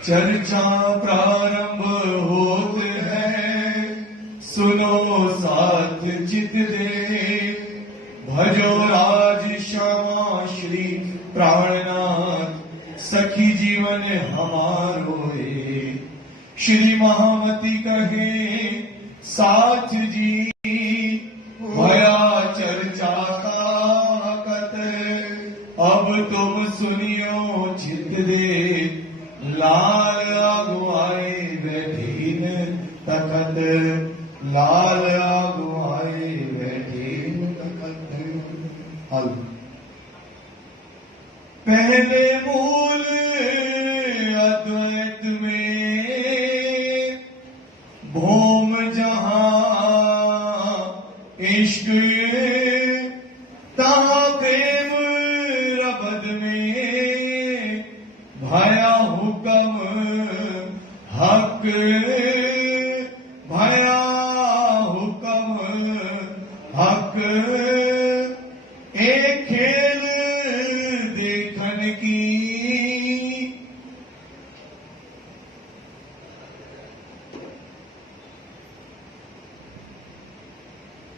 चर्चा प्रारंभ होत है, सुनो साथ चित दे। भजो राज श्यामा श्री प्राणनाथ, सखी जीवन हमारो है। श्री महामती कहे साथ जी, भया चर्चा का कत। अब तुम सुनियो चित दे, लाल अगुआए बैठीन तखत। लाल अगुआए बैठीन तखत। हल पहले मूल अद्वैत में, भौम जहां इश्क तहां प्रेम रबद में। भया हुक्म हक, भया हुक्म हक। एक खेल देखन की,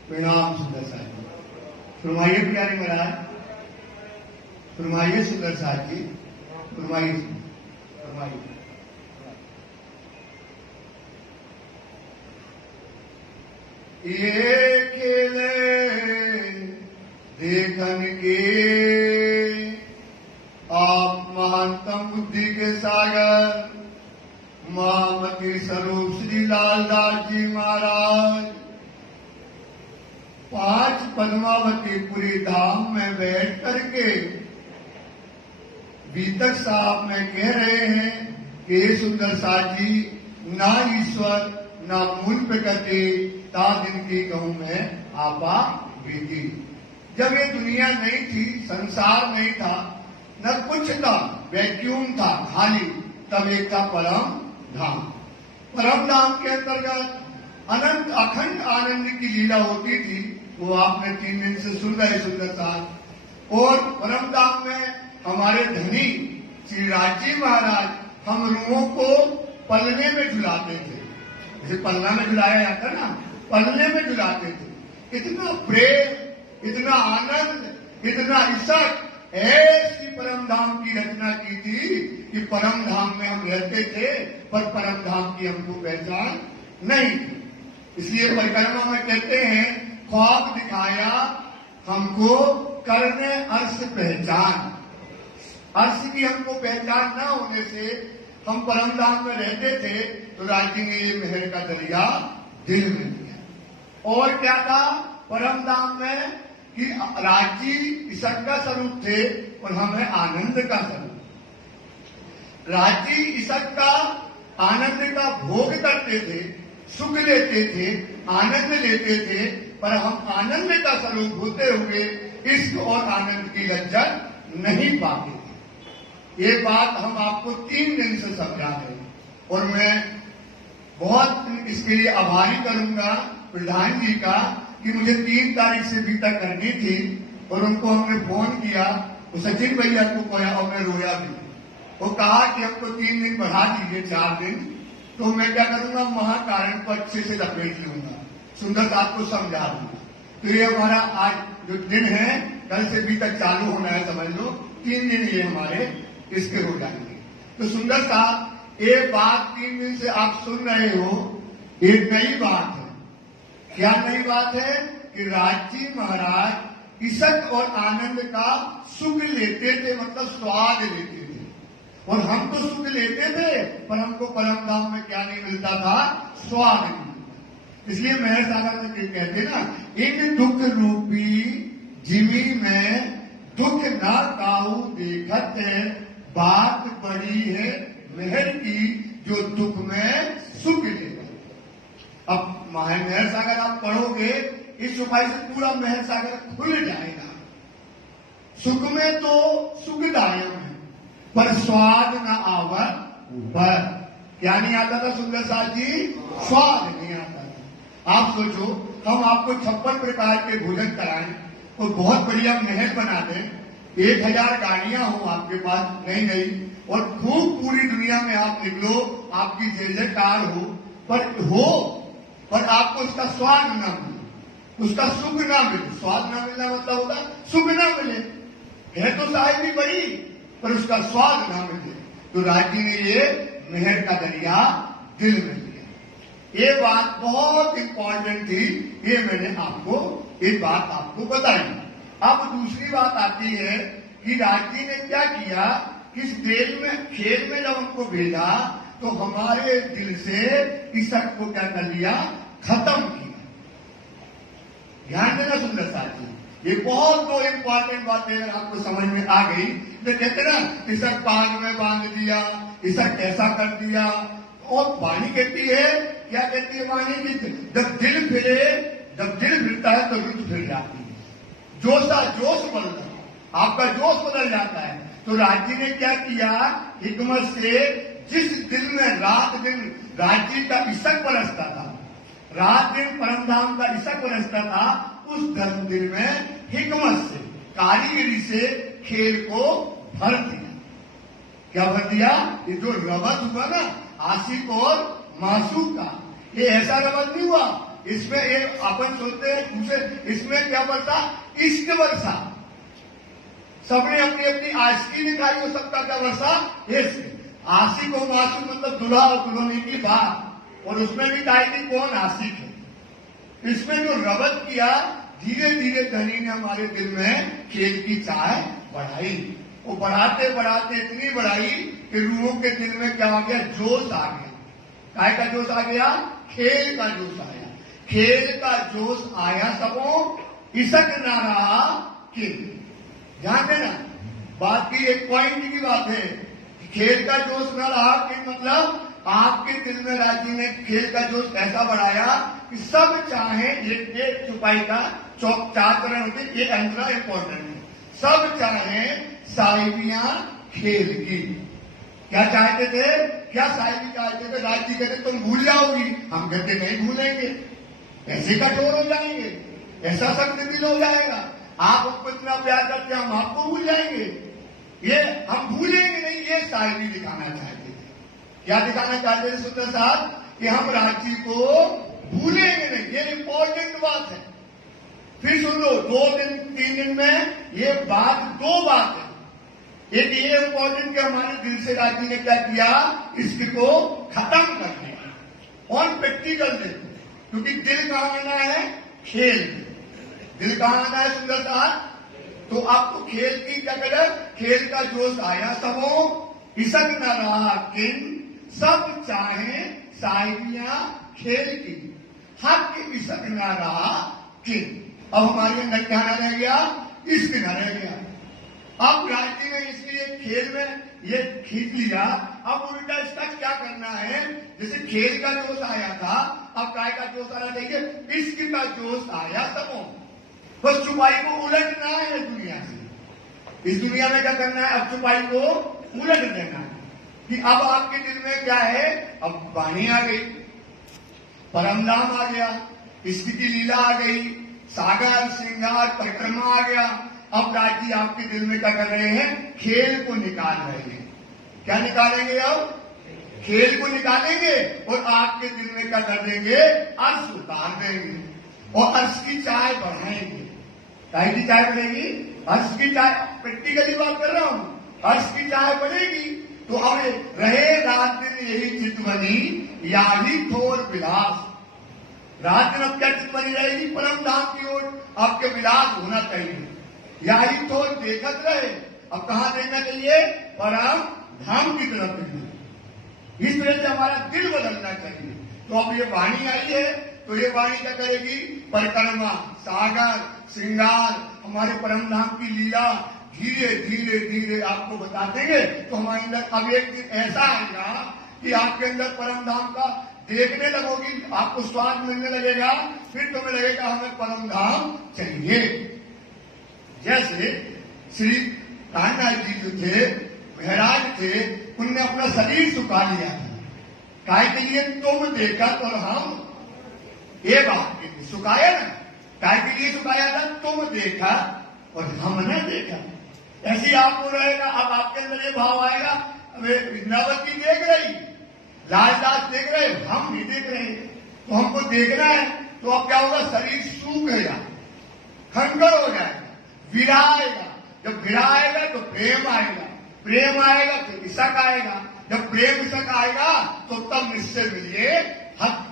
प्रणाम सुंदर साहब जी। फरमाइए प्यारे महाराज, फरमाइए सुंदर साहब जी, फरमाइए फरमाइए। ये खेले देखन के, आप महानतम बुद्धि के सागर महामती स्वरूप श्री लालदास जी महाराज 5 पद्मावतीपुरी धाम में बैठ करके बीतक साहब में कह रहे हैं कि सुंदर साथ जी, ना ईश्वर ना मूल पे कहते ता दिन की कहूं मैं आपा बीती। जब ये दुनिया नहीं थी, संसार नहीं था, न कुछ था, वैक्यूम था खाली, तब एक था परम धाम। परम धाम के अंतर्गत अनंत अखंड आनंद की लीला होती थी। वो आपने 3 दिन से सुन रहे सुंदर साहब। और परम धाम में हमारे धनी श्री राजी महाराज हम रूहों को पलने में झुलाते थे। जैसे पलना में झुलाया जाता ना, पलने में झुलाते थे। इतना प्रेम, इतना आनंद, इतना इशक, ऐसी परम धाम की रचना की थी कि परम धाम में हम रहते थे, पर परम धाम की हमको पहचान नहीं थी। इसलिए परिक्रमा में कहते हैं, ख्वाब दिखाया हमको करने अर्श पहचान। अर्श की हमको पहचान न होने से हम परम धाम में रहते थे, तो राजी ने ये मेहर का दरिया दिल में दिया। और क्या था परम धाम में कि राजी ईश्वर का स्वरूप थे और हमें आनंद का स्वरूप। राजी ईश्वर का आनंद का भोग करते थे, सुख लेते थे, आनंद लेते थे, पर हम आनंद का स्वरूप होते हुए इश्क और आनंद की लज्जत नहीं पाते थे। ये बात हम आपको 3 दिन से समझा रहे हैं और मैं बहुत इसके लिए आभारी करूंगा प्रधान जी का कि मुझे 3 तारीख से बीता करनी थी और उनको हमने फोन किया, वो सचिन भैया को कहा और मैं रोया भी। वो कहा कि हमको 3 दिन बढ़ा दीजिए, 4 दिन, तो मैं क्या करूंगा, महाकारण को अच्छे से लपेट लूंगा, सुंदर साहब को समझा दूंगा। तो ये हमारा आज जो दिन है, कल से भी तक चालू होना है, समझ लो 3 दिन ये हमारे इसके हो जाएंगे। तो सुंदर साहब, ये बात 3 दिन से आप सुन रहे हो, एक नई बात है। क्या नई बात है कि राजी महाराज इशक और आनंद का सुख लेते थे, मतलब स्वाद लेते थे। और हम तो सुख लेते थे, पर हमको परम धाम में क्या नहीं मिलता था, स्वाद नहीं मिलता। इसलिए मेहर सागर में कहते ना, इन दुख रूपी जिमी में दुख ना काऊ देखत है, बात बड़ी है मेहर की जो दुख में सुख लेगा। अब मेहर सागर आप पढ़ोगे, इस उपाय से पूरा मेहर सागर खुल जाएगा। सुख में तो सुखदायक है, पर स्वाद न आवत ऊपर। क्या नहीं आता था सुंदर साहब जी? स्वाद नहीं आता था। आप सोचो, हम आपको 56 प्रकार के भोजन कराएं और बहुत बढ़िया महल बना दें, 1000 गाड़ियां हो आपके पास नई नई, और खूब पूरी पूरी दुनिया में आप निकलो, आपकी जय जयकार हो, पर आपको उसका स्वाद ना मिले, उसका सुख ना मिले। स्वाद ना मिलना मतलब होगा सुख ना मिले। है तो साहिब भी बड़ी, पर उसका स्वाद ना मिले। तो राज जी ने ये मेहर का दरिया दिल में लिया। ये बात बहुत इंपॉर्टेंट थी, ये मैंने आपको एक बात आपको बताई। अब दूसरी बात आती है कि राज जी ने क्या किया, किस खेल में जब हमको भेजा तो हमारे दिल से इसक को क्या कर लिया, खत्म किया। ध्यान देना सुंदर साथी, ये बहुत दो इंपॉर्टेंट बातें अगर आपको समझ में आ गई तो कहते ना इसक पाग में बांध दिया, इसक ऐसा कर दिया। और वाणी कहती है, क्या कहती है वाणी की, जब दिल फिरता है तो रुत फिर जाती है, जोश बदलता है, आपका जोश बदल जाता है। तो राज जी ने क्या किया, हिकमत से जिस दिल में रात दिन राज जी का इसक बरसता था, रात दिन परमधाम का इसक बरसता था, उस धर्म दिल में हिकमत से, कारीगरी से खेल को भर दिया। क्या भर दिया, ये जो रबत हुआ ना आशिक और मासूक का, ये ऐसा रबत नहीं हुआ, इसमें एक अपन सोचते हैं दूसरे, इसमें क्या बरसा, इश्क बरसा। सबने अपनी अपनी आशिकी दिखाई, वो सबका क्या बरसा, इश्क। आशिक और मासूक मतलब दुल्हा और दुल्हन की बात, और उसमें भी कहा कि कौन आशिक है। इसमें जो रबत किया, धीरे धीरे धनी ने हमारे दिल में खेल की चाह बढ़ाई। वो बढ़ाते बढ़ाते इतनी बढ़ाई कि रूहों के दिल में क्या आ गया, जोश आ गया। काय का जोश आ गया, खेल का जोश आया। खेल का जोश आया सबों, इसक ना रहा कि। ध्यान देना, बात की एक पॉइंट की बात है, खेल का जोश न रहा कि मतलब आपके दिल में राज जी ने खेल का जोश ऐसा बढ़ाया कि सब चाहे, एक छुपाई का चार तरह होते, ये अंतरा इंपॉर्टेंट है। सब चाहे साहिबियां खेल की। क्या चाहते थे, क्या साहिबी चाहते थे, राज जी कहते तुम भूल जाओगी, हम कहते नहीं भूलेंगे, ऐसे कठोर हो जाएंगे, ऐसा सख्त दिल हो जाएगा, आप हमको इतना प्यार करते हम आपको भूल जाएंगे, ये हम भूलेंगे नहीं। ये साहिबी दिखाना चाहते थे। क्या दिखाना चाहते थे सुंदर साहब, कि हम राज जी को भूलेंगे नहीं, ये इंपॉर्टेंट बात है। फिर सुन लो, 2 दिन 3 दिन में ये बात, 2 बात है। एक ये इंपॉर्टेंट कि हमारे दिल से राज जी ने क्या किया, इसको खत्म कर दिया। और प्रैक्टिकल देखो, क्योंकि दिल कहां आना है, खेल। दिल कहां आना है सुंदर साहब, तो आपको खेल की क्या करें, खेल का जोश आया सबों, इसक न रहा किन, सब चाहे साहिबियां खेल की, हक इसक न रहा किन। अब हमारे अंदर क्या न रह गया, इश्क न रह गया। अब राज जी ने इसलिए खेल में ये खींच लिया। अब उल्टा इसका क्या करना है, जैसे खेल का जोश आया था, अब काय का जोश आना चाहिए, इश्क का जोश आया सबों। बस चुपाई को उलटना है दुनिया से। इस दुनिया में क्या करना है, अब चुपाई को उलट देना है कि अब आपके दिल में क्या है, अब वाणी आ गई, परमधाम आ गया, इश्क की लीला आ गई, सागर श्रृंगार परिक्रमा आ गया। अब राज जी आपके दिल में क्या कर रहे हैं, खेल को निकाल रहे हैं। क्या निकालेंगे, अब खेल को निकालेंगे और आपके दिल में क्या कर देंगे, अर्श उतार देंगे और अर्श की चाय बढ़ाएंगे। चाय की चाय बढ़ेगी, अर्श की चाय, प्रैक्टिकली बात कर रहा हूं, अर्श की चाय बढ़ेगी। तो अब रहे रात दिन यही चित बनी, याही थोर विलास। रात दिन अब क्या चित बनी रहेगी, परम धाम की ओर आपके विलास होना चाहिए। याही थोर देखत रहे, अब कहां देखना चाहिए, परम धाम की तरफ देखना। इस तरह से हमारा दिल बदलना चाहिए। तो अब ये वाणी आई है, तो ये वाणी क्या करेगी, परिक्रमा, सागर श्रृंगार, हमारे परम धाम की लीला धीरे धीरे धीरे आपको बता देंगे। तो हमारे अंदर अब एक दिन ऐसा आएगा कि आपके अंदर परम धाम का देखने लगोगी, आपको स्वाद मिलने लगेगा, फिर तुम्हें लगेगा हमें परम धाम चाहिए। जैसे श्री कान्हा जी जो थे, महाराज थे, उनने अपना शरीर सुखा लिया था, काय के लिए, तुम देखा और हम, ये बात के लिए सुखाया ना, काय के लिए सुखाया था, तुम देखा और हमने देखा। ऐसे ही आपको रहेगा, अब आपके अंदर ये भाव आएगा वे इंद्रावती देख रही, लालदास देख रहे, हम नहीं देख रहे। तो हमको देखना है तो अब क्या होगा, शरीर सूखेगा, खंडर हो जाएगा, विरह आएगा। जब विरह आएगा तो प्रेम आएगा, प्रेम आएगा तो इशक आएगा। जब प्रेम इशक आएगा तो तब निश्चय मिलिए हक।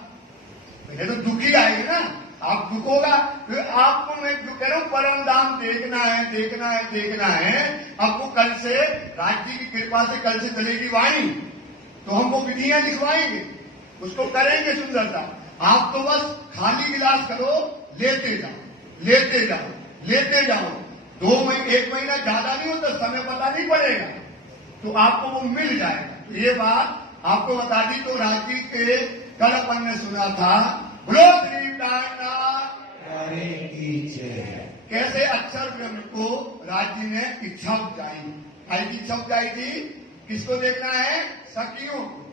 पहले तो दुखी आएगी ना, आप दुख होगा। तो आपको मैं जो कह रहा हूं, परम धाम देखना है, देखना है, देखना है। आपको कल से राज्य की कृपा से कल से चलेगी वाणी, तो हम वो विधियां लिखवाएंगे, उसको करेंगे सुंदरता। आप तो बस खाली गिलास करो, लेते जाओ, लेते जाओ, लेते जाओ। 2 महीने 1 महीना ज्यादा नहीं होता, समय पता नहीं पड़ेगा, तो आपको वो मिल जाएगा। तो ये बात आपको बता दी। तो राज्य के कल अपन ने सुना था, बोलो श्री नारायण कैसे अक्षर ब्रह्म को राज्य ने इच्छा उपजाई। की इच्छा उपजाई थी, किसको देखना है, सखियों को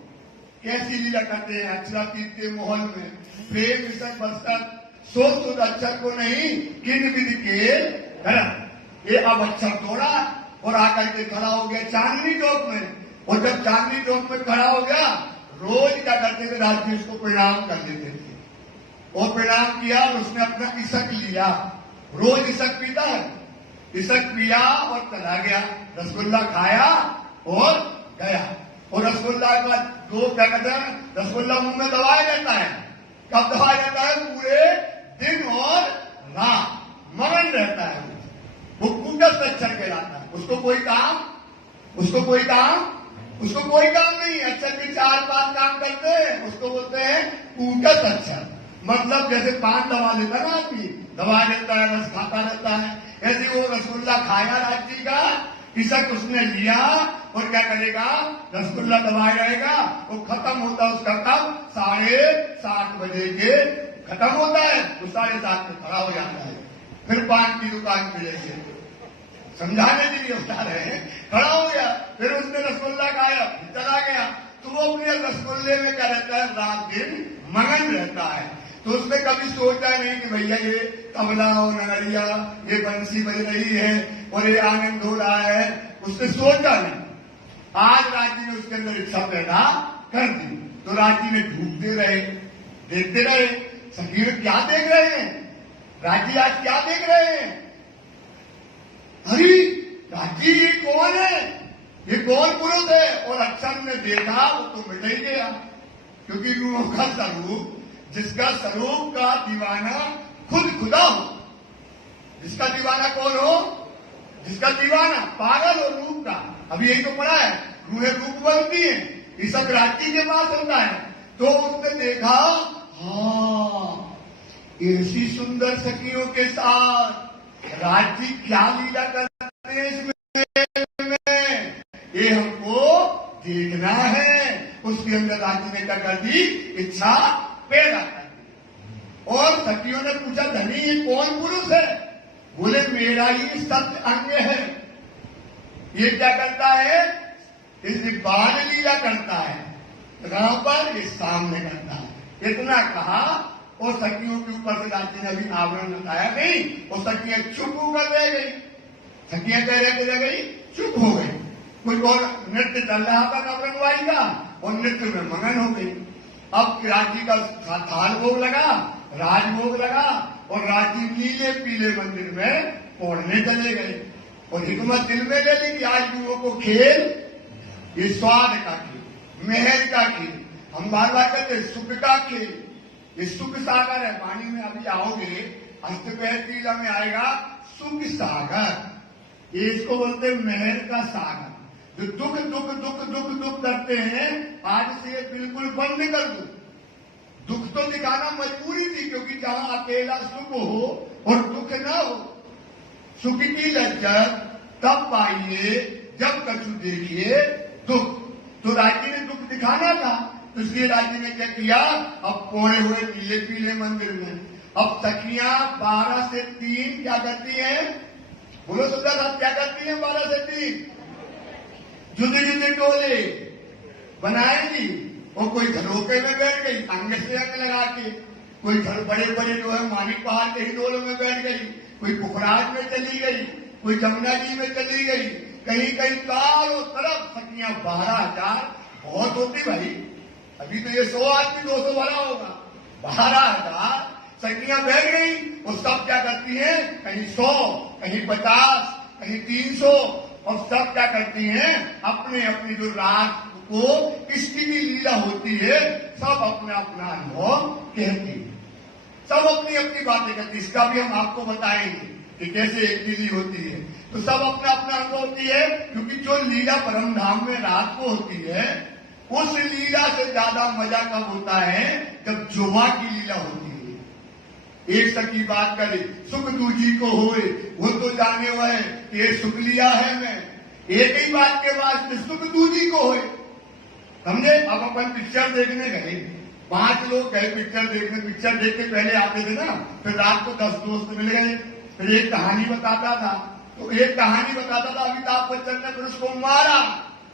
कैसी लीला करते हैं अक्षरातीत के मोहन में। प्रेम विषय बसकर सोच अक्षर को नहीं, किन विधि के धर्म। ये अब अक्षर तोड़ा और आकर के खड़ा हो गया चांदनी चौक में। और जब चांदनी चौक में खड़ा हो गया, रोज क्या करते थे, राज्य उसको प्रणाम कर लेते थे। और प्रणाम किया और उसने अपना इशक लिया। रोज इशक पीता है, इशक पिया और चला गया, रसगुल्ला खाया और गया। और रसगुल्ला का दो क्या कहते हैं, रसगुल्ला मुंह में दबाया जाता है। कब दबाया जाता है, पूरे दिन और रात मगन रहता है। वो कूटस्थ अक्षर कहलाता है। उसको कोई काम, उसको कोई काम, उसको कोई काम नहीं। अक्षर के 4-5 काम करते हैं, उसको बोलते हैं कूटस्थ अक्षर। मतलब जैसे पान दबा लेता है ना आदमी, दबा लेता है, रस खाता रहता है, ऐसे वो रसगुल्ला खाया राज्य का, इशक उसने लिया और क्या करेगा, रसगुल्ला दबाए रहेगा। वो खत्म होता है उसका कब, 7:30 बजे के खत्म होता है। वो 7:30 में खड़ा हो जाता है। फिर पान की दुकान पे जैसे समझाने के लिए बता रहे हैं, खड़ा हो गया। फिर उसने रसगुल्ला खाया, चला गया। तो वो अपने रसगुल्ले में क्या रहता है, रात दिन मगन रहता है। तो उसने कभी सोचा नहीं कि भैया ये तबला और नगरिया, ये बंसी बज रही है और ये आनंद हो रहा है, उसने सोचा नहीं। आज राज्य ने उसके अंदर इच्छा पैदा कर दी। तो राज्य ने ढूंढते रहे, देखते रहे, सखी क्या देख रहे हैं, राज्य आज क्या देख रहे हैं। अरे राज्य ये कौन है, ये कौन पुरुष है। और अक्षर ने देखा, वो तो मिट ही गया। क्योंकि रूहों का स्वरूप, जिसका स्वरूप का दीवाना खुद खुदा हो, जिसका दीवाना कौन हो, जिसका दीवाना पागल हो रूप का। अभी यही तो पढ़ा है, रूहें रूप बनती है, ये सब राज्य के पास होता है। तो उसने देखा, हाँ ऐसी सुंदर सखियों के साथ राज्य क्या लीला करते हैं इसमें, ये हमको देखना है। उसके अंदर राज्य ने क्या कर दी, इच्छा पैदा कर दी। और सखियों ने पूछा, धनी ये कौन पुरुष है। बोले मेरा ही सत्य अंग है। ये क्या करता है, इस बाल लीला करता है, कहां पर, ये सामने करता है। इतना कहा और सखियों के ऊपर से राज्य ने अभी आवरण बताया नहीं, और सखियां चुप होकर रह गई। सखियां कह रह गई, चुप हो गई। कोई और नृत्य चल रहा था नवरंगवाई का, और नृत्य में मगन हो गई। अब राज्य का थाल भोग लगा, राजभोग लगा, और राज्य नीले पीले मंदिर में पौड़ने चले गए। और हिकमत दिल में ले ली कि आज लोगों को खेल, ये स्वाद का खेल, मेहर का खेल, हम बार बार कहते सुख का खेल, ये सुख सागर है। पानी में अभी आओगे, अष्टपहर टीला में आएगा सुख सागर, ये इसको बोलते हैं मेहर का सागर। जो दुख दुख दुख दुख दुख करते हैं, आज से ये बिल्कुल बंद कर दो। दुख तो दिखाना मजबूरी थी, क्योंकि जहां अकेला सुख हो और दुख न हो। सुख की लज्जत तब पाइए जब कछु देखिए दुख। तो राज्य ने दुख दिखाना था, तो इसलिए राज्य ने क्या किया, अब पोड़े हुए नीले पीले मंदिर में अब सखियां 12 से 3 क्या करती हैं, बोलो सुंदर साहब क्या करती हैं, 12 से 3 जुदे जुदे टोले बनाएंगी। और कोई झरोके में बैठ गई अंग से अंग लगा के, कोई घर बड़े बड़े जो है मानिक पहाड़ के ही डोलों में बैठ गई, कोई पुखराज में चली गई, कोई जमुना जी में चली गई, कहीं कहीं चारों तरफ सखियां 12,000 बहुत होती भाई। अभी तो ये 100 आदमी 200 भरा होगा, 12,000 सखियां बैठ गई। वो सब क्या करती हैं, कहीं 100, कहीं 50, कहीं 300, और सब क्या करती हैं, अपने अपनी जो रात को किसकी भी लीला होती है सब अपना अपना अनुभव कहती है, सब अपनी अपनी बातें करती है। इसका भी हम आपको बताएंगे कि कैसे एक लीली होती है। तो सब अपना अपना अनुभव होती है, क्योंकि जो लीला परम धाम में रात को होती है उस लीला से ज्यादा मजा कब होता है, जब जुमा की लीला होती है। एक सखी बात करे, सुख दूजी को होए, वो तो जाने वह कि ये सुख लिया है मैं। एक ही बात के वास्ते सुख दूजी को होए, समझे। अब अपन पिक्चर देखने गए, 5 लोग गए पिक्चर देखने। पिक्चर देख के पहले आते थे ना, फिर रात को 10 दोस्त मिल गए, फिर एक कहानी बताता था। तो एक कहानी बताता था अमिताभ बच्चन ने, फिर उसको मारा।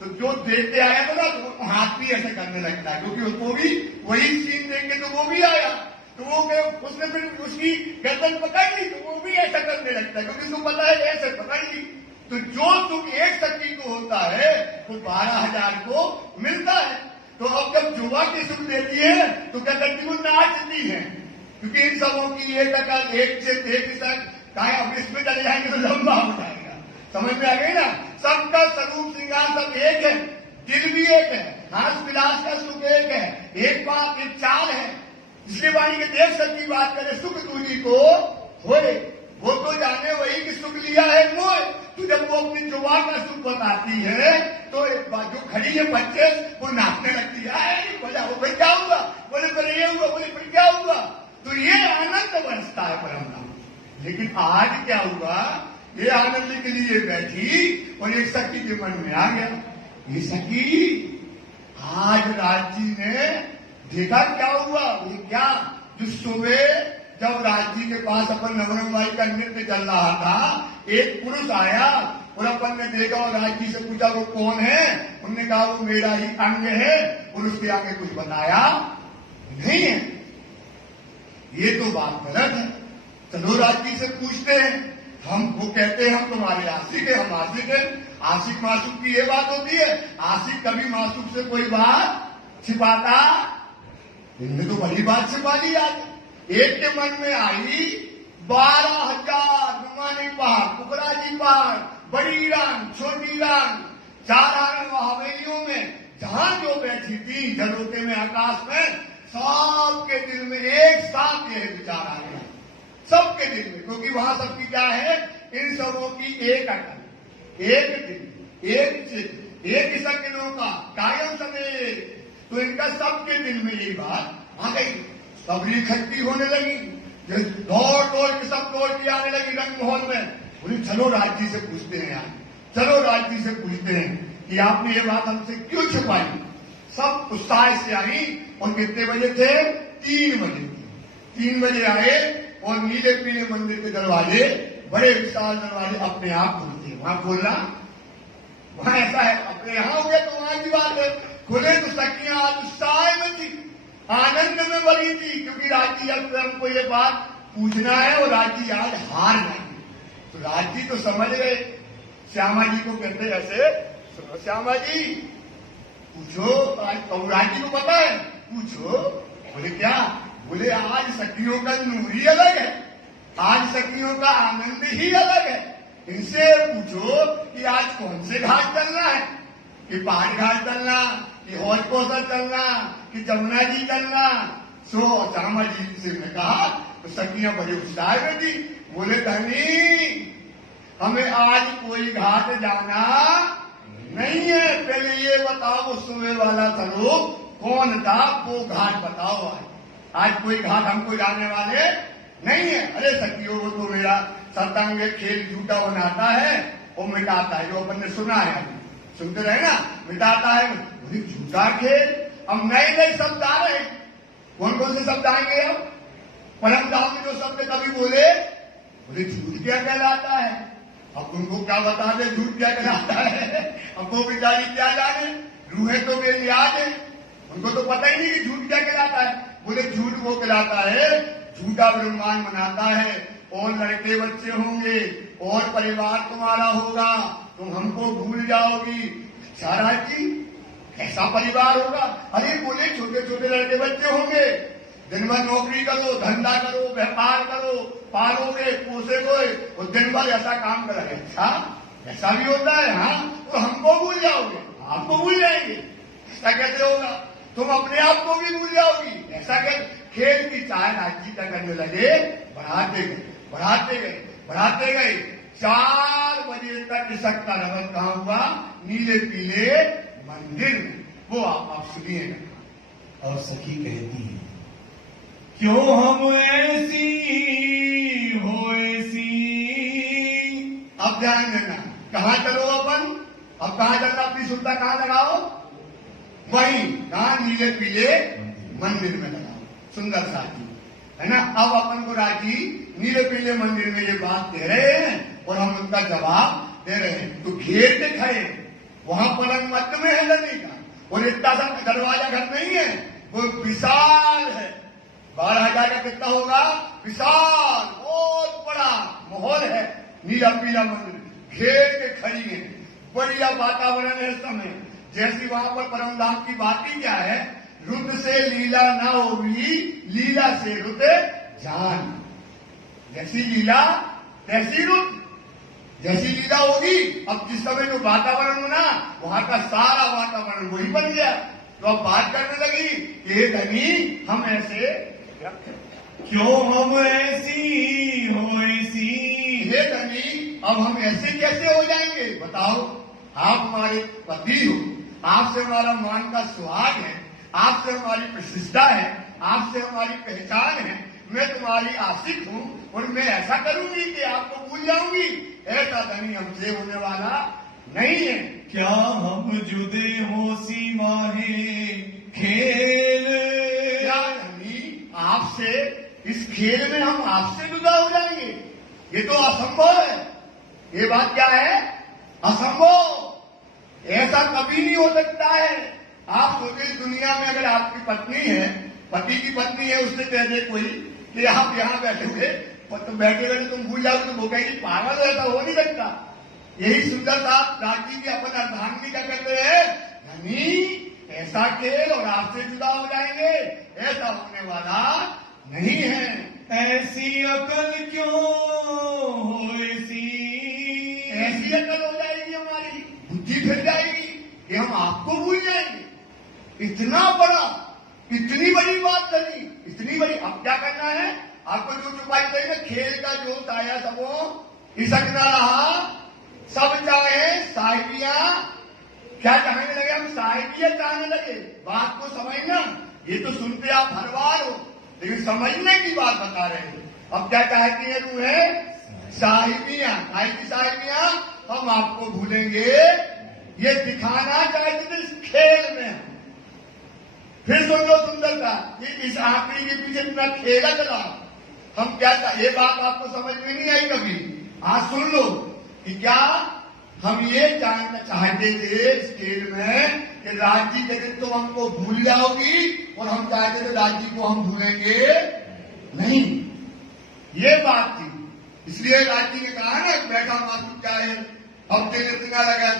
तो जो देखते आया था ना, तो हाथ भी ऐसे करने लगता है, क्योंकि उसको भी वही सीन देख के तो वो भी आया। तो वो उसने फिर उसकी गर्दन पकड़ ली, तो वो भी ऐसा करने लगता है, क्योंकि उसको पता है ऐसे पकड़ ली। तो जो सुख एक सखी को होता है वो 12,000 को मिलता है। तो अब जब जुआ की सुख देती है तो क्या करती, वो नाचती है, क्योंकि इन सबों की एक अकल, एक चित्त, एक सक, कहीं अब इसमें चले जाएंगे तो लंबा हो जाएगा। समझ में आ गई ना। सबका स्वरूप श्रृंगार सब एक है, दिल भी एक है, हास विलास का सुख एक है, एक बात एक चाल है। इसलिए वाणी के देव सच की बात करें, सुख दूजी को होए, वो तो जाने वही कि सुख लिया है मोह। तो जब वो अपनी जुबान का सुख बताती है तो एक बात जो खड़ी है बच्चे वो नाचने लगती है, बोला वो भाई क्या हुआ, बोले फिर ये हुआ, बोले फिर क्या हुआ। तो ये आनंद बरसता है परम धाम। लेकिन आज क्या हुआ, ये आनंद के लिए बैठी और एक सखी के मन में आ गया, ये सखी आज राज जी ने देखा क्या हुआ। ये क्या, जो सुबह जब राज जी के पास अपन नवरंग बाई का नृत्य चल रहा था, एक पुरुष आया और अपन ने देखा और राज जी से पूछा वो कौन है। उन्होंने कहा वो मेरा ही अंग है, और उसके आगे कुछ बताया नहीं है। ये तो बात गलत है, चलो राज जी से पूछते हैं। हम वो कहते हैं हम तुम्हारे आशिक है, हम आशिक है। आशिक मासूक की ये बात होती है, आशिक कभी मासूक से कोई बात छिपाता, इनने तो बड़ी बात छिपा ली। आज एक के मन में आई 12,000 नुमानी पहाड़, कुकराजी पहाड़, बड़ी रान, छोटी रान, 4 आंगन हवेलियों में जहां जो बैठी थी झरोके में, आकाश में, सबके दिल में एक साथ यह विचार आ गया, सबके दिल में। क्योंकि वहां सबकी क्या है, इन सबों की एक अकल, एक दिल, एक चित्त, एक ही शक्लों का कायम समेत। तो इनका सबके दिल में यही बात आ गई, सबरी इकट्ठी होने लगी, दौड़ दौड़ के सब दौड़ के आने लगी रंग महल में। बोले चलो राज जी से पूछते हैं यार, चलो राज जी से पूछते हैं कि आपने ये बात हमसे क्यों छुपाई। सब उत्साह से आई और कितने बजे थे, 3 बजे। 3 बजे आए और नीले पीले मंदिर के दरवाजे, बड़े विशाल दरवाजे अपने आप खुलते। वहां खोलना, वहां ऐसा है, अपने यहां हो गया तो वहां की बात है। खुले तो सखियां आज उत्साह में थी, आनंद में भरी थी, क्योंकि राजी अब हमको ये बात पूछना है और राजी आज हार नहीं। तो राजी तो समझ गए, श्यामा जी को कहते ऐसे, सुनो श्यामा जी पूछो, आज राजी को पता है, पूछो। बोले क्या, बोले आज सखियों का नूर ही अलग है, आज सखियों का आनंद ही अलग है। इनसे पूछो कि आज कौन से घाट चलना है, कि पहाड़ घाट चलना, कि हौज कोसर चलना, कि जमुना जी चलना। सो श्यामा जी से ने कहा, तो सखियां बड़े उत्साह में थी। बोले धनी हमें आज कोई घाट जाना नहीं है, पहले ये बताओ वो सुबह वाला स्वरूप कौन था, वो घाट बताओ। आज कोई घाट हमको जाने वाले नहीं है। अरे सखियों वो तो मेरा सतंग खेल झूठा बनाता है और मिटाता है, जो अपन ने सुना है, सुनते रहे ना, मिटाता है। बोले झूठा खेल, अब नए नए शब्द आ रहे हैं। कौन कौन से शब्द आएंगे अब, परम धाम में जो शब्द कभी बोले, बोले झूठ क्या कहलाता है। अब उनको क्या बता दे झूठ क्या कहलाता है, अब वो बेचारी क्या जाने, रूहें तो मेरी याद है, उनको तो पता ही नहीं कि झूठ क्या कहलाता है। बोले झूठ वो कहलाता है, झूठा ब्रह्मांड बनाता है और लड़के बच्चे होंगे और परिवार तुम्हारा होगा, तुम हमको भूल जाओगी। अच्छा राज जी, कैसा परिवार होगा? अरे बोले छोटे छोटे लड़के बच्चे होंगे, दिन भर नौकरी करो, धंधा करो, व्यापार करो, पालोगे पोसेगे और दिन भर ऐसा काम करोगे। अच्छा ऐसा भी होता है? हाँ, तो हमको भूल जाओगे, आपको भूल जाएंगे, ऐसा कैसे होगा? तुम अपने आप को भी भूल जाओगी, ऐसा कैसे? खेल की चाय राज्य का करने लगे, बढ़ाते गए बढ़ाते गए बढ़ाते गए। 4 बजे तक इसक का रवत कहाँ हुआ? नीले पीले मंदिर में। वो आप सुनिएगा। और सखी कहती है, क्यों हम ऐसी हो ऐसी। अब ध्यान देना, कहाँ चलो अपन? अब कहाँ चलना? अपनी सुनता कहाँ लगाओ? वहीं, कहाँ? नीले पीले मंदिर में लगाओ। सुंदर साथी है ना। अब अपन को राजी नीले पीले मंदिर में ये बात दे रहे हैं और हम उनका जवाब दे रहे हैं। तो घेर के खड़े, वहां पलंग मध्य में है लड़ने का, और इतना सा दरवाजा घर नहीं है, वो विशाल है। 12,000 का कितना होगा? विशाल, बहुत बड़ा माहौल है। नीला पीला मंदिर घेर के खड़ी है, बढ़िया वातावरण है इस समय। जैसी वहां पर परम धाम की बात ही क्या है? रुद्र से लीला ना होगी, लीला से रुद्र जान। जैसी लीला तैसी रुद्र, जैसी लीला होगी। अब जिस समय जो वातावरण होना, वहां का सारा वातावरण वही बन गया। तो अब बात करने लगी कि हे धनी, हम ऐसे क्यों हम ऐसी हो ऐसी। हे धनी, अब हम ऐसे कैसे हो जाएंगे? बताओ। आप हमारे पति हो, आपसे हमारा मान का सुहाग है, आपसे हमारी प्रतिष्ठा है, आपसे हमारी पहचान है। मैं तुम्हारी आशिक हूँ और मैं ऐसा करूंगी कि आपको भूल जाऊंगी। ऐसा धनी हमसे होने वाला नहीं है। क्या हम जुदे हो सीमा है खेल। क्या धनी, आपसे इस खेल में हम आपसे जुदा हो जाएंगे? ये तो असंभव है। ये बात क्या है? असंभव। ऐसा कभी नहीं हो सकता है। आप सोचे, इस दुनिया में अगर आपकी पत्नी है, पति की पत्नी है, उससे कह दे कोई कि आप यहाँ बैठे हुए तो बैठे बैठे तुम भूल जाओगे, तो वो कहेगी पागल, ऐसा हो नहीं सकता। यही सुंदर साहब राजी की अपन अर्धांगिनी क्या कहते हैं? धनी, ऐसा खेल और आपसे जुदा हो जाएंगे, ऐसा होने वाला नहीं है। ऐसी अकल क्यों हो ऐसी। ऐसी अकल हो जाएगी, हमारी बुद्धि फिर जाएगी कि हम आपको भूल जाएंगे। इतना बड़ा, इतनी बड़ी बात करनी, इतनी बड़ी। अब क्या करना है? आपको जो चुपाई चाहिए, खेल का जोश आया सबो इसक ना रहा, सब चाहे साहिबिया। क्या चाहने लगे? हम साहिबिया चाहने लगे। बात को समझना, ये तो सुनते आप हर बार हो, लेकिन समझने की बात बता रहे हो। अब क्या चाहती है तुम्हें? साहिबिया। आई की साहिबिया, हम आपको भूलेंगे, ये दिखाना चाहते थे इस खेल में। फिर सुन लो सुंदरता, कि इस आखिरी के पीछे इतना खेला चला। हम क्या, ये बात आपको समझ में नहीं आई कभी? आज सुन लो कि क्या हम ये जानना चाहते थे इस खेल में कि राज्य के दिन तुम हमको भूल जाओगी, और हम चाहते थे राज्य को हम भूलेंगे नहीं। ये बात थी। इसलिए राज्य ने कहा ना, बैठा मासूम चाहे अब तेरे बिना लगन,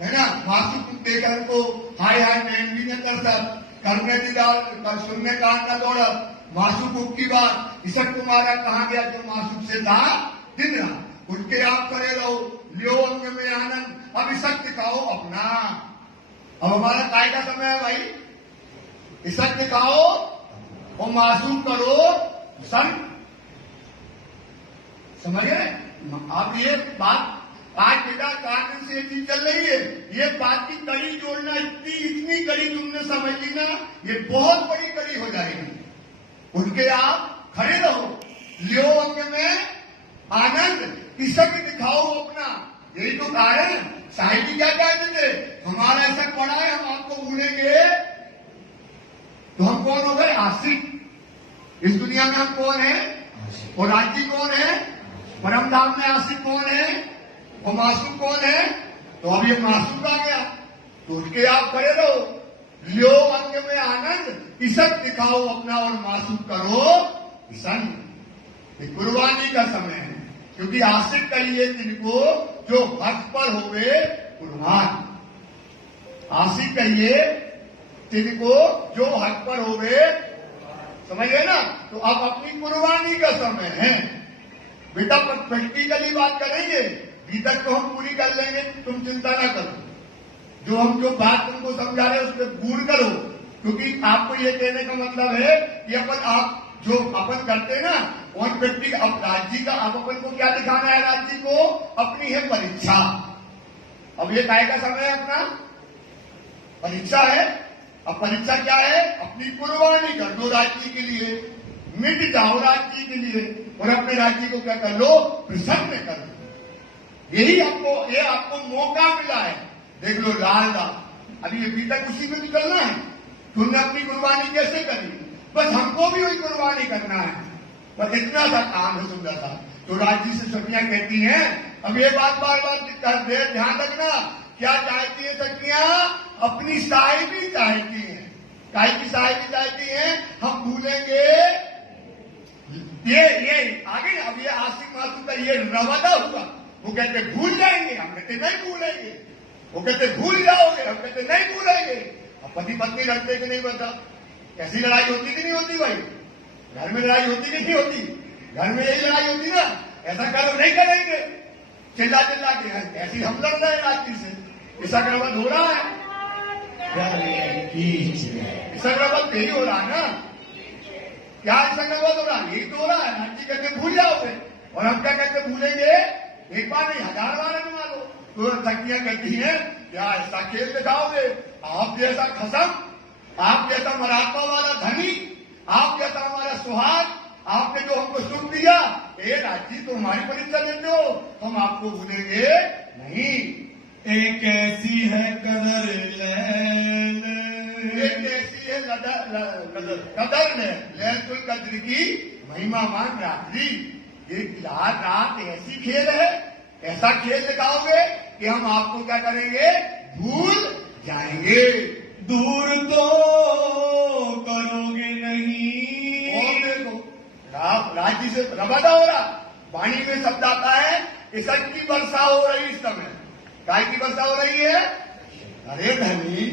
है ना। मासूम देखकर को हाय हाय नैन भी न कर सब, करने दीदार कर सुनने का न दौड़त। मासूम की बात, इसक तुम्हारा कहाँ गया जो मासूम से था दिन रात। उनके आप करे रहो, लियो अंग में आनंद। अब इसक दिखाओ अपना। अब हमारा काय का समय है भाई? इसक दिखाओ और मासूम करो संत। समझ गए? अब ये बात आज बेटा 4 दिन से ये चीज चल रही है। ये बात की कड़ी जोड़ना, इतनी कड़ी तुमने समझ ली ना, ये बहुत बड़ी कड़ी हो जाएगी। उनके आप खड़े रहो, लियो अंग में आनंद, इसक दिखाओ अपना। यही तो कारण है। साहिबी क्या कहते थे? हमारा ऐसा पड़ा है, हम आपको भूलेंगे। तो हम कौन हो गए? आशिक। इस दुनिया में हम कौन है? और राज्य कौन है? परम धाम में आशिक कौन है? वो मासूम कौन है? तो अब ये मासूम आ गया। तो उसके आप खड़े रहो, लियो अंग में आनंद, इसक दिखाओ अपना और मासूम करो सन। ये कुर्बानी का समय है। क्योंकि आशिक कहिए तिनको जो हक पर होवे कुर्बान। आशिक कहिए तिनको जो हक पर होवे, समझिए ना। तो अब अपनी कुर्बानी का समय है बेटा। प्रैक्टिकली बात करेंगे, भीतर तो हम पूरी कर लेंगे, तुम चिंता ना करो। जो बात तुमको समझा रहे उस पर गूढ़ करो, क्योंकि आपको ये कहने का मतलब है कि आप जो अपन करते हैं ना ऑन प्रैक्टिक। अब राज्य का अब अपन को क्या दिखाना है? राज्य को अपनी है परीक्षा। अब ये काय का समय है? अपना परीक्षा है। अब परीक्षा क्या है? अपनी कुर्बानी कर दो राज्य के लिए, मिट जाओ राज्य के लिए, और अपने राज्य को क्या कर लो? प्रसन्न कर लो। यही आपको मौका मिला है। देख लो लाल राम, अभी अभी तक उसी में निकलना है। तुमने अपनी कुर्बानी कैसे करी? बस हमको भी वही कुर्बानी करना है। बस इतना सा काम है सुंदर सा। तो राज्य से सखियां कहती हैं, अब ये बात बार बार ध्यान रखना, क्या चाहती है सखियां? अपनी साहिबी चाहती है। काय की साहिबी चाहती है? हम भूलेंगे ये आगे। अब ये आशिक मासूम का ये रवादा हुआ। वो कहते भूल जाएंगे, हम कहते नहीं भूलेंगे। वो कहते भूल जाओगे, हम कहते नहीं भूलेंगे। अब पति पत्नी लड़ते कि नहीं बता? कैसी लड़ाई होती कि नहीं होती भाई? घर में लड़ाई होती कि नहीं होती? घर में यही लड़ाई होती ना, ऐसा करो नहीं करेंगे, चिल्ला चिल्ला के। ऐसी हम लड़ रहे हैं राज्य से। ऐसा क्रमत हो रहा है, ऐसा क्रमत यही हो रहा है ना। क्या ऐसा क्रमत हो रहा है? यही तो हो रहा है। राज्य कहते भूल जाओगे, और हम क्या कहते भूलेंगे? एक बार नहीं 1000 बार बना लो। तो सखियां कहती हैं, क्या ऐसा खेल दिखाओगे? आप जैसा खसम, आप जैसा मराठा वाला धनी, आप जैसा हमारा सुहाग, आपने जो हमको सुख दिया, ये राज्य तो हमारी परीक्षा लेते हो, हम आपको भूलेंगे नहीं। एक ऐसी है कदर लैल, एक ऐसी है कदर लैलतुल कद्र की महिमा मान रात्रि। एक रात ऐसी खेल है, ऐसा खेल दिखाओगे कि हम आपको क्या करेंगे? भूल जाएंगे। दूर तो करोगे नहीं। और देखो राज्य से रवादा हो रहा, वाणी में शब्द आता है, इसक की वर्षा हो रही इस समय। काय की वर्षा हो रही है? अरे धनी,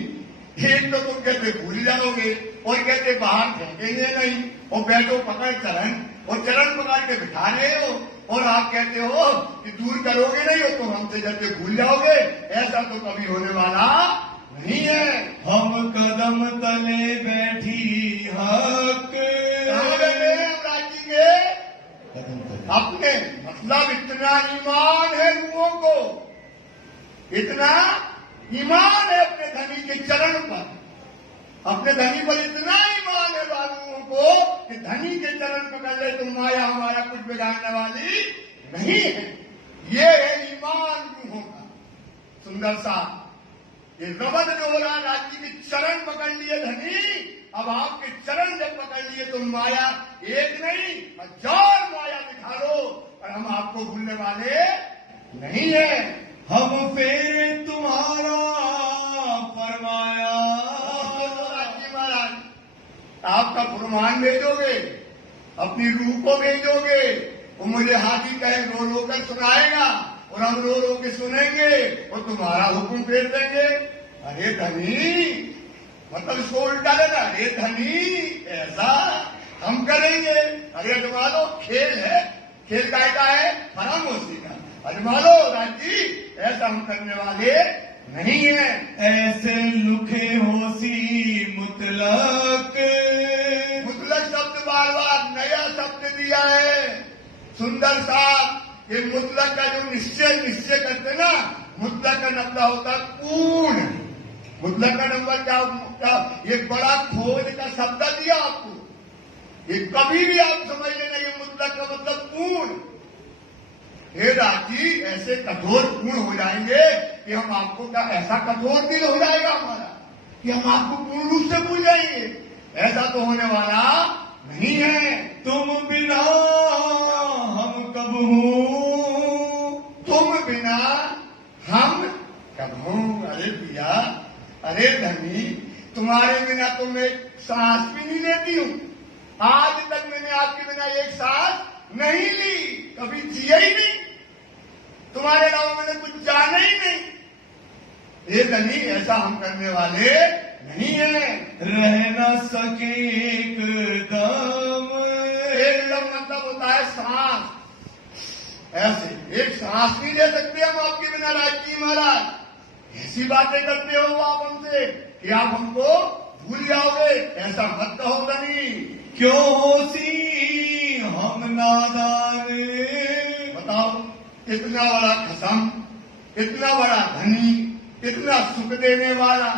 एक तो तुम कहते भूल जाओगे, और कहते बाहर फेंकेंगे नहीं, और बैठो पकड़ चरण, और चरण पकड़ के बिठा रहे हो, और आप कहते हो कि दूर करोगे नहीं हो, तो हमसे जब भूल जाओगे। ऐसा तो कभी होने वाला नहीं है। हम कदम तले बैठी हक, कहाँ बैठे हैं हम राज्य के? अपने मतलब इतना ईमान है लोगों को, इतना ईमान है अपने धनी के चरण पर, अपने धनी पर इतना ईमान है बालुओं को कि धनी के चरण पकड़ ले तो माया हमारा कुछ बिगाड़ने वाली नहीं है। ये है ईमान रूहों का सुंदर सा। ये रवद जो हो रहा राज्य के चरण पकड़ लिए धनी, अब आपके चरण जब पकड़ लिए तो माया एक नहीं 1000 माया दिखा लो, और हम आपको भूलने वाले नहीं है। हम फेरे तुम्हारा फरमाया। राज्य महाराज आपका फरमान भेजोगे, अपनी रूह को भेजोगे, वो मुझे हाथी कहे रो रो कर सुनाएगा, और हम रो रो के सुनेंगे, और तुम्हारा हुक्म फेर देंगे। अरे धनी, मतलब इसको उल्टा लेना, अरे धनी ऐसा हम करेंगे। अरे अजमा लो, खेल है, खेल का है फरामोशी का, अजमा लो राज्य, ऐसा हम करने वाले नहीं है। ऐसे लुखे होसी मुतलक, मुतलक शब्द बार बार नया शब्द दिया है सुंदर सा। ये मुतलक का जो निश्चय करते ना, मुतलक का नंबर होता पूर्ण। मुतलक का नंबर क्या? ये बड़ा खोज का शब्द दिया आपको, ये कभी भी आप समझ लेना, ये मुतलक का मतलब पूर्ण। हे राजी, ऐसे कठोर पूर्ण हो जाएंगे कि हम आपको क्या ऐसा कठोर दिल हो जाएगा हमारा कि हम आपको पूर्ण रूप से भूल जाएंगे। ऐसा तो होने वाला नहीं है। तुम बिना हम कब हूँ, तुम बिना हम कब हूँ। अरे पिया, अरे धनी, तुम्हारे बिना तो मैं सांस भी नहीं लेती हूँ। आज तक मैंने आपके बिना एक सांस नहीं ली। कभी जिए ही नहीं, तुम्हारे अलावा मैंने कुछ जाना ही नहीं। ये धनी, ऐसा हम करने वाले नहीं है। रह न सके एकदम, एकदम मतलब होता है सांस। ऐसे एक सांस नहीं ले सकते हम आपके बिना राजी महाराज। ऐसी बातें करते हो आप हमसे कि आप हमको भूल जाओगे, ऐसा मत कहो धनी। क्यों होसी हम नादान, बताओ, इतना बड़ा खसम, इतना बड़ा धनी, इतना सुख देने वाला,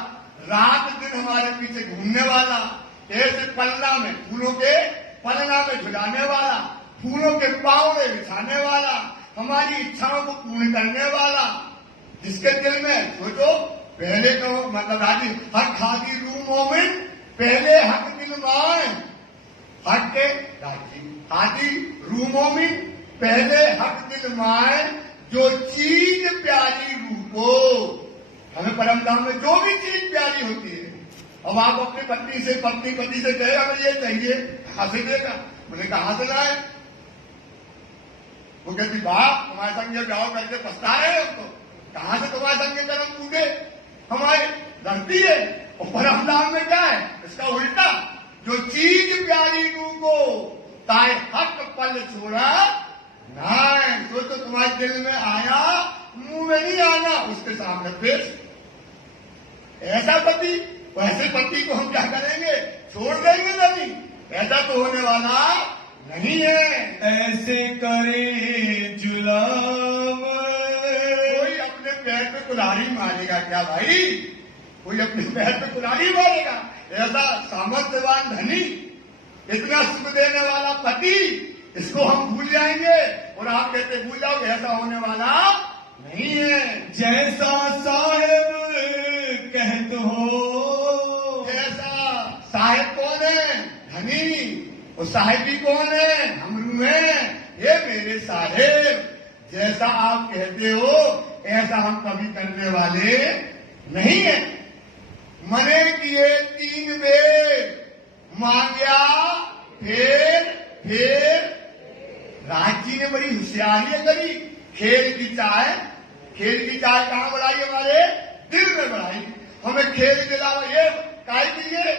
रात दिन हमारे पीछे घूमने वाला, ऐसे पलना में, फूलों के पलना में झुलाने वाला, फूलों के पाँव में बिछाने वाला, हमारी इच्छाओं को पूर्ण करने वाला, जिसके दिल में सोचो पहले तो मतलब हाजी हक हादी रू मोमिन, पहले हक दिल माए, हक के राजी हादी रू मोमिन, पहले हक दिल माए, जो चीज प्यारी रू को। हमें परम धाम में जो भी चीज प्यारी होती है, अब आप अपनी पत्नी से पति से कहे हमें ये चाहिए, कहां से देगा? बोले कहां से लाए? वो कहती बाप तुम्हारे संग ब्याह करके पछता रहे हो, तो कहां से तुम्हारे संग कर्म टूटे हमारे धरती है। और परम धाम में क्या है? इसका उल्टा, जो चीज प्यारी रू को ताए हक पल छोड़ा ना, जो तो तुम्हारे दिल में आया मुंह में नहीं आना, उसके सामने पेश। ऐसा पति, वैसे पति को हम क्या करेंगे? छोड़ देंगे नहीं, ऐसा तो होने वाला नहीं है। ऐसे करे जुलाम, कोई अपने पैर पे कुल्हाड़ी मारेगा क्या भाई? कोई अपने पैर पे कुल्हाड़ी मारेगा? ऐसा सामर्थ्यवान धनी, इतना सुख देने वाला पति, इसको हम भूल जाएंगे और आप कहते भूल जाओगे, ऐसा होने वाला नहीं है। जैसा साहेब कहते हो, जैसा साहेब कौन है? धनी। और साहेबी कौन है? हम हैं, ये मेरे साहेब। जैसा आप कहते हो ऐसा हम कभी करने वाले नहीं है। मने किए 3 बेर, मांगया फिर राजी ने बड़ी होशियारी करी। खेल की चाय कहां बढ़ाई? हमारे दिल में बढ़ाई। हमें खेल के अलावा ये काय के लिए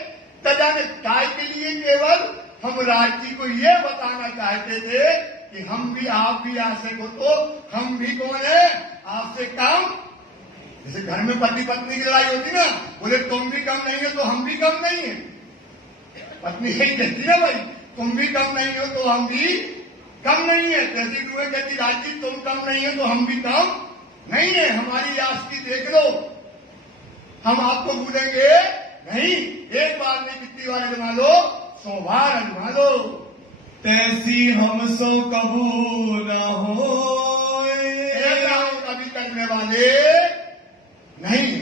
तजाने काय के लिए केवल हम राजी को ये बताना चाहते थे कि हम भी आप भी आशे को, तो हम भी कौन है? आपसे कम। जैसे घर में पति पत्नी की लड़ाई होती ना, बोले तुम भी कम नहीं हो तो हम भी कम नहीं है। पत्नी यही कहती है भाई, तुम भी कम नहीं हो तो हम भी कम नहीं है। जैसी तुम्हें कहती राजी तुम कम नहीं हो तो हम भी कम नहीं है। हमारी आस्ती देख लो, हम आपको भूलेंगे नहीं। एक बार नहीं, कितनी बार अजमा लो? 100 बार अजमा लो। तैसी हम सो कबू न हो, ऐसा हम कभी करने वाले नहीं।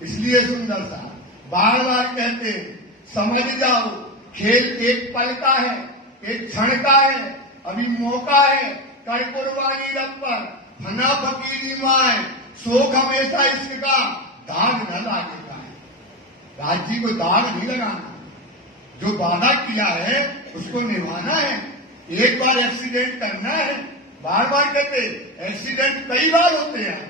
इसलिए सुंदर सा बार बार कहते समझ जाओ, खेल एक पल का है, एक क्षण का है, अभी मौका है। कर कुर्बानी रब पर, फना फकीरी माए, शोक हमेशा इसका दाग न लागेगा। राज्य को दाग नहीं लगाना, जो वादा किया है उसको निभाना है। एक बार एक्सीडेंट करना है, बार बार कहते एक्सीडेंट कई बार होते हैं।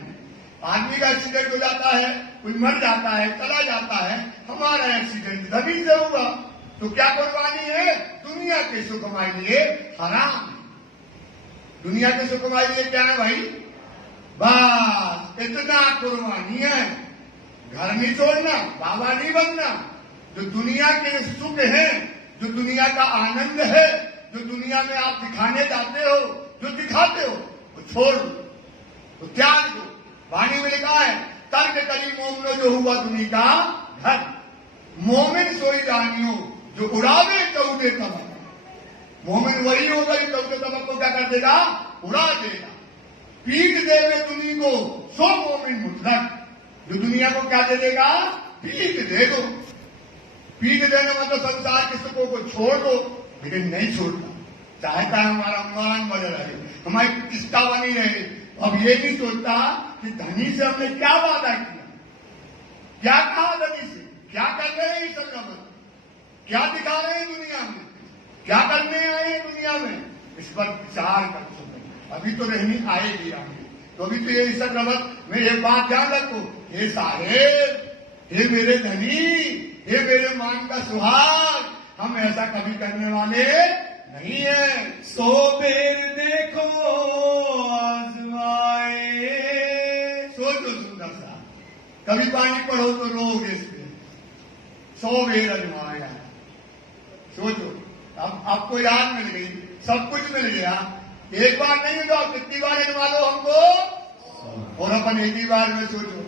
आदमी का एक्सीडेंट हो जाता है, कोई मर जाता है, चला जाता है। हमारा एक्सीडेंट धनी से हुआ तो क्या कुर्बानी है? दुनिया के सुख हमारे लिए हराम है। दुनिया के सुख हमारे लिए क्या है भाई? बस इतना कुर्बानी है। घर नहीं छोड़ना, बाबा नहीं बनना। जो दुनिया के सुख है, जो दुनिया का आनंद है, जो दुनिया में आप दिखाने जाते हो, जो दिखाते हो, वो छोड़ दो, वो त्याग दो। वाणी में लिखा है तर्क करी मोमनो जो हुआ दुनिया का घर, मोमिन सोई रानियों जो उड़ावे चौदे तबक। मोमिन वही होगा जो चौदे तबक को क्या कर देगा? उड़ा देगा। पीठ देवे दुनिया को सो मोमिन मुतलक, जो दुनिया को क्या दे देगा? पीठ दे दो। पीठ देने मतलब संसार के सुखों को छोड़ दो, लेकिन नहीं छोड़ना चाहता है। हमारा मान बना रहे, हमारी प्रतिष्ठा बनी रहे। अब ये नहीं सोचता कि धनी से हमने क्या वादा किया, क्या कहा धनी से, क्या कर रहे हैं इस समय, क्या दिखा रहे हैं दुनिया में, क्या करने आए हैं दुनिया में, इस पर विचार कर सकते। अभी तो रहनी आएगी आगे। तो अभी तो ये ईश्वर रमत में एक बात ध्यान रखो, हे साहेब, हे मेरे धनी, हे मेरे मान का सुहाग, हम ऐसा कभी करने वाले नहीं है। सो बेर देखो आजमाए। सोचो सुंदर सा, कभी पानी पढ़ो तो रोगे इस पे, 100 बेर आजमाया। सोचो, अब आपको याद मिल गई, सब कुछ मिल गया, एक बार नहीं तो आप कितनी बार आजमा लो हमको, और अपन एक ही बार में सोचो।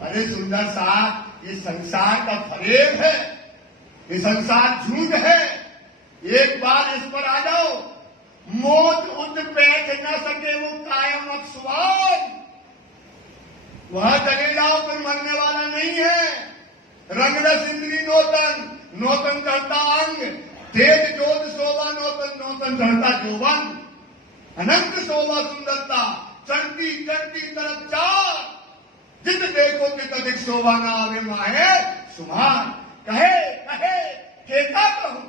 अरे सुंदर सा, ये संसार का फरेब है, ये संसार झूठ है। एक बार इस पर आ जाओ, मौत उठ बैठ न सके वो कायम अक्सवार, वहां चले जाओ फिर मरने वाला नहीं है। रंगरस इंद्री नौतन, नौतन चढ़ता अंग, तेज जोत शोभा नौतन, नौतन चढ़ता जोवन, अनंत शोभा सुंदरता, चढ़ती चढ़ती तरफ चार, जित देखो कि तदिक शोभा ना आवे माहे सुमान। कहे कहे केता कहूं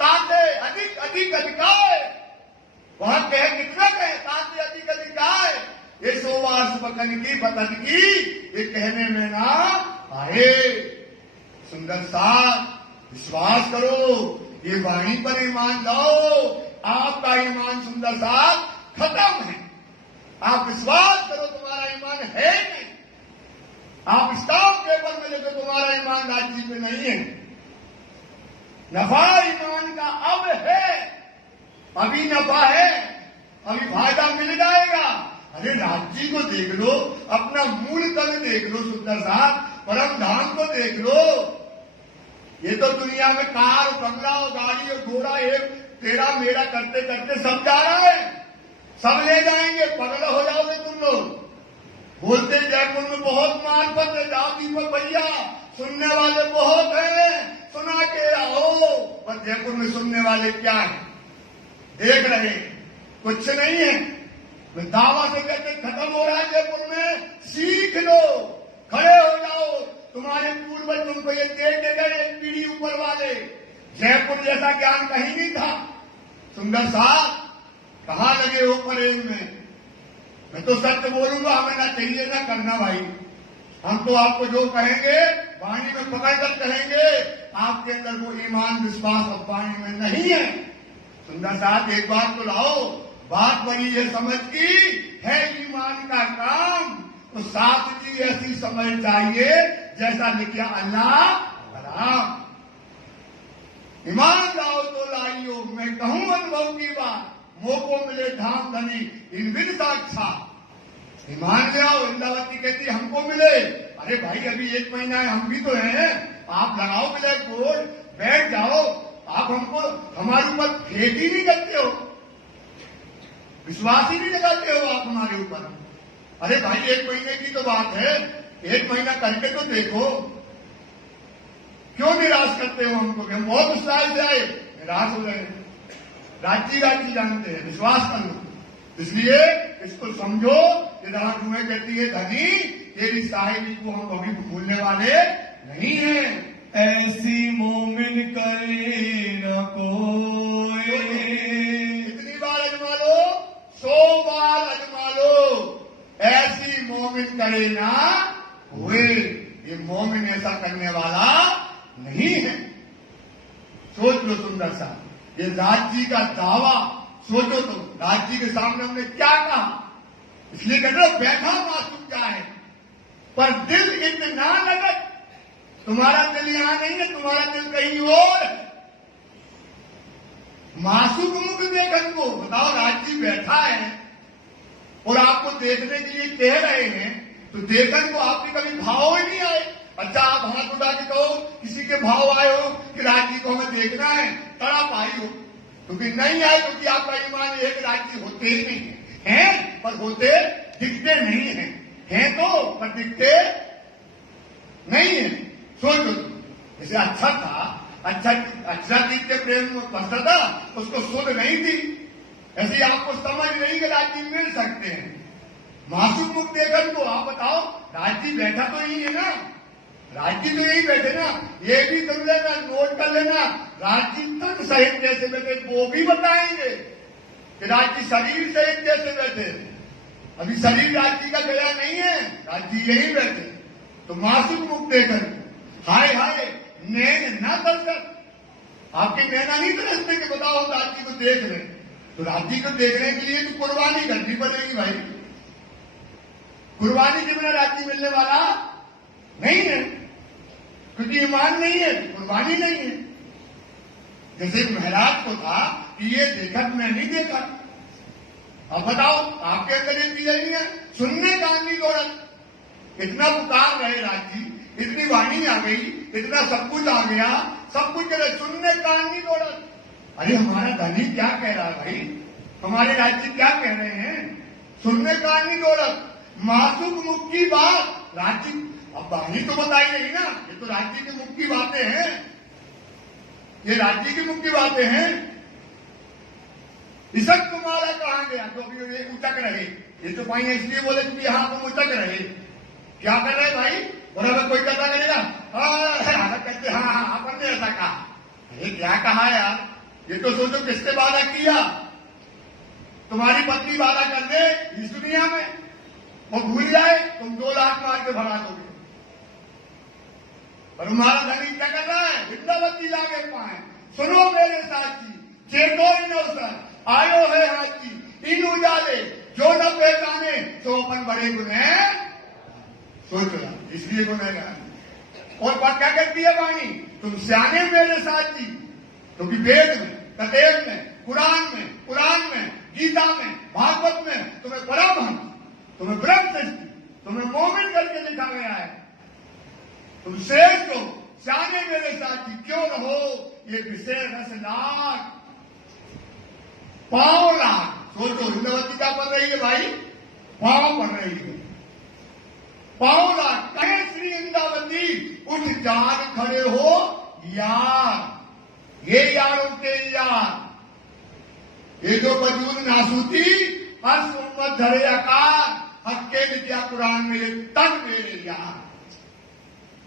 ताते अधिक अधिक अधिकाय, वहां कहे कितना कहे ताते अधिक अधिकाय, ये शोभा सुबकन की बतन की ये कहने में ना आए। सुंदर सा, विश्वास करो, ये वाणी पर ईमान लाओ, आपका ईमान सुंदर सा खत्म है। आप विश्वास करो, तुम्हारा ईमान है नहीं। आप स्टाफ पेपर में लिखो, तुम्हारा ईमान राज्य पे नहीं है। नफा ईमान का अब है, अभी नफा है, अभी फायदा मिल जाएगा। अरे राज्य को देख लो, अपना मूल तल देख लो सुंदर सा, परम धाम को देख लो। ये तो दुनिया में कार बंगला और गाड़ी और घोड़ा एक तेरा मेरा करते करते सब जा रहा है, सब ले जाएंगे, पगल हो जाओगे तुम लोग। बोलते जयपुर में बहुत मार्फत है, जाओ दीपक भैया, सुनने वाले बहुत हैं, सुना के आओ। पर जयपुर में सुनने वाले क्या है, देख रहे हैं, कुछ नहीं है। दावा से कहते खत्म हो रहा है जयपुर में, सीख लो, खड़े हो जाओ। तुम्हारे पूर्वज तुमको ये दे के गए, एक पीढ़ी ऊपर वाले, जयपुर जैसा ज्ञान कहीं नहीं था। सुंदर सा, कहां लगे हो प्रेम में? मैं तो सत्य बोलूंगा, हमें ना चाहिए ना करना भाई। हम तो आपको जो कहेंगे वाणी में पकड़कर कहेंगे, आपके अंदर वो ईमान विश्वास और वाणी में नहीं है। सुंदर साहब, एक बात तो लाओ, बात बड़ी है समझ की, है ईमान का काम तो साथ की ऐसी समझ चाहिए जैसा लिखा अल्लाह कलाम। ईमान लाओ तो लाइयो, मैं कहूं अनुभव की बात, मोको मिले धाम धनी इन बिन साक्षात। ईमान ले आओ, इंद्रावती कहती हमको मिले। अरे भाई अभी 1 महीना है, हम भी तो हैं, आप लगाओ ब्लैक बोर्ड, बैठ जाओ। आप हमको हमारे ऊपर खेत ही नहीं करते हो, विश्वास ही नहीं लगाते हो आप हमारे ऊपर। अरे भाई 1 महीने की तो बात है, 1 महीना करके तो देखो। क्यों निराश करते हो हमको? हम बहुत उत्साह से आए, निराश हो गए। राज्य जानते हैं, विश्वास कर लो। इसलिए इसको समझो, ये जहां तुम्हें कहती है धनी, तेरी साहिबी को हम कभी भूलने वाले नहीं है। ऐसी मोमिन करे न कोई। कितनी बार अजमा लो? 100 बार अजमा लो। ऐसी मोमिन करे ना कोई, ये मोमिन ऐसा करने वाला नहीं है। सोच लो सुंदर सा, ये राज्य का दावा सोचो तो, राज्य के सामने हमने क्या कहा? इसलिए कहते हो बैठा मासूम जाए, पर दिल इतना लगत। तुम्हारा दिल यहां नहीं है, तुम्हारा दिल कहीं और है। मासूम मुख देखन को बताओ, राज्य बैठा है और आपको देखने के लिए कह रहे हैं, तो देखन को आपके कभी भाव ही नहीं आए। अच्छा आप हाथ उठा के कहो, किसी के भाव आए हो कि राज्य को हमें देखना है, तड़प आई हो, क्योंकि नहीं आए, क्योंकि आपका ईमान है कि राज्य होते ही नहीं हैं, पर होते दिखते नहीं हैं तो पर दिखते नहीं है। सोचो, जैसे अच्छा था, अच्छा दिख के प्रेम में बसता था, उसको सुध नहीं थी, ऐसे आपको समझ नहीं कि राज्य मिल सकते हैं। मासूम मुख देखकर तो आप बताओ, राज्य बैठा तो यही है ना, राज्य तो यही बैठे ना। ये भी कर लेना, नोट कर लेना, राज्य तक सहित कैसे बैठे वो भी बताएंगे। कि राज्य शरीर से एक जैसे बैठे, अभी शरीर राज्य का गया नहीं है, राज्य यही बैठे। तो मासूक मुख देकर हाय हाय नैन न दर्शक, आपके नैना नहीं तरसते कि बताओ हम राज्य को देख रहे हैं। तो राज्य को देखने के लिए तो कुर्बानी करनी पड़ेगी भाई। कुर्बानी के बिना राज्य मिलने वाला नहीं है, क्योंकि ईमान नहीं है, कुर्बानी नहीं है। जैसे महाराज को था कि ये देखा मैं नहीं देखा, अब बताओ आपके अंदर ये चीज नहीं है, सुनने कान की दौलत, इतना पुकार रहे राज्य, इतनी वाणी आ गई, इतना सब कुछ आ गया, सब कुछ करे, सुनने कान की दौलत। अरे हमारा धनी क्या कह रहा है भाई, हमारे राज्य क्या कह रहे हैं, सुनने कान की दौलत, मासूक मुख की बात। राज्य अब वाणी तो बताई नहीं ना, ये तो राज्य के मुख की बातें हैं, ये राज्य की मुख की बातें हैं। इसक तुम्हारा कहां गया, तो अभी ये उचक रहे, ये तो भाई इसलिए बोले कि यहां तुम उचक रहे, क्या कर रहे भाई, और अगर कोई करता करेगा कहते हाँ अपन ने ऐसा कहा। अरे क्या कहा यार, ये तो सोचो किसने वादा किया, तुम्हारी पत्नी वादा कर दे इस दुनिया में, वो भूल जाए तुम 2 लाख मार के भगा दोगे। और हमारा धनी क्या कर रहा है, वृंदावती लागे पाए, सुनो मेरे साथी, चेतो इन अवसर आयो है हाथी, इन उजाले जो न पहचाने तो अपन बड़े गुनह सोच रहा, इसलिए गुनहगार। और बात क्या कहती है वाणी, तुम सियाने मेरे साथी, क्योंकि वेद में, कतेब में, पुराण में, गीता में, भागवत में तुम्हें परमहंस, तुम्हें ब्रह्म, तुम्हें मोमिन करके लिखा गया है। तुम श्रेष्ठ हो, सियाने मेरे साथी क्यों रहो, ये विषय रस लाख पांव लाख। सोचो इंद्रवती क्या पढ़ रही है भाई, पांव पढ़ रही है, पांव लाख। कहे श्री इंद्रावती उठ जान खड़े हो यार, ये यारों के यार, ये जो वजूद नासूती हर्ष उम्मत धरे आकार, हक्के विद्या पुराण में ये तन मेरे यार।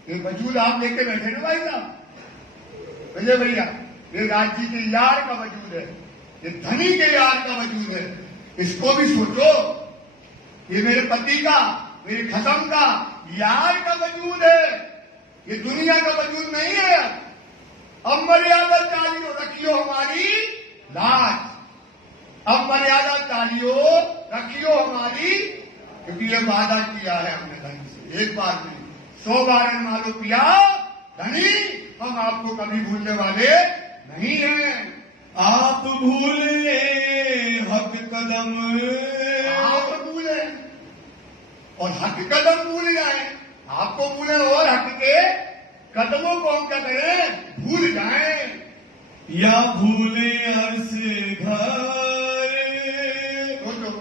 ये वजूद आप लेके बैठे ना भाई साहब, भैया ये राज्य के यार का वजूद है, ये धनी के यार का वजूद है। इसको भी सोचो, ये मेरे पति का, मेरे खसम का यार का वजूद है, ये दुनिया का वजूद नहीं है। अब मर्यादा चालियो रखियो हमारी लाज, अब मर्यादा चालियो रखियो हमारी, क्योंकि ये वादा किया है हमने धनी से, एक बार नहीं 100 बार मालो पिया धनी, हम आपको कभी भूलने वाले नहीं हैं। आप भूले हक कदम, आप भूले और हक कदम भूल जाए, आपको भूले और हक के कदमों को हम क्या करें, भूल जाएं। या भूले अर्श घर, सोचो,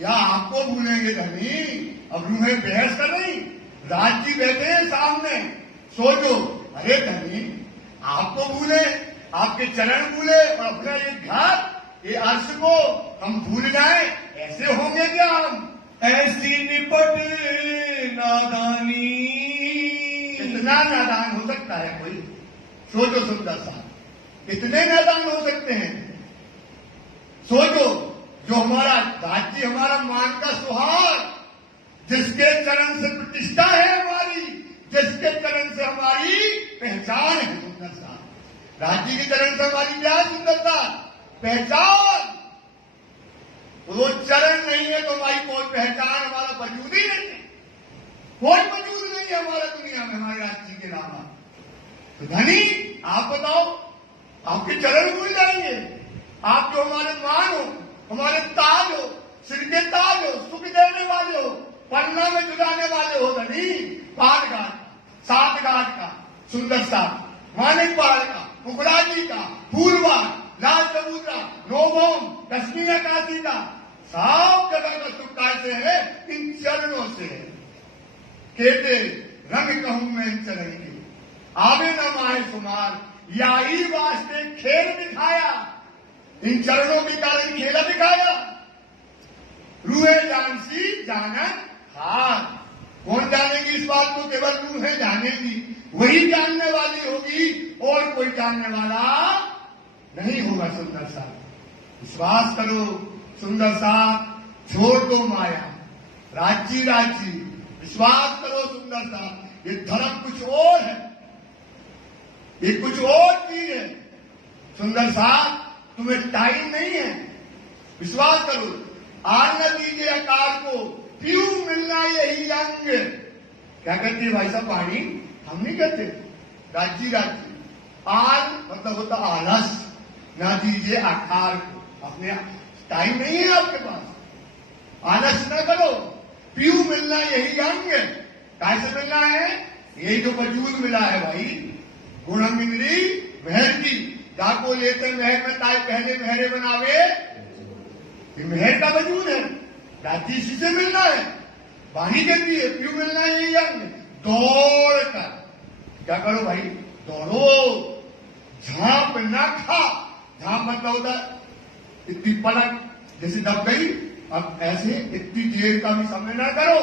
या आपको भूलेंगे धनी, अब रूहें बहस कर रही, राज्य बैठे हैं सामने, सोचो अरे धनी आपको भूले, आपके चरण भूले और अपना ये घर, ये अर्श को हम भूल जाएं, ऐसे होंगे क्या हम? ऐसी निपट नादानी, कितना नादान हो सकता है कोई, सोचो सुंदर साहब, कितने नादान हो सकते हैं। सोचो जो हमारा राज्य, हमारा मान का सुहाग, जिसके चरण से प्रतिष्ठा है हमारी, जिसके चरण से हमारी पहचान है सुंदर साहब, राज्य के चरण से हमारी क्या सुंदरता, पहचान। वो चरण नहीं है तो हमारी कोई पहचान, हमारा वजूद ही नहीं है, कोई वजूद नहीं है हमारा दुनिया में हमारे राज्य के अलावा। तो धनी आप बताओ, आपके चरण भूल जाएंगे, आप जो हमारे मान हो, हमारे ताज हो, सिर के ताज हो, सुख देने वाले हो, पन्ना में जुटाने वाले हो धनी, पाठ घाट, सात घाट का सुंदर सा, मानिक पहाड़ का, मुखराजी का, फूलवार, लाल चबूतरा, नोभोम, कश्मीर काशी का, सब जगह का सुख कैसे है, इन चरणों से है। कहते रंग कहूं मैं इन चरण की, आवे न माए सुमार, या ही वास्ते खेल दिखाया, इन चरणों के कारण खेला दिखाया। रूहे जानसी जानत हार, कौन जानेगी इस बात को, केवल रूहें जानेगी, वही जानने वाली होगी, और कोई जानने वाला नहीं होगा सुंदर सा। विश्वास करो सुंदर सा, छोड़ दो माया, राज्य राज्य। विश्वास करो सुंदर सा, ये धर्म कुछ और है, ये कुछ और चीज है। सुंदर सा, तुम्हें टाइम नहीं है। विश्वास करो, आज न दीजिए आकार को, पीऊ मिलना यही अंग। क्या कहते हैं भाई साहब वाणी? हम नहीं कहते राज्य राज्य। आल मतलब होता आलस, ना दीजिए आकार को। अपने टाइम नहीं है आपके पास, आलस न करो। पीऊ मिलना यही अंग। कैसे मिलना है? यही जो वजूद मिला है भाई, गुणम इंद्री मेहर की। जाको लेते मेहर में ताए पहले मेहरे बनावे, ये मेहर का वजूद है। राज्य इसी से मिलना है। वाणी कहती है पीऊ मिलना यही अंग। दौड़ कर क्या करो भाई? दौड़ो। झांप ना खा। झांप मतलब होता है इतनी पलक जैसे दब गई, अब ऐसे इतनी देर का भी समय ना करो,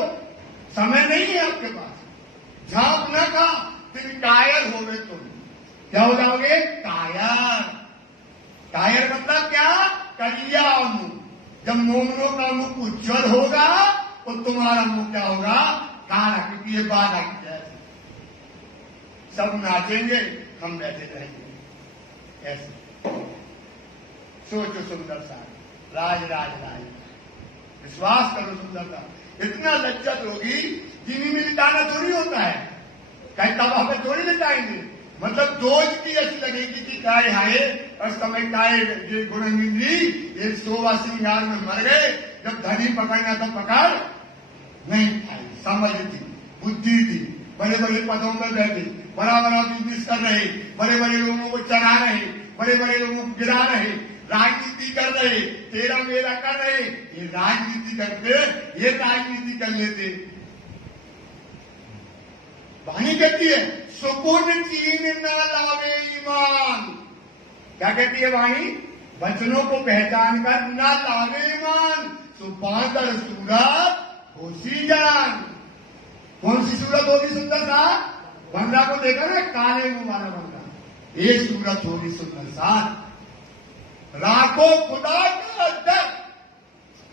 समय नहीं है आपके पास। झांप ना खा, फिर कायर हो गए तुम। क्या हो जाओगे? कायर। कायर मतलब क्या? करिया मुंह। जब मोमनों का मुख उज्जवल होगा तो तुम्हारा मुंह क्या होगा? काला, क्योंकि ये बाधा की जैसे सब नाचेंगे, हम बैठे रहेंगे ऐसे। सोचो सुंदर सा, राज राज राज। विश्वास करो सुंदर सा, इतना लज्जत होगी। चीनी में लिटाना थोड़ी होता है, कहीं तवा पे थोड़ी लिटाएंगे। मतलब दोज की ऐसी लगेगी कि काय हाय और समय काय ये गुणमिंद्री ये सोवा श्रृंगार में मर गए। जब धनी पकड़ना तो पकड़ नहीं पाई। समझ थी, बुद्धि थी, बड़े बड़े पदों में बैठे, बड़ा बड़ा बिजनेस कर रहे, बड़े बड़े लोगों को चला रहे, बड़े बड़े लोगों को गिरा रहे, राजनीति कर रहे, तेरा मेरा कर रहे। ये राजनीति करते, ये राजनीति कर लेते। वाणी कहती है सुकुन चीन न लावे ईमान। क्या कहती है वाणी? वचनों को पहचान कर न लावे ईमान, सुपातर सूरत होशी जान। कौन सी सूरत होगी सुंदर सा? बंदा को देखा ना, काले मुंह वाला बंदा, ये सूरत होगी सुंदर सा। राखो खुदा का डर।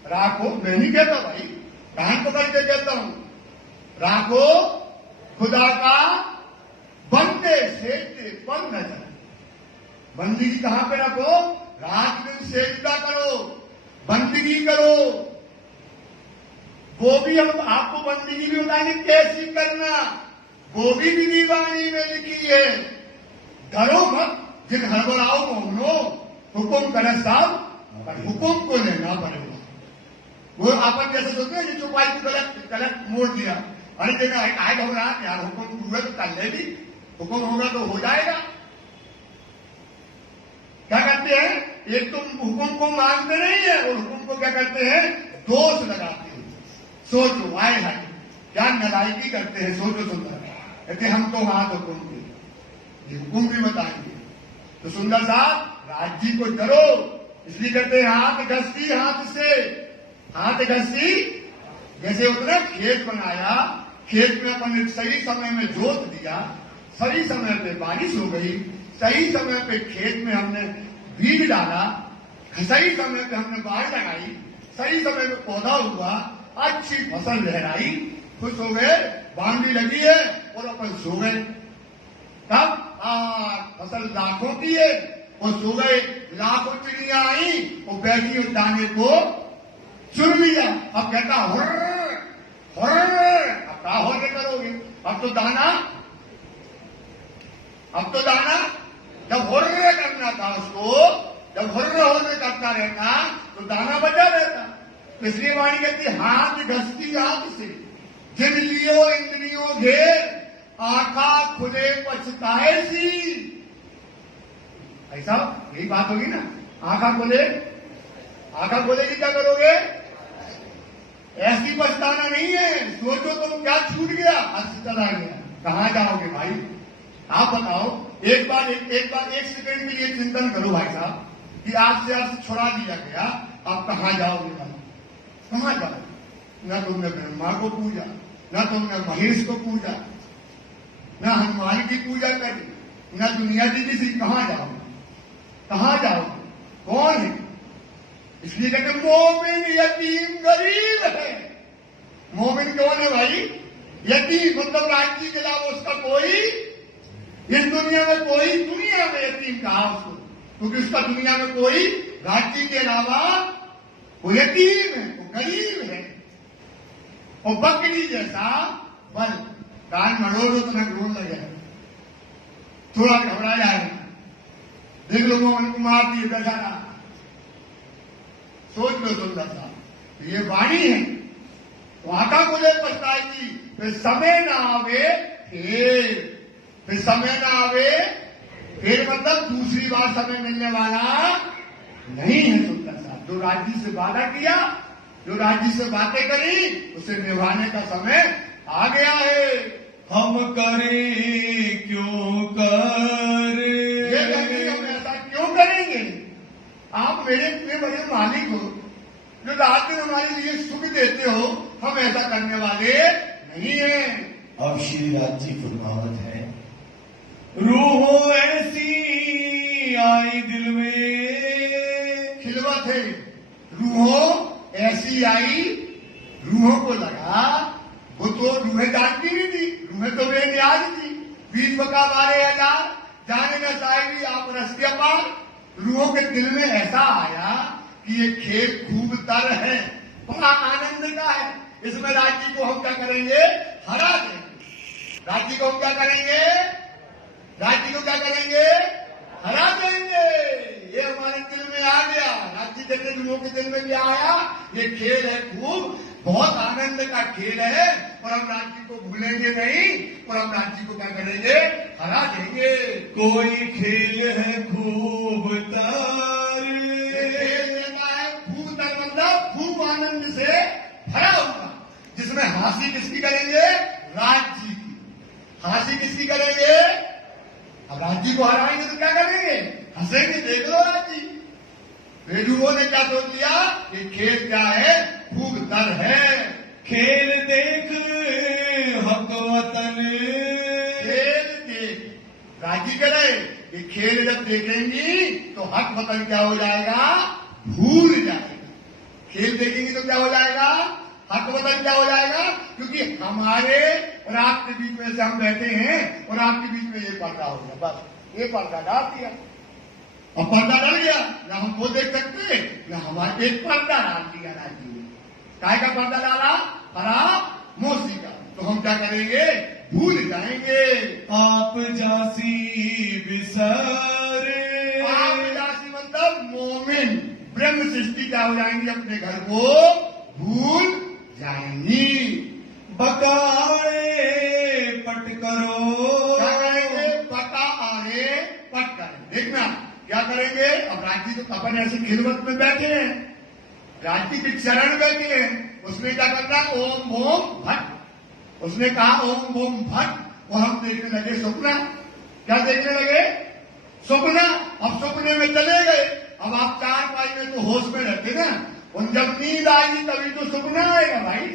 राखो, मैं नहीं कहता भाई, कान पकड़ के कहता हूं। राखो खुदा का बंदे सेजते पर नजर। बंदगी कहां पे रखो? रात दिन सेजदा करो, बंदगी करो। वो भी हम आपको बंदगी भी बताएंगे कैसी करना, वो भी वाणी में लिखी है। डरो मत, जिन हड़बड़ाओ मोहनो, हुकुम करे साहब, पर हुकुम को लेना पड़ेगा। वो अपन जैसे सोचते हैं चुपाई को गलत मोड़ दिया, अरे देखा आए घबरा यार, हुकुम हुआ तो कर लेगी, हुकुम होगा तो हो जाएगा। क्या करते हैं? एक तो हुकुम को मानते नहीं है और हुकुम को क्या करते हैं? दोष लगाते हैं। सोचो आए है क्या नलायकी करते हैं। सोचो सुंदर, कहते हम तो हाथ हुकुम के, ये हुकुम भी बताएंगे। तो सुंदर साहब राज्य को डरो, इसलिए कहते हैं हाथ घसी हाथ से। हाथ घसी जैसे उतना खेत बनाया, खेत में अपन ने सही समय में जोत दिया, सही समय पे बारिश हो गई, सही समय पे खेत में हमने बीज डाला, सही समय पे हमने बाढ़ लगाई, सही समय पे पौधा हुआ, अच्छी फसल लहराई, खुश हो गए, बांधी लगी है और अपन सो गए। तब फसल लाखों की है और सो गए। लाखों चिड़िया आई और बैठी उस दाने को चुन लिया। अब कहता हुर्र हुर्र, अब क्या होने करोगे? अब तो दाना जब हुर्र करना था उसको, जब हुर्र होने करता रहता तो दाना बचा रहता। इसलिए वाणी कहती हाथ घसती आंख से, जिन लियो इंद्रियों घेर, आंखा खुले पछताए सी। ऐसा यही बात होगी ना, आंखा खोलेगी क्या करोगे? ऐसी पछताना नहीं है। सोचो तुम क्या छूट गया, अस्सी चला गया, कहां जाओगे भाई? आप बताओ। एक बार एक सेकंड के लिए चिंतन करो भाई साहब कि आपसे छुड़ा दिया गया, आप कहां जाओगे भाई? कहां जाओगे? न तुमने ब्रह्मा को पूजा, न तुमने महेश को पूजा, न हनुमान की पूजा करी, न दुनिया की किसी। कहां जाओगे? कहां जाओगे? कौन है? इसलिए कहते मोमिन यतीम गरीब है। मोमिन कौन है भाई? यतीम, मतलब राज्य के अलावा उसका कोई इस दुनिया में कोई, दुनिया में यतीम कहा उसको, क्योंकि उसका दुनिया में कोई राज्य के अलावा वो यतीम है, वो गरीब है। और बकरी जैसा बल, कान मरोड़ो तो मैं रोने लगे, थोड़ा घबरा जाएगा। देख लो मोहन कुमार जी बेचारा, सोच लो सुंदर सा, ये वाणी है, वहां का मुझे पछताएगी, फिर समय ना आवे फिर समय ना आवे, फिर मतलब दूसरी बार समय मिलने वाला नहीं है। सुंदर सा, जो राज्य से वादा किया, जो राज्य से बातें करी, उसे निभाने का समय आ गया है। हम करें क्यों करे, ये कहते हम ऐसा क्यों करेंगे? आप मेरे इतने बड़े मालिक हो, जो रात दिन हमारे लिए सुख देते हो, हम ऐसा करने वाले नहीं है। अब श्री राज जी फरमावत है, रूहो ऐसी आई दिल में, खिलवत है, रूहो ऐसी आई, रूहों को लगा, वो तो रूहें जानती नहीं थी, रूहें तो बेनियाज थी, 20 बका 12,000 जाने न साहेबी आप रस्तिया पार। रूहों के दिल में ऐसा आया कि ये खेल खूब तर है, बड़ा आनंद का है, इसमें राज्य को हम क्या करेंगे? हरा देंगे। राज्य को हम क्या करेंगे? राज्य को क्या करेंगे? हरा देंगे। ये हमारे दिल में आ गया, राज्य जैसे रूहों के दिल में भी आया, ये खेल है खूब, बहुत आनंद का खेल है, और हम राज्य को भूलेंगे नहीं, और हम राज्य को क्या करेंगे? हरा देंगे। कोई खेल है खूब तर, खेल लेता है खूब तर, मतलब खूब आनंद से भरा होगा, जिसमें हंसी किसकी करेंगे? राज्य की। हंसी किसकी करेंगे? अब राज्य को हराएंगे तो क्या करेंगे? हंसेंगे। देख लो राज्य, रेडुओं ने क्या सोच लिया? ये खेल क्या है? खूब तर है। खेल देख हक वतन, खेल देख, राजी करे, ये खेल जब देखेंगी तो हक वतन क्या हो जाएगा? भूल जाएगा। खेल देखेंगी तो क्या हो जाएगा? हक वतन क्या हो जाएगा? क्योंकि हमारे और आपके बीच में से हम बैठे हैं, और आपके बीच में ये पर्दा हो गया, बस ये पर्दा डाल दिया, और पर्दा डल गया, ना हम वो देख सकते, ना हमारे एक पर्दा डाल दिया राज्य में। काय का पर्दा डाला? हरा मोसी का। तो हम क्या करेंगे? भूल जाएंगे। आप जासी बिसरे, आप जासी मतलब मोमिन, ब्रह्म सृष्टि क्या हो जाएंगी? अपने घर को भूल जाएंगी। बकाए पट करो, क्या करेंगे? बका आरे पट करें। देखना क्या करेंगे? अब राज्य तो अपन ऐसी खिलवत में बैठे हैं, राज्य के चरण बैठे हैं, उसने क्या करना? ओम भोम भट। उसने कहा ओम भोम भट, वो हम देखने लगे सपना। क्या देखने लगे? सपना। अब सपने में चले गए। अब आप 4 पाई में तो होश में रहते ना, और जब नींद आएगी तभी तो सपना आएगा भाई,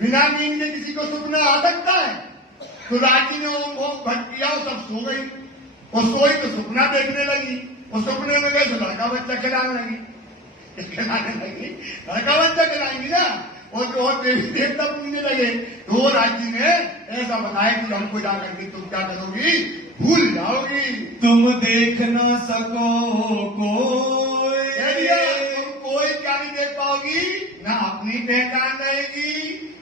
बिना नींद के किसी को सपना आ सकता है? तो राज्य ने ओम भोम भट किया, और सब सो गई, और सोई तो सपना देखने लगी, और सपने में गए तो लड़का बच्चा खिलाने लगी, लड़का बच्चा खिलाएंगी ना, और देवी देवता पूजने लगे। तो वो राज्य ने ऐसा बताया कि हमको जाकर के तुम क्या करोगी? भूल जाओगी। तुम देख ना सको कोई, तुम कोई क्या नहीं देख पाओगी, ना अपनी पहचान रहेगी,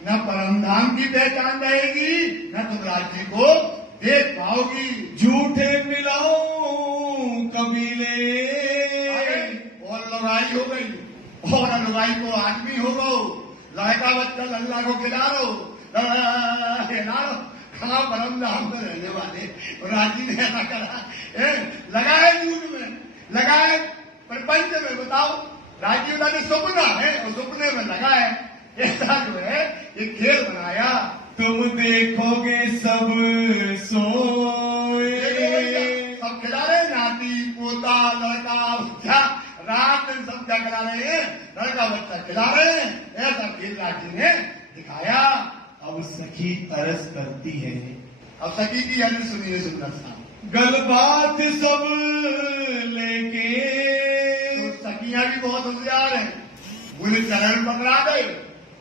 ना परमधाम की पहचान रहेगी, ना तुम राज्य को देख पाओगी। झूठे मिलाओ कबीले, और लड़ाई हो गई, और लड़ाई को आदमी हो गो, लड़का बच्चा लल्ला को खिला लो, कहा परम धाम में रहने वाले। और राजी ने ऐसा करा, लगाए झूठ में, लगाए प्रपंच में। बताओ, राजी वाला ने सपना है, और सपने में लगाए, ऐसा जो है ये खेल बनाया। तुम देखोगे सब सोए, सब खिला रहे, नाती पोता लड़का बच्चा, रात दिन सब क्या खिला रहे हैं? लड़का बच्चा खिला रहे हैं। ऐसा खेल राजी ने दिखाया। अब सखी अरज करती है, अब सखी की अर्ज सुनिए सुंदर साहब। गलबात सब लेके, तो सखियां भी बहुत होशियार बोले चरण पकड़ा गए।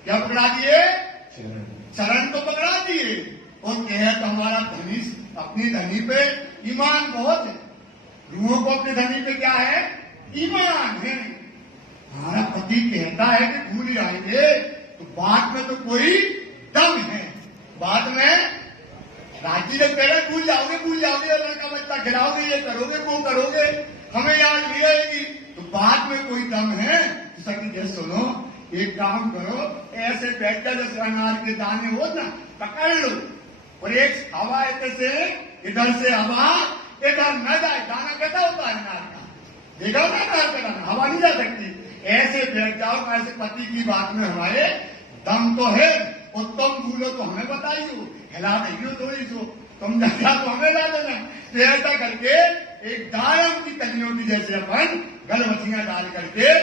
क्या पकड़ा दिए? चरण। चरण तो पकड़ा दिए और कहे तो हमारा धनी, अपनी धनी पे ईमान बहुत है। रूहों को अपने धनी पे क्या है? ईमान है। हमारा पति कहता है कि भूल जाएंगे, तो बात में तो कोई दम है। बाद में राजी जब कह रहे भूल जाओगे, लड़का बच्चा गिराओगे, ये करोगे, वो करोगे, हमें याद नहीं रहेगी, तो बात में कोई दम है। तो सखी जैसे सुनो, एक काम करो, ऐसे बैठ जा जैसे अनार के दाने हो ना, पकड़ लो और एक हवा ऐसे इधर से हवा इधर न जाए। दाना कैसा होता है अनार का? देखा होगा अनार का दाना, हवा नहीं जा सकती। ऐसे बैठ जाओ, ऐसे पति की बात में हमारे दम तो है। और तुम भूलो तो हमें बताइयो, हिला देगी थोड़ी सो, तुम जगह तो हमें ला देना। तो ऐसा करके एक दारम की कलियों की जैसे अपन गलबतियां डाल करके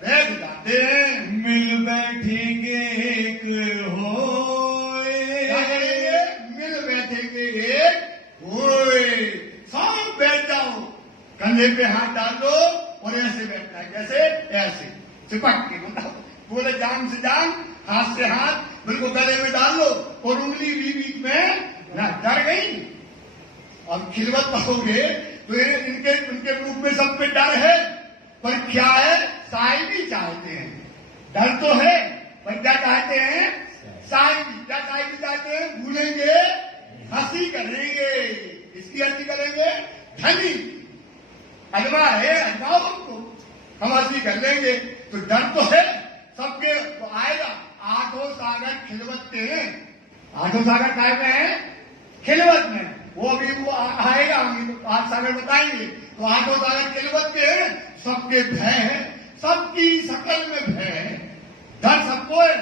बैठ जाते हैं। मिल बैठेंगे एक होए। क्या करेंगे? मिल बैठेंगे एक होए। सब बैठ जाओ, कंधे पे हाथ डाल दो और ऐसे बैठना है। कैसे? ऐसे चिपक के, बताओ, बोले जान से जान, हाथ से हाथ बिल्कुल गले में डाल लो और उंगली बीच में ना। डर गई? अब खिलवत पाओगे तो इनके उनके रूप में सब पे डर है, पर क्या है? साहिबी चाहते हैं। डर तो है, पर क्या चाहते हैं? साहिबी। क्या साहिबी चाहते हैं? भूलेंगे, हंसी करेंगे। इसकी हंसी करेंगे धनी, अजमा है, अजमाओ हमको, हम हंसी कर लेंगे। तो डर तो है सबके, तो आएगा। आठों सागर खिलवत के हैं। आठों सागर काय में है? खिलवत में। वो अभी वो आएगा, हम आठ सागर बताएंगे। तो आठों सागर खिलवत के हैं, सबके भय है, सबकी शकल में भय है। डर सबको है,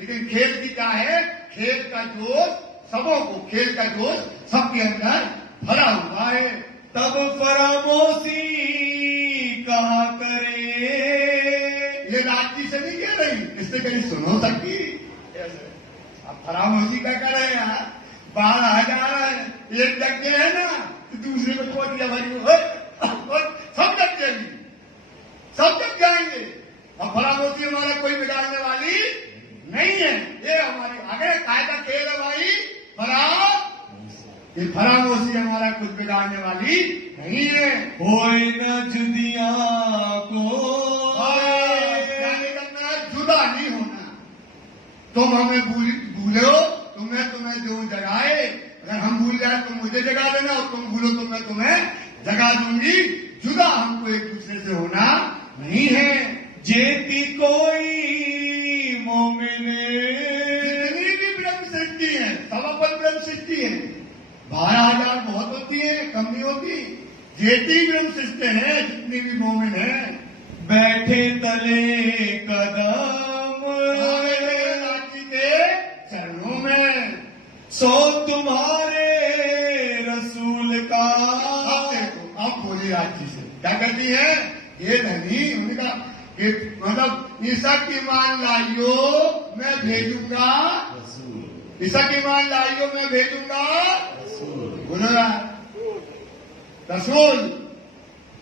लेकिन खेल की क्या है? खेल का जोश सबों को, खेल का जोश सबके अंदर भरा हुआ है। तब फरामोशी कहा करे। ये राजी से नहीं कह रही, इससे कहीं सुनो सकती। अब फरामोशी का कर रहे हैं यार, बाहर आ जा रहा है, एक जग है ना, तो दूसरे को छोड़ दिया भाई, सब जग जाएंगे, सब जग जाएंगे। अब फरामोशी हमारा कोई बिगाड़ने वाली नहीं है। ये हमारे आगे कायदा खेल है भाई। ये फरामोशी हमारा कुछ बिगाड़ने वाली नहीं है। होए न जुदिया को, जुदा नहीं होना। तुम हमें भूलो, तुम्हें जो जगाए, अगर हम भूल जाए तो मुझे जगा देना, और तुम भूलो तो मैं तुम्हें जगा दूंगी। जुदा हमको एक दूसरे से होना नहीं है। जेती कोई मोमिन, जितनी भी ब्रह्म सृष्टि है, सब अपन ब्रह्म सृष्टि है। 12,000 बहुत होती है, कम नहीं होती। जेती ब्रह्म सृष्टि है, जितनी भी मोमिन है, बैठे तले कदम राजी के चरणों में, सो तुम्हारे रसूल का। अब देखो, अब बोली राजी से क्या कहती है? ये धनी उनका, ये मतलब ईसा की मान लाइयो मैं भेजूंगा, ईसा की मान लाइयो मैं भेजूंगा। बोलो रसूल,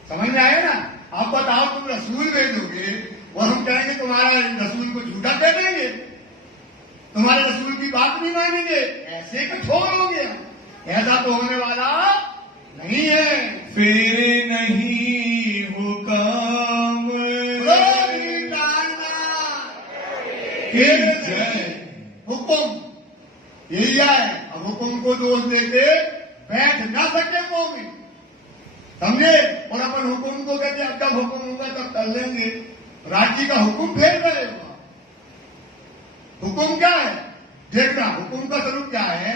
समझ में आया ना? आप बताओ, तुम रसूल भेजोगे और हम कहेंगे तुम्हारा रसूल को झूठा कह देंगे, तुम्हारे रसूल की बात नहीं मानेंगे, ऐसे कठोर हो गया। ऐसा तो होने वाला नहीं है। फेरे नहीं हुक्म हुक्म यही है। अब हुक्म को दोष देके बैठ ना सके मोमिन, समझे? और अपन हुक्म को कहते अब जब हुक्म होगा तब कर लेंगे। राज्य का हुक्म फेर रहे होगा। हुक्म क्या है? देखना, हुक्म का स्वरूप क्या है?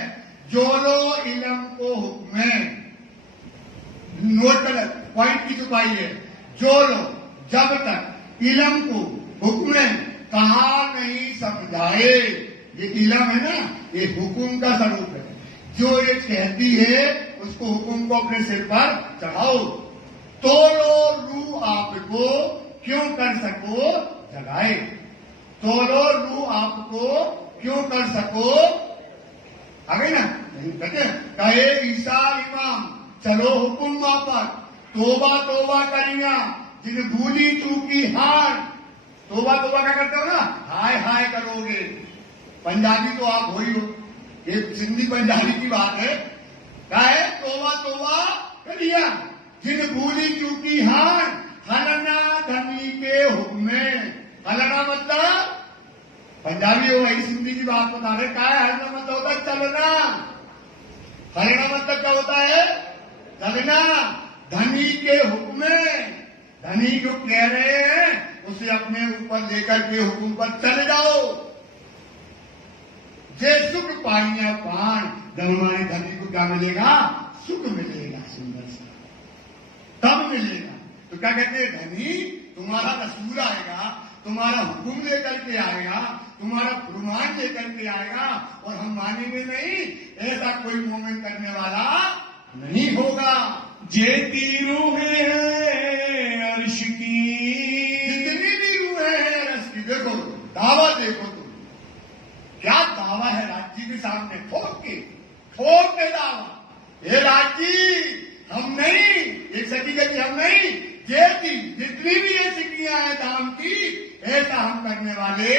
जो लो इलम को हुक्म, नोट कर, पॉइंट की छुपाई है। जो लो, जब तक इलम को हुक्म कहा नहीं समझाए, ये इलम है ना, ये हुक्म का स्वरूप है। जो ये कहती है उसको हुक्म को अपने सिर पर चढ़ाओ। तोड़ो रू आपको क्यों कर सको जगाए, तोड़ो रू आपको क्यों कर सको। आ गई ना? नहीं कहते, कहे ईसा इमाम चलो हुक्म वापस, तोबा तोबा करेंगा जिन भूली चूकी हार। तोबा तोबा क्या करते हो ना, हाय हाय करोगे। पंजाबी तो आप हो ही हो, ये सिंधी पंजाबी की बात है। क्या है? तोबा तोबा करिया जिन भूली चूकी हान, हलना धनी के हुक्म में। हलना मतलब पंजाबी हो, वही सिंधी की बात बता रहे। क्या है? हलना मतलब होता है चलना, हलना मतलब क्या होता है? चलना। धनी के हुक्म में, धनी जो कह रहे हैं उसे अपने ऊपर लेकर के हुक्म पर चले जाओ। जे सुख पाइया पान, जब हमारे धनी को क्या मिलेगा? सुख मिलेगा, सुंदर सा, तब मिलेगा। तो क्या कहते हैं? धनी तुम्हारा रसूल आएगा, तुम्हारा हुक्म लेकर के आएगा, तुम्हारा फरमान लेकर के आएगा, और हम मानेंगे नहीं, ऐसा कोई मोमेन करने वाला नहीं होगा। जेती रूहें हैं अर्श की, जितनी भी रूहें हैं अर्श की, देखो दावा, देखो तुम क्या दावा है राज जी के सामने, ठोक के दावा। ये राज जी हम नहीं, एक सखी कहती हम नहीं, जेती जितनी भी ये सिक्कियां हैं दाम की, ऐसा हम करने वाले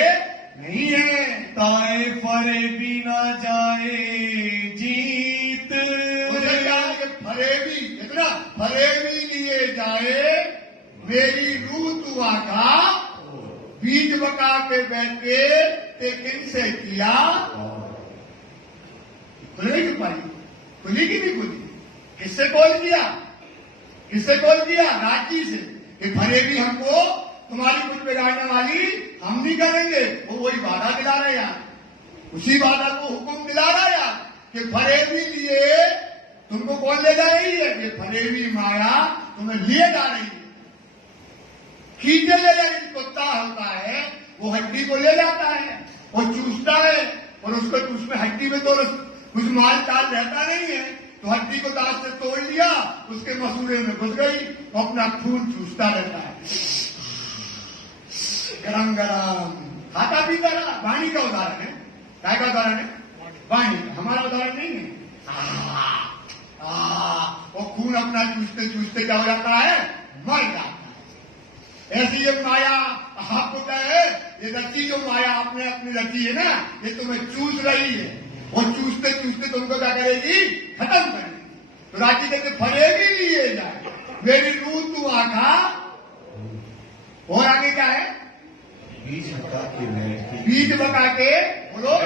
नहीं है। ताए फरे भी ना जाए जीत, मुझे क्या है कि फरेबी, इतना फरेबी लिए जाए मेरी रूह तू आका, बीज बका के बैठे ते किनसे किया। खुलेगी पाई, खुली की नहीं खुली? किससे कॉल किया? किससे कॉल किया? राजी से, कि फरेबी हमको तुम्हारी कुछ बिगाड़ने वाली हम नहीं करेंगे। वो वही वादा दिला रहे यार, उसी वादा को हुक्म दिला रहा यार, कि फरेबी लिए तुमको कौन ले जा रही है? ये फरेबी माया तुम्हें लिए जा रही है, खींचे ले जा रही। कुत्ता होता है वो हड्डी को ले जाता है और चूसता है, और उसको उसमें हड्डी में तो कुछ माल ताल रहता नहीं है, तो हड्डी को दांत से तोड़ लिया, उसके मसूड़े में घुस गई, वो अपना खून चूसता रहता है, गरम गरम खाता पीता रहा। वाणी का उदाहरण है, काय का उदाहरण है? वाणी का, हमारा उदाहरण नहीं है। वो खून अपना चूसते चूसते क्या हो जाता है? मर जाता है। ऐसी ये माया आपको क्या है? ये रची जो माया आपने अपनी रची है ना, ये तुम्हें चूस रही है, और चूसते चूसते तुमको क्या करेगी? खत्म करेगी। तो राजी कहते फरेगी लिए जाए मेरी रूह तू आखा, और आगे क्या है? बीज बका के बैठ के, बीज बका के, बोलो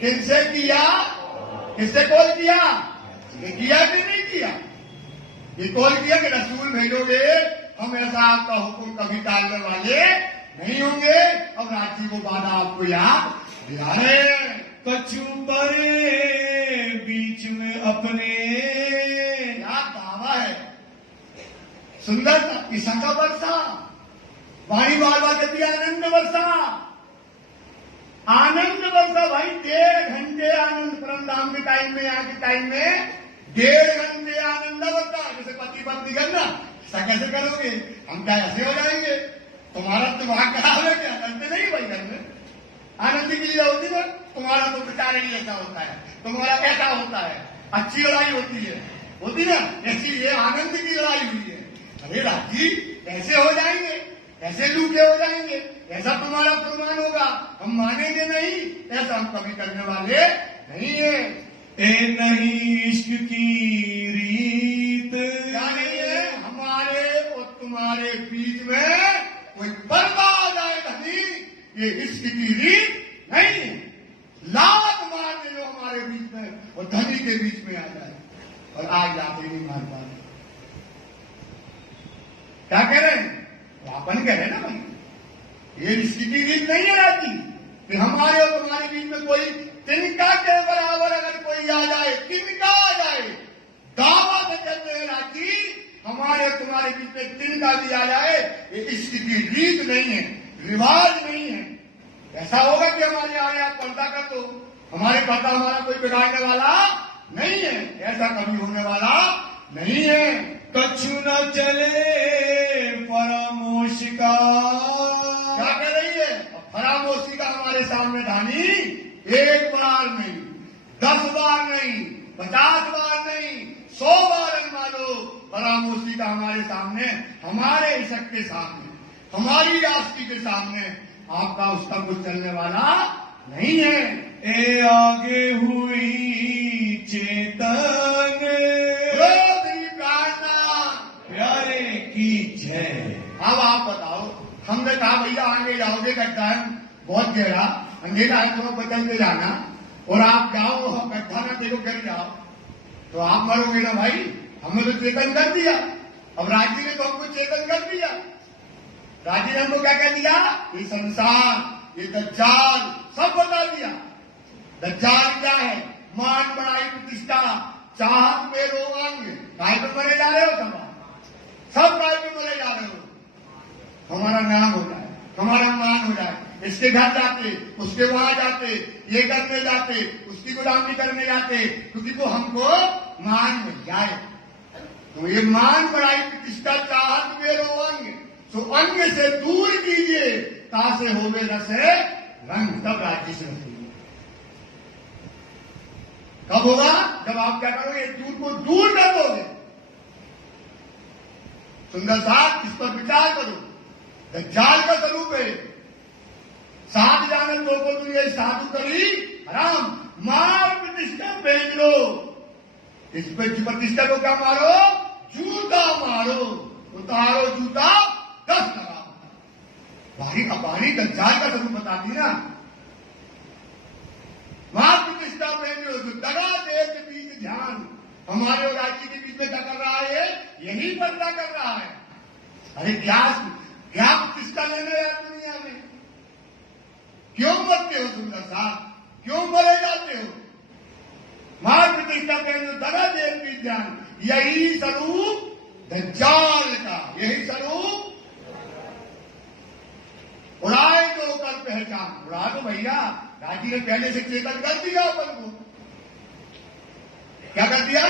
किससे किया? किससे कॉल किया? ये किया कि नहीं किया? ये कॉल किया कि रसूल भेजोगे, हम ऐसा आपका हुक्म कभी टालने वाले नहीं होंगे। अब राजी को वादा आपको याद दिला रहे। कछु परे बीच में अपने, क्या दावा है, सुंदर ईसा का वर्षा, वाणी बार बार कहती है आनंद वर्षा, आनंद वर्षा। भाई 1.5 घंटे आनंद, परमधाम के टाइम में, यहाँ के टाइम में 1.5 घंटे आनंद वर्षा। जैसे पति पत्नी करना, ऐसा कैसे करोगे? हम क्या ऐसे हो जाएंगे? तुम्हारा दिमाग खराब है क्या? करते नहीं भाई घर में आनंद की लीला होती है। तुम्हारा तो बेचारे ही ऐसा होता है, तुम्हारा ऐसा होता है, अच्छी लड़ाई होती है ना, ऐसी ये आनंद की लड़ाई हुई है। अरे राजी कैसे हो जाएंगे? ऐसे लूटे हो जाएंगे? ऐसा तुम्हारा फरमान होगा, हम मानेंगे नहीं, ऐसा हम कभी करने वाले नहीं है। ए नहीं इश्क की रीत, क्या नहीं है? हमारे और तुम्हारे बीच में कोई बर्बाद आए धनी, ये इश्क की रीत नहीं है। लात मार दे जो हमारे बीच में और धनी के बीच में आ जाए, और आज लाते नहीं मार पा रहे। क्या कह रहे हैं? तो अपन कह रहे हैं ना भाई, ये इश्क की रीत नहीं है राजी, कि हमारे और तुम्हारे बीच में कोई तिनका के बराबर अगर कोई आ जाए, तिनका आ जाए, दावा से कहते हैं राजी, हमारे और तुम्हारे बीच में तिनका भी आ जाए, ये इश्क की रीत नहीं है, रिवाज नहीं है। ऐसा होगा कि हमारे आगे आप पर्दा कर दो, हमारे पर्दा हमारा कोई बिगाड़ने वाला नहीं है, ऐसा कभी होने वाला नहीं है। कछु न चले फरामोश का, क्या कह रही है? फरामोशी का हमारे सामने धानी, 1 बार नहीं, 10 बार नहीं, 50 बार नहीं, 100 बार मानो फरामोशी का हमारे सामने, हमारे इशक के सामने हमारी आस्ती के सामने आपका उसका कुछ चलने वाला नहीं है। ए आगे हुई चेतन प्यारे की जय। अब आप बताओ, हमने कहा भैया आगे जाओगे गड्ढा है बहुत गहरा, अंधेरा है, थोड़ा बदलते जाना, और आप जाओ गड्ढा ना देखो गिर जाओ तो आप मरोगे ना भाई। हमने तो चेतन कर दिया। अब राजी ने तो हमको चेतन कर दिया। राजी ने हमको क्या कह दिया? ये संसार, ये दज्जाल सब बता दिया। दज्जाल क्या है? मान बड़ाई प्रतिष्ठा चाहत में रोगांग। काय पे मरे जा रहे हो सब काय पे मरे जा रहे हो। हमारा नाम हो जाए, हमारा मान हो जाए, इसके घर जाते, उसके वहां जाते, ये करने जाते, उसकी गुलामी करने जाते, क्योंकि वो हमको मान मिल जाए। तो ये मान बड़ाई प्रतिष्ठा चाहत में रोअंग, तो अंग से दूर कीजिए तासे होवे रसे रंग, तब राज्य से रखेंगे। कब होगा? जब आप क्या करोगे? दूर को दूर कर दोगे। सुंदर साहब, इस पर विचार करो। दज्जाल का स्वरूप है साध जानत लोगों को ये साधु करी हराम, मार प्रतिष्ठा बेच लो। इस पर प्रतिष्ठा को क्या मारो? जूता मारो, उतारो जूता 10 लगा। भारी अबारी दज्जाल का स्वरूप बताती ना। मार प्रतिष्ठा बेच लो, जो दगा दे के बीच ध्यान। हमारे और राज्य के बीच में क्या कर रहा है? यही बदला कर रहा है। अरे क्या प्रतिष्ठा लेने यार दुनिया में? क्यों मरते हो सुंदर साहब? क्यों मरे जाते हो? मार प्रतिष्ठा पहले दगा देव की ध्यान, यही स्वरूप दज्जाल का, यही स्वरूप। उड़ाए तो कर पहचान, उड़ा दो भैया। राजी ने पहले से चेतन कर दिया अपन को। क्या कर दिया?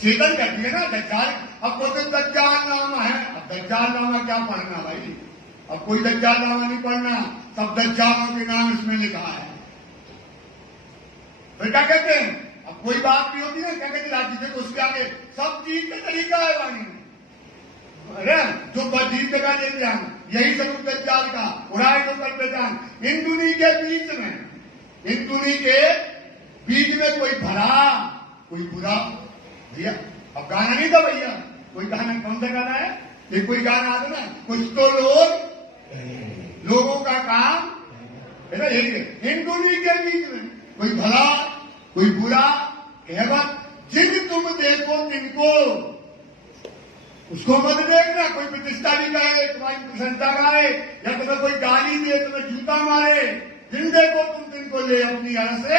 चेतन कर दिया ना दज्जाल। अब वो तो दज्जाल नामा है, अब दज्जाल नामा क्या पढ़ना भाई? अब कोई दज्जाल नामा नहीं पढ़ना, सब दज्जालों के नाम इसमें लिखा है। फिर क्या कहते हैं? अब कोई बात नहीं होती है, क्या कहते राज्य से उसके आगे सब चीज का तरीका है वाणी में। अरे जो बदीन का देते हैं, यही स्वरूप दज्जाल का, उड़ाए तो कर पहचान। इन दुनी के बीच में, इन दुनी के बीच में कोई भला कोई बुरा। भैया अब गाना नहीं था भैया, कोई गाना कौन सा गाना है? ये कोई गाना आता ना, कुछ तो लोगों का काम है ना। इन दुनी के बीच में कोई भला कोई बुरा कहवत, जिन तुम देखो तिनको उसको मत देखना। कोई प्रतिष्ठा भी करे, तुम्हारी प्रशंसा करे, या तुम्हें कोई गाली दे, तुम्हें जूता मारे, जिन देखो तुम तिनको ले अपनी हर से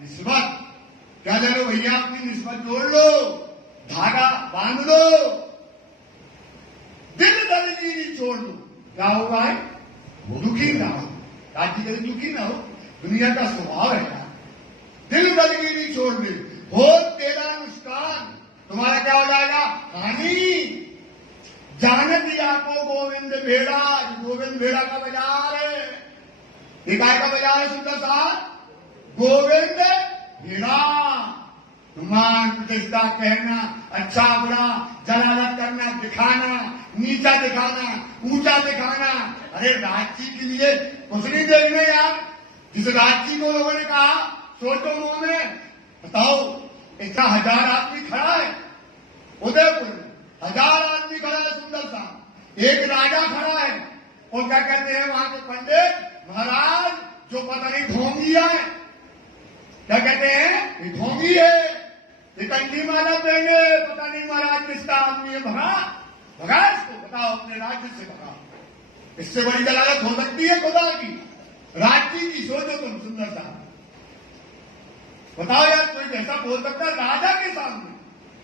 निस्बत। क्या ले लो भैया? अपनी निस्बत जोड़ लो, धागा बांध लो, दिल दलगीरी छोड़ लो। क्या होगा है? दुखी ना हो, राज्य के दुखी ना हो, दुनिया का स्वभाव है। दिल दलगीरी छोड़ दे, हो तेरा नुकसान, तुम्हारा क्या हो जाएगा? हानि। जानत आपको गोविंद भेड़ा, गोविंद भेड़ा का बाजार है। ये काय का बाजार है सुंदर साहब? गोविंद भेड़ा। मान प्रतिष्ठा कहना, अच्छा बुरा जलालत करना, दिखाना, नीचा दिखाना, ऊंचा दिखाना। अरे राज्य के लिए कुछ नहीं देखने यार। जिस राज्य को लोगों ने कहा सोचो मुंह में, बताओ इतना 1000 आदमी खड़ा है उदयपुर में, 1000 आदमी खड़ा है सुंदर सा, एक राजा खड़ा है, और क्या कहते हैं वहां के पंडित महाराज, जो पता नहीं ढोंगी है, क्या कहते हैं? ये ढोंगी है, ये कंठी माला पहने, पता नहीं महाराज किसका आदमी है। भगा इसको, बताओ अपने राज्य से भगा। इससे बड़ी जलालत हो सकती है खुदा की, राज्य की? सोचो तुम सुंदर सा, बताओ यार कोई कैसा बोल सकता है राजा के सामने?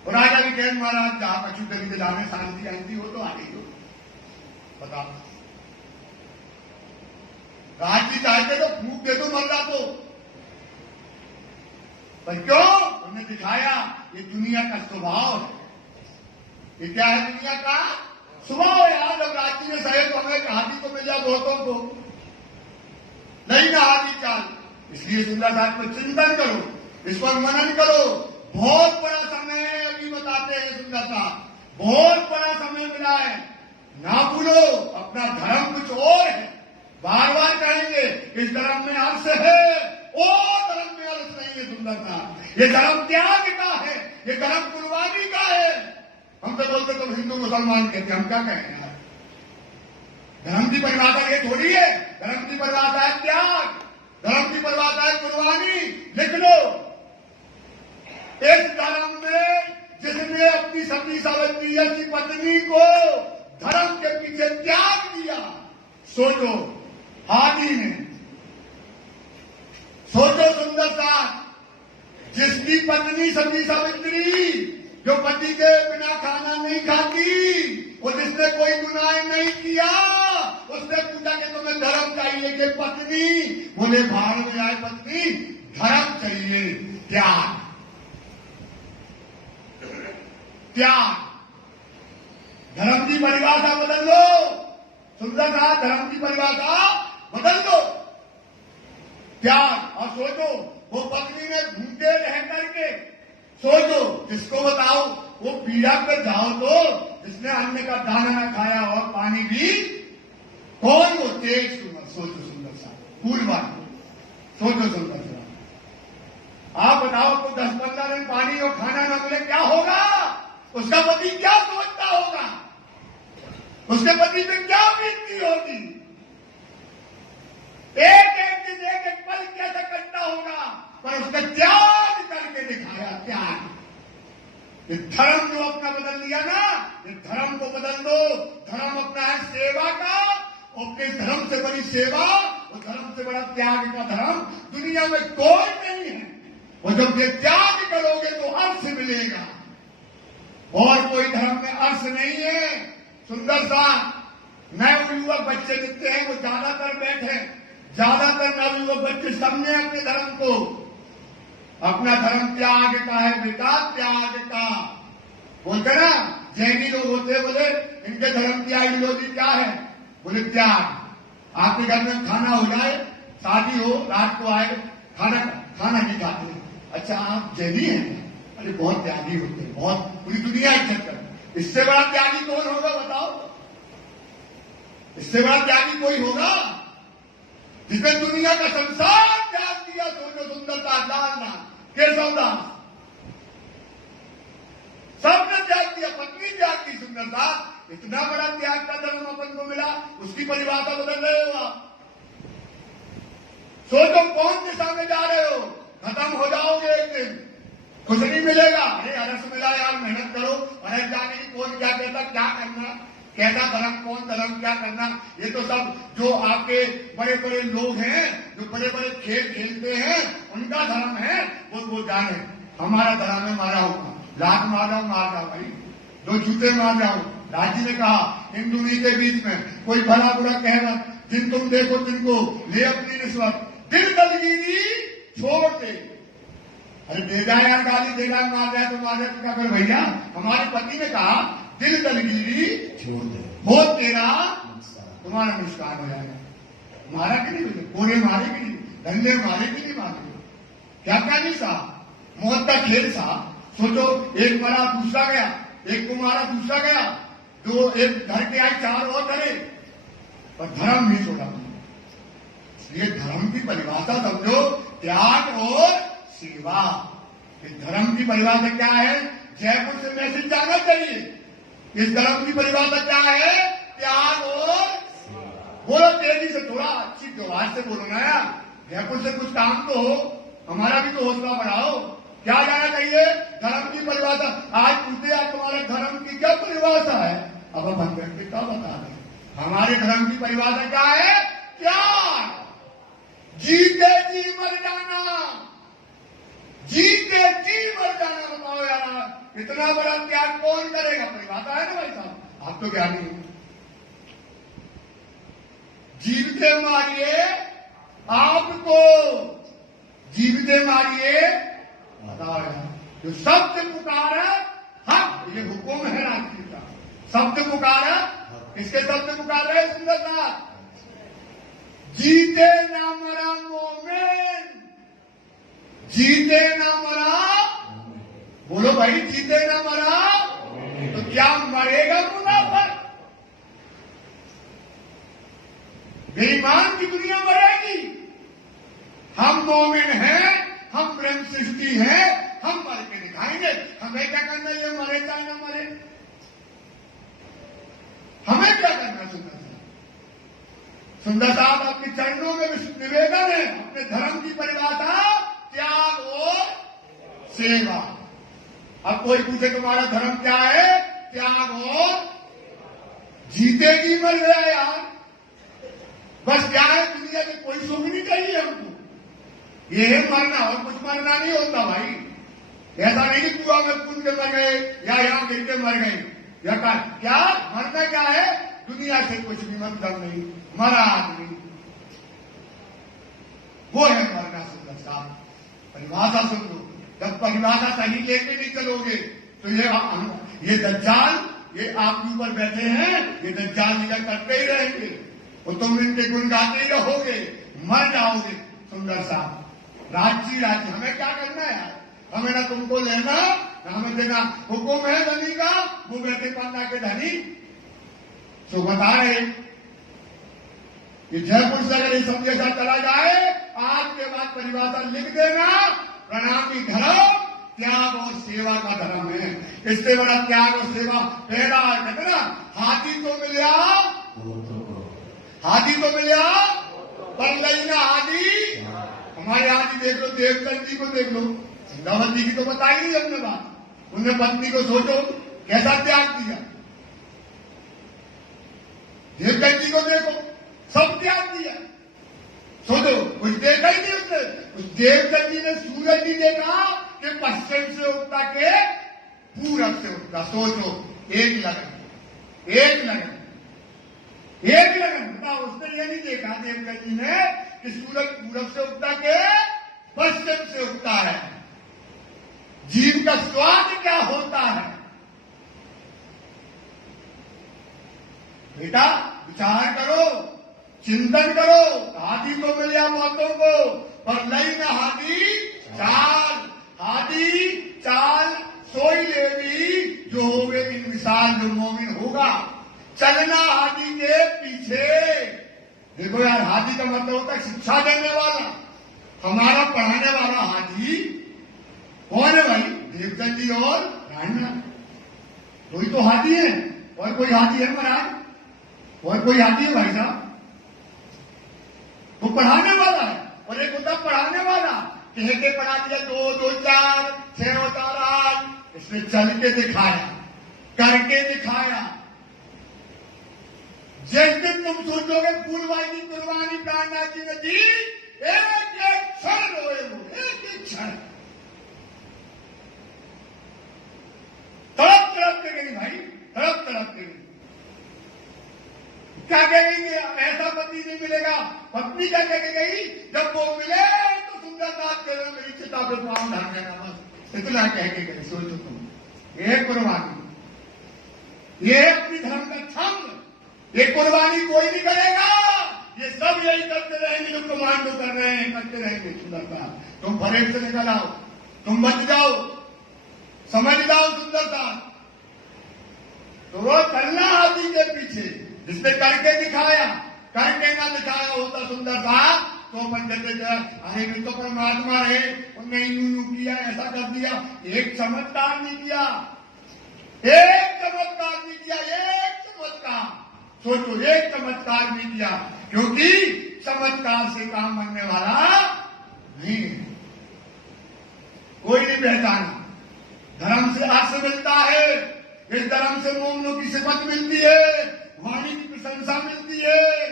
और राजा भी कहे महाराज जहां कछु कभी जाने शांति आंती हो तो आ गई हो। बताओ, राज्य चाहते तो फूक दे दो मर जातो, पर क्यों? हमने दिखाया ये दुनिया का स्वभाव है। ये क्या है? दुनिया का स्वभाव है यार। जब राज्य ने सहे तो हमें हाथी को मिल जाए बहुतों को, नहीं ना हाथी चाल। इसलिए सुंदर साहब पर चिंतन करो, इस पर मनन करो। बहुत बड़ा समय है, अभी बताते हैं सुंदर साहब, बहुत बड़ा समय मिला है। ना भूलो अपना धर्म कुछ और है। बार बार कहेंगे इस धर्म में अर्थ है, ओ धर्म में अर्थ नहीं है। सुंदरनाथ, ये धर्म त्याग का है, ये धर्म कुर्बानी का है। हम तो बोलते तुम हिंदू मुसलमान कहते, हम क्या कहें यार? धर्म की परिभाषा ये थोड़ी है। धर्म की परिभाषा है त्याग, धर्म की परिभाषा है कुर्बानी। लिख लो, इस धर्म में जिसने अपनी सती सावित्री की पत्नी को धर्म के पीछे त्याग दिया, सोचो हाथी ने, सोचो सुंदर सा, जिसकी पत्नी सती सावित्री जो पति के बिना खाना नहीं खाती, और जिसने कोई गुनाह नहीं किया, उसने पूछा कि तुम्हें धर्म चाहिए कि पत्नी? बोले भाड़ में आए पत्नी, धर्म चाहिए, त्याग, त्याग। धर्म की परिभाषा बदल दो सुंदर सा, धर्म की परिभाषा बदल दो, त्याग। और सोचो वो पत्नी ने भूखे रह करके, सोचो जिसको बताओ वो पीड़ा पे जाओ तो जिसने अन्न का दाना न खाया और पानी भी, कौन वो तेज सुंदर? सोचो सुंदर सा, पूर्वा सोचो सुंदर सा। आप बताओ तो 10-15 दिन पानी और खाना न मिले क्या होगा? उसका पति क्या सोचता होगा? उसके पति में क्या बीतती होगी? एक एक दिन एक एक पल कैसे कटता होगा? पर उसने त्याग करके दिखाया, त्याग। ये धर्म जो अपना बदल दिया ना, ये धर्म को बदल दो। धर्म अपना है सेवा का, और इस धर्म से बड़ी सेवा और धर्म से बड़ा त्याग का धर्म दुनिया में कोई नहीं है। और जब ये त्याग करोगे तो अर्थ मिलेगा, और कोई धर्म में अर्थ नहीं है। सुंदर सा, नवयुवक बच्चे जितने हैं वो ज्यादातर बैठे, ज्यादातर नवयुवक बच्चे सबने अपने धर्म को, अपना धर्म त्याग का है बेटा, त्याग का। बोलते ना जैनी लोग होते, बोले इनके धर्म की आइडियोलॉजी क्या है? बोले त्याग। आपके घर में खाना हो जाए, शादी हो, रात को आए, खाना नहीं खाते। अच्छा आप जैनी हैं? अरे बहुत त्यागी होते हैं, बहुत, पूरी दुनिया इज्जत करती। इससे बड़ा त्यागी कौन होगा बताओ? इससे बड़ा त्यागी कोई होगा जिसने दुनिया का संसार त्याग दिया? सोचो सुंदरता, दाना, केशवदास, सबने त्याग दिया, पत्नी त्याग की, सुंदरता। इतना बड़ा त्याग का धर्म अपन को मिला, उसकी परिभाषा बदल रहे हो आप। सोचो कौन दिशा में जा रहे हो? खत्म हो जाओगे एक दिन, कुछ नहीं मिलेगा। अरे अरस मिला यार, मेहनत करो। अरे जाने की कौन क्या कहता, क्या करना, कैसा धर्म, कौन धर्म, क्या करना? ये तो सब जो आपके बड़े बड़े लोग हैं, जो बड़े बड़े खेल खेलते हैं, उनका धर्म है, वो जाने। हमारा धर्म है मारा होगा, लात मार जाओ, मार जाओ भाई, 2 जूते मार जाओ। राजी ने कहा हिंदू के बीच में कोई भला बुरा कहना, जिन तुम देखो जिनको ले अपनी निस्बत, दिल दलगीरी छोड़ दे। अरे दे जाए यार गाली, दे जाए, मार जाए तो मार जाए तो क्या कर भैया? हमारे पति ने कहा दिल दलगीरी छोड़ दे, हो तेरा तुम्हारा नुकसान हो जाएगा। मारा कि नहीं? कोने मारे कि नहीं? धंधे मारे कि नहीं मारे? क्या क्या नहीं सा, मौत का खेल सा। सोचो एक मरा दूसरा गया, एक को मारा दूसरा गया, तो एक घर के आए 4 और डरे, पर धर्म नहीं छोड़ा। इसलिए धर्म की परिभाषा समझो, त्याग और सेवा। इस धर्म की परिभाषा क्या है? जयपुर से मैसेज जाना चाहिए। इस धर्म की परिभाषा क्या है? त्याग और बोलो तेजी से, थोड़ा अच्छी व्यवहार से बोलो ना यार। जयपुर से कुछ काम तो हो, हमारा भी तो हौसला बढ़ाओ। क्या जाना चाहिए? धर्म की परिभाषा। आज पूछते हैं तुम्हारे धर्म की क्या परिभाषा है? अब हम व्यक्ति क्या बता रहे? हमारे धर्म की परिभाषा क्या है? त्याग। जीते जी मर जाना, जीते जी मर जाना। बताओ यार, इतना बड़ा त्याग कौन करेगा? परिभाषा है ना भाई साहब, आप तो ज्ञानी हो। जीवते मारिए आपको, जीवते मारिए। बताओ यार, जो शब्द पुकारा हक, ये हुक्म है राष्ट्र का। शब्द पुकारा, किसके शब्द पुकार रहे? सुंदरनाथ। जीते ना मरा मोमेन, जीते ना मरा, बोलो भाई, जीते ना मरा तो क्या मरेगा मुनाफर? बेईमान की दुनिया मरेगी। हम मोमिन हैं, हम ब्रह्म सृष्टि हैं, हम मर के दिखाएंगे। हमें क्या करना, ये मरे चाहे न मरे, हमें क्या करना। सुंदर साहब आपके चरणों में निवेदन है, अपने धर्म की परिभाषा त्याग और सेवा। अब कोई पूछे तुम्हारा धर्म क्या है, त्याग और जीतेगी मर गया यार। बस क्या है, दुनिया में कोई सुख नहीं चाहिए हमको, ये है मरना, और कुछ मरना नहीं होता भाई। ऐसा नहीं कि कुआ में कूद के मर गए या यहां गिर के मर गए, या क्या मरना क्या है, दुनिया से कुछ भी मतलब नहीं, मरा आदमी, वो है मरना। सुंदर साहब परिभाषा सुन लो, जब परिभाषा सही लेके नहीं चलोगे तो ये दज्जाल, ये आपके ऊपर बैठे हैं, ये दज्जाल लीला करते ही रहेंगे और तुम इनके गुण गाते ही रहोगे, मर जाओगे। सुंदर साहब राज्य हमें क्या करना है यार, हमें ना तुमको लेना ना हमें देना। हुकुम है धनी का, वो बैठे पन्ना के धनी। तो बता रहे कि जयपुर से अगर ये संदेशा चला जाए, आज के बाद परिभाषा लिख देना, प्रणामी धर्म त्याग और सेवा का धर्म है। इससे बड़ा त्याग और सेवा पहला कहते ना, हाथी तो मिला, हाथी तो मिला पर लेना हाथी। हमारे हाथी देख लो, देवचंद जी को देख लो, सिंगावत जी की तो बताई नहीं हमने बात। उनने पत्नी को सोचो कैसा त्याग दिया, देवचंद जी को देखो सब त्याग दिया। सोचो कुछ देखा ही नहीं उसने, उस देवचंद जी ने सूरज ही देखा कि पश्चिम से उगता के पूरब से उगता। सोचो एक लगन, एक लगन, एक लगन बताओ। उसने ये नहीं देखा देवचंद जी ने कि सूरज पूरब से उगता के पश्चिम से उगता है, जीव का स्वाद क्या होता है। बेटा विचार करो, चिंतन करो। हाथी तो मिले मौतों को पर लई न हाथी चाल, हाथी चाल सोई लेवी जो होवे इन मिसाल, जो मोमिन होगा चलना हाथी के पीछे। देखो यार, हाथी का मतलब होता है शिक्षा देने वाला, हमारा पढ़ाने वाला हाथी कौन है भाई, देवचंद जी और राणा, वही तो हाथी है। और कोई हाथी है महाराज, और कोई हाथी है भाई साहब, वो पढ़ाने वाला है। और एक होता पढ़ाने वाला, कह के पढ़ा दिया 2 2 4 6 होता 8, इसने चल के दिखाया, करके दिखाया। जिस दिन तुम सोचोगे पूर्वाई की कुर्बानी प्राणनाथ जी ने दी, एक एक क्षण रोए वो, एक एक क्षण तड़प तड़प के गई भाई, तड़प तड़प के गई। क्या कहेंगे, ऐसा पति नहीं मिलेगा। पत्नी क्या कह के गई, जब वो मिले तो सुंदर बात करो, मेरी चिता पे पाँव ढाक देना, बस इतना कह के गई। सोचो तुम, ये कुर्बानी, ये अपनी धर्म का छंद, ये कुर्बानी कोई नहीं करेगा। ये सब यही करते रहेंगे जो कमांडो कर रहे हैं, करते रहेंगे। सुंदरता तुम फरेब से निकल आओ, तुम बच जाओ, समझ जाओ सुंदरता। तो वो चलना हाथी के पीछे, जिसने करके दिखाया, करके ना दिखाया होता सुंदरता तो अपन कहते अरे ये तो परमात्मा है, उनने यूं किया, ऐसा कर दिया। एक चमत्कार नहीं किया, एक चमत्कार नहीं किया, एक चमत्कार। सोचो, एक चमत्कार नहीं किया, क्योंकि चमत्कार से काम बनने वाला नहीं, कोई नहीं पहचाना। धर्म से अर्थ मिलता है, इस धर्म से मोमनों की सिफत मिलती है, वाणी की प्रशंसा मिलती है।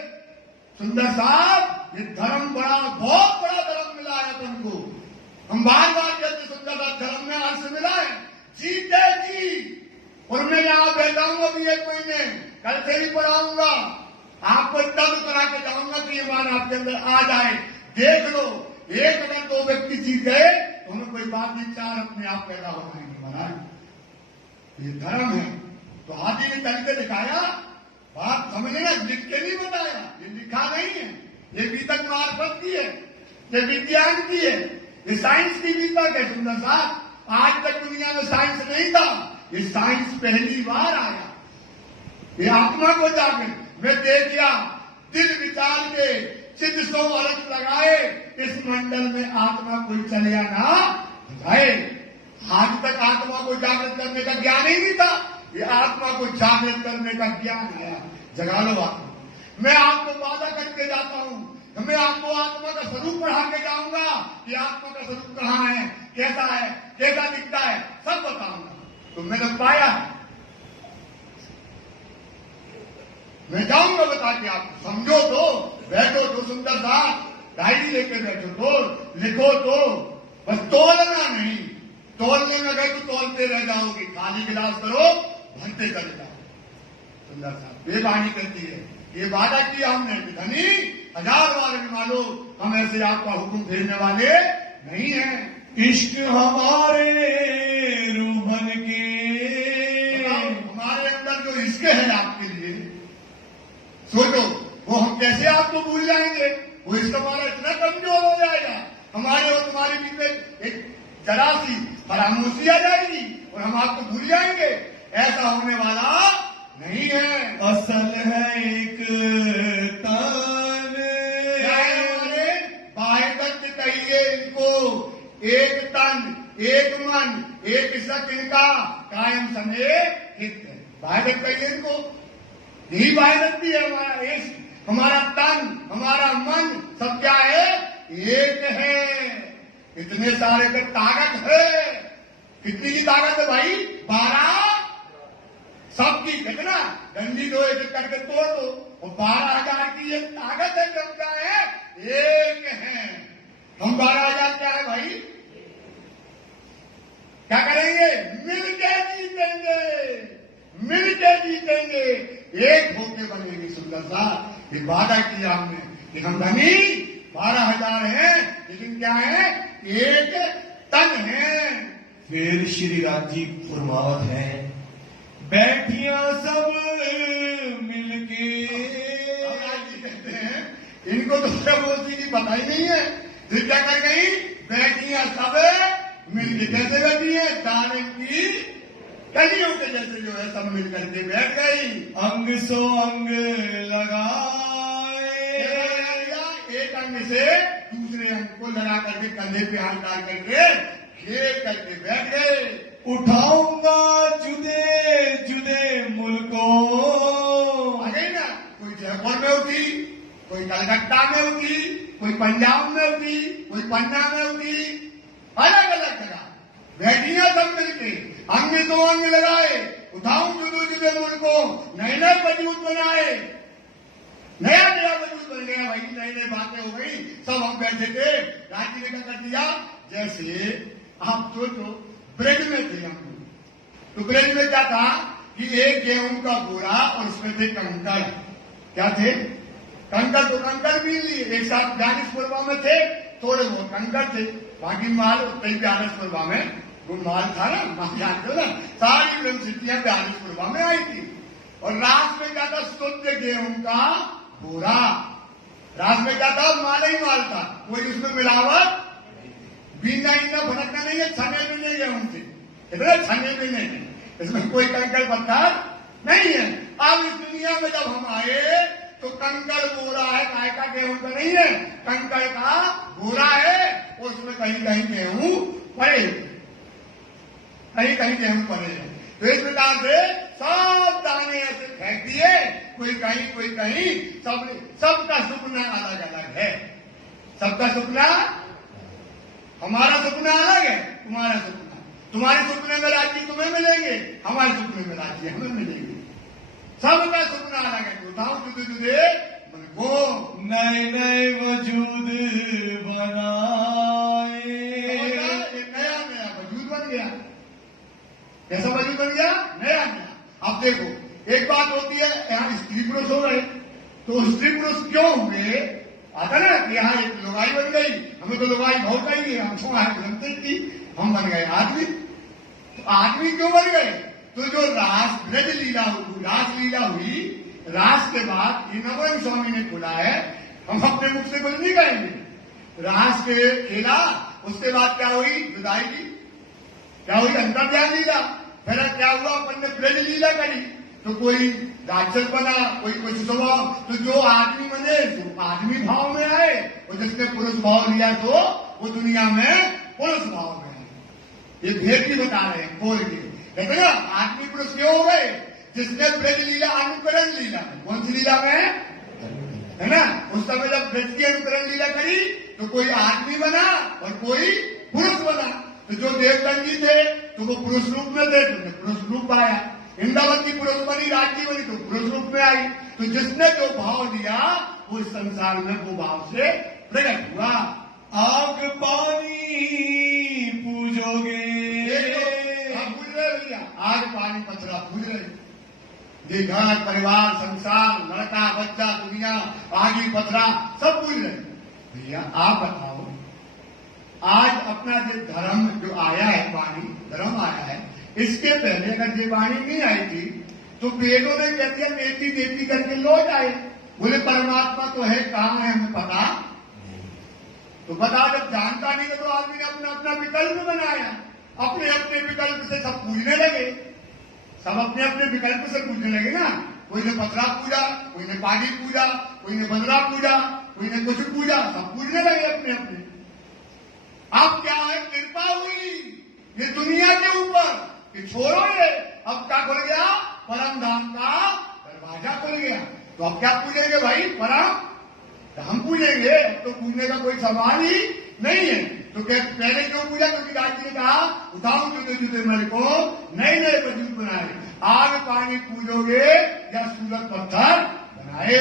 सुंदर साहब, ये धर्म बड़ा, बहुत बड़ा धर्म मिला है तुमको। हम बार बार कहते सुंदर साहब, धर्म में अर्थ मिला है, जीते जी। और मैं यहां बैठा हूं अभी 1 महीने, कल से ही पढ़ाऊंगा आपको, इतना तो करा के जाऊंगा कि ये बात आपके अंदर आ जाए। देख लो, एक अगर 2 व्यक्ति जीत गए तो हमें कोई बात नहीं, 4 अपने आप पैदा हो जाएंगे। महाराज ये धर्म है, तो हाथी ने करके दिखाया। बात समझे ना, लिख के नहीं बताया, ये लिखा नहीं है, ये बीतक मार्फत की है, ये विज्ञान की है, ये साइंस की बीतक है। सुंदर साहब, आज तक दुनिया में साइंस नहीं था, ये साइंस पहली बार आया। ये आत्मा को जाकर मैं देखिया दिल विचार के चित्त सो अर्थ लगाए, इस मंडल में आत्मा कोई चले या ना जाए। आज तक आत्मा को जागृत करने का ज्ञान ही नहीं था, ये आत्मा को जागृत करने का ज्ञान है। जगा लो आत्मा। मैं आपको वादा करके जाता हूं, मैं आपको आत्मा का स्वरूप पढ़ा के जाऊंगा कि आत्मा का स्वरूप कहाँ है, कैसा है, कैसा दिखता है, सब बताऊंगा। तो मैंने पाया, मैं जाऊंगा बता के आप समझो तो, बैठो तो सुंदर सा डायरी लेके बैठो तो, लिखो तो, बस तोलना नहीं। तोलने में गए तो तोलते रह जाओगे, खाली गिलास करो भरते चले जाओ। सुंदर सा ये वाणी कहती है, ये वादा किया हमने कि धनी 1000 बार मानो, हम ऐसे आपका हुक्म फेरने वाले नहीं हैं। इश्क हमारे रूहन के, हमारे अंदर जो इश्क है आपके लिए, सोचो वो हम कैसे आपको भूल जाएंगे। वो इश्क हमारा इतना कमजोर हो जाएगा, हमारे और तुम्हारे बीच में एक जरा सी फरामोशी आ जाएगी और हम आपको भूल जाएंगे। ऐसा होने वाला नहीं है। असल है एक तन, हमारे बाह्यतत्व कहिए इनको, एक तन, एक मन, एक सक इनका कायम समय हित। बाह्यतत्व कहिए इनको, यही बाह्यतत्व है हमारा इश्क, हमारा तन, हमारा मन, सब क्या है, एक है। इतने सारे का ताकत है। कितनी की ताकत है भाई? 12 सबकी, कितना डंडी दो एक करके तोड़ दो, और 12,000 की ये ताकत है। जब क्या है, एक है। हम 12,000 क्या है भाई, क्या करेंगे? मिलके जीतेंगे, मिलके जीतेंगे, एक होके बनेगी। सुंदर सा ये वादा किया हमने कि हम धनी 12,000 हैं, लेकिन क्या है, एक तन है। फिर श्री राजी फरमावत है, बैठिया सब मिलके। राजी कहते हैं, इनको तो सबोसी की पता ही नहीं है। फिर क्या कर गई, बैठिया सब मिलके। कैसे बैठी है? दाने की कलियों के जैसे जो है सब मिल करके बैठ गई। अंग सो अंग लगाए, एक अंग से दूसरे अंग को लगा करके कंधे पे हाथ डाल करके खेल करके बैठ गए। उठाऊंगा जुदे जुदे मुल्कों। आ गई ना, कोई जयपुर में उठी, कोई कलकत्ता में उठी, कोई पंजाब में उठी, कोई पन्ना में उठी, अलग अलग जगह बैठिया सब मिलके, अंग दो अंग लगाए, उठाऊं जुदे जुदे मुल्कों, नए नए वजूद बनाए, नया नया वजूद बन गया भाई, नई नई बातें हो गई। सब हम बैठे थे, राजी ने क्या कर दिया, जैसे आप सोचो ब्रेड में थे हम, तो ब्रेड में क्या था कि एक गेहूं का बोरा और उसमें थे कंकड़। क्या थे? कंकड़। तो कंकड़ भी लिए एक साथ 42 में थे, थोड़े बहुत कंकड़ थे, बाकी माल 42 में वो माल था ना, माल जानते हो ना, सारी यूनिवर्सिटियां 42 में आई थी। और रात में क्या था, शुद्ध गेहूं का बोरा। रात में क्या था, माल ही माल था, कोई उसमें मिलावट बीना इना भटकना नहीं है, छने भी नहीं है उनसे, इतने छने भी नहीं है, इसमें कोई कंकड़ पत्थर नहीं है। अब इस दुनिया में जब हम आए तो कंकड़ बोरा है, काय का गेहूं का नहीं है, कंकड़ का बोरा है, और उसमें कहीं कहीं गेहूं पड़े, कहीं कहीं गेहूं पड़े हैं। तो इस प्रकार से सब दाने ऐसे फेंक दिए, कोई कहीं, सबका सपना अलग अलग है। सबका सपना, हमारा सपना अलग है, तुम्हारा सपना, तुम्हारे सपने में राज्य तुम्हें मिलेंगे, हमारे सपने में राज्य हमें मिलेंगे। सबका सपना अलग है। उठाओ जुदे जुदे मुल्को, नए नए वजूद बनाए। नया नया वजूद बन गया। कैसा वजूद बन गया? नया नया। अब देखो, एक बात होती है, यहाँ स्त्री पुरुष हो गए, तो स्त्री पुरुष क्यों हुए? आता ना कि यहाँ एक लुगाई बन गई, हमें तो लुगाई बहुत चाहिए, हमको बनते थी, हम बन गए आदमी। तो आदमी क्यों बन गए? तो जो रास ब्रज लीला हुई, रास लीला हुई, रास के बाद ये नवरंग स्वामी ने खोला है, हम अपने मुख से कुछ नहीं करेंगे। रास के खेला, उसके बाद क्या हुई? विदाई की। क्या हुई? अंतर्ध्यान लीला। फिर क्या हुआ? अपन ने ब्रज लीला करी। तो कोई राक्षस बना, कोई कुछ स्वभाव। तो जो आदमी बने तो आदमी भाव में आए, और जिसने पुरुष भाव लिया तो वो दुनिया में पुरुष भाव में आए। ये भेद भी बता रहे हैं खोल के। कहते ना आदमी पुरुष क्यों हो गए? जिसने ब्रज लीला अनुकरण लीला, कौन सी लीला में है ना, उस समय जब ब्रज की अनुकरण लीला करी तो कोई आदमी बना और कोई पुरुष बना। तो जो देवदंडी थे तो वो पुरुष रूप में थे, तो पुरुष रूप आया। इंद्रावती पुरुष बनी, राज्य बनी तो पुरुष रूप में आई। तो जिसने जो भाव दिया वो इस संसार में वो भाव से प्रकट हुआ। आग पानी पूजोगे, हम पूज रहे भैया, आग पानी पथरा पूज रहे। ये घर परिवार संसार लड़का बच्चा दुनिया आगे पथरा सब पूज रहे। भैया आप बताओ, आज अपना जो धर्म जो आया है, वाणी धर्म आया है, इसके पहले अगर ये वाणी नहीं आई थी तो वेदों ने कह दिया नेति नेति करके लौट आए। बोले परमात्मा तो है, कहाँ है हमें पता। तो बता, जब जानता नहीं था तो आदमी ने अपना अपना विकल्प बनाया, अपने अपने विकल्प से सब पूजने लगे। सब अपने अपने विकल्प से पूजने लगे ना। कोई ने पथरा पूजा, कोई ने पानी पूजा, कोई ने बंदरा पूजा, कोई ने कुछ पूजा, सब पूजने लगे अपने अपने। अब क्या है, कृपा हुई ये दुनिया के ऊपर कि छोड़ो ये, अब क्या खुल गया, परम धाम का दरवाजा खुल गया। तो अब क्या पूजेंगे भाई, परम हम पूजेंगे। अब तो पूजने का कोई सवाल ही नहीं है। तो क्या पहले क्यों पूजा? क्योंकि राज ने कहा उठाओ जुदे जुदे मल को, नए नए वजूद बनाए। आग पानी पूजोगे या सूरत पत्थर बनाए,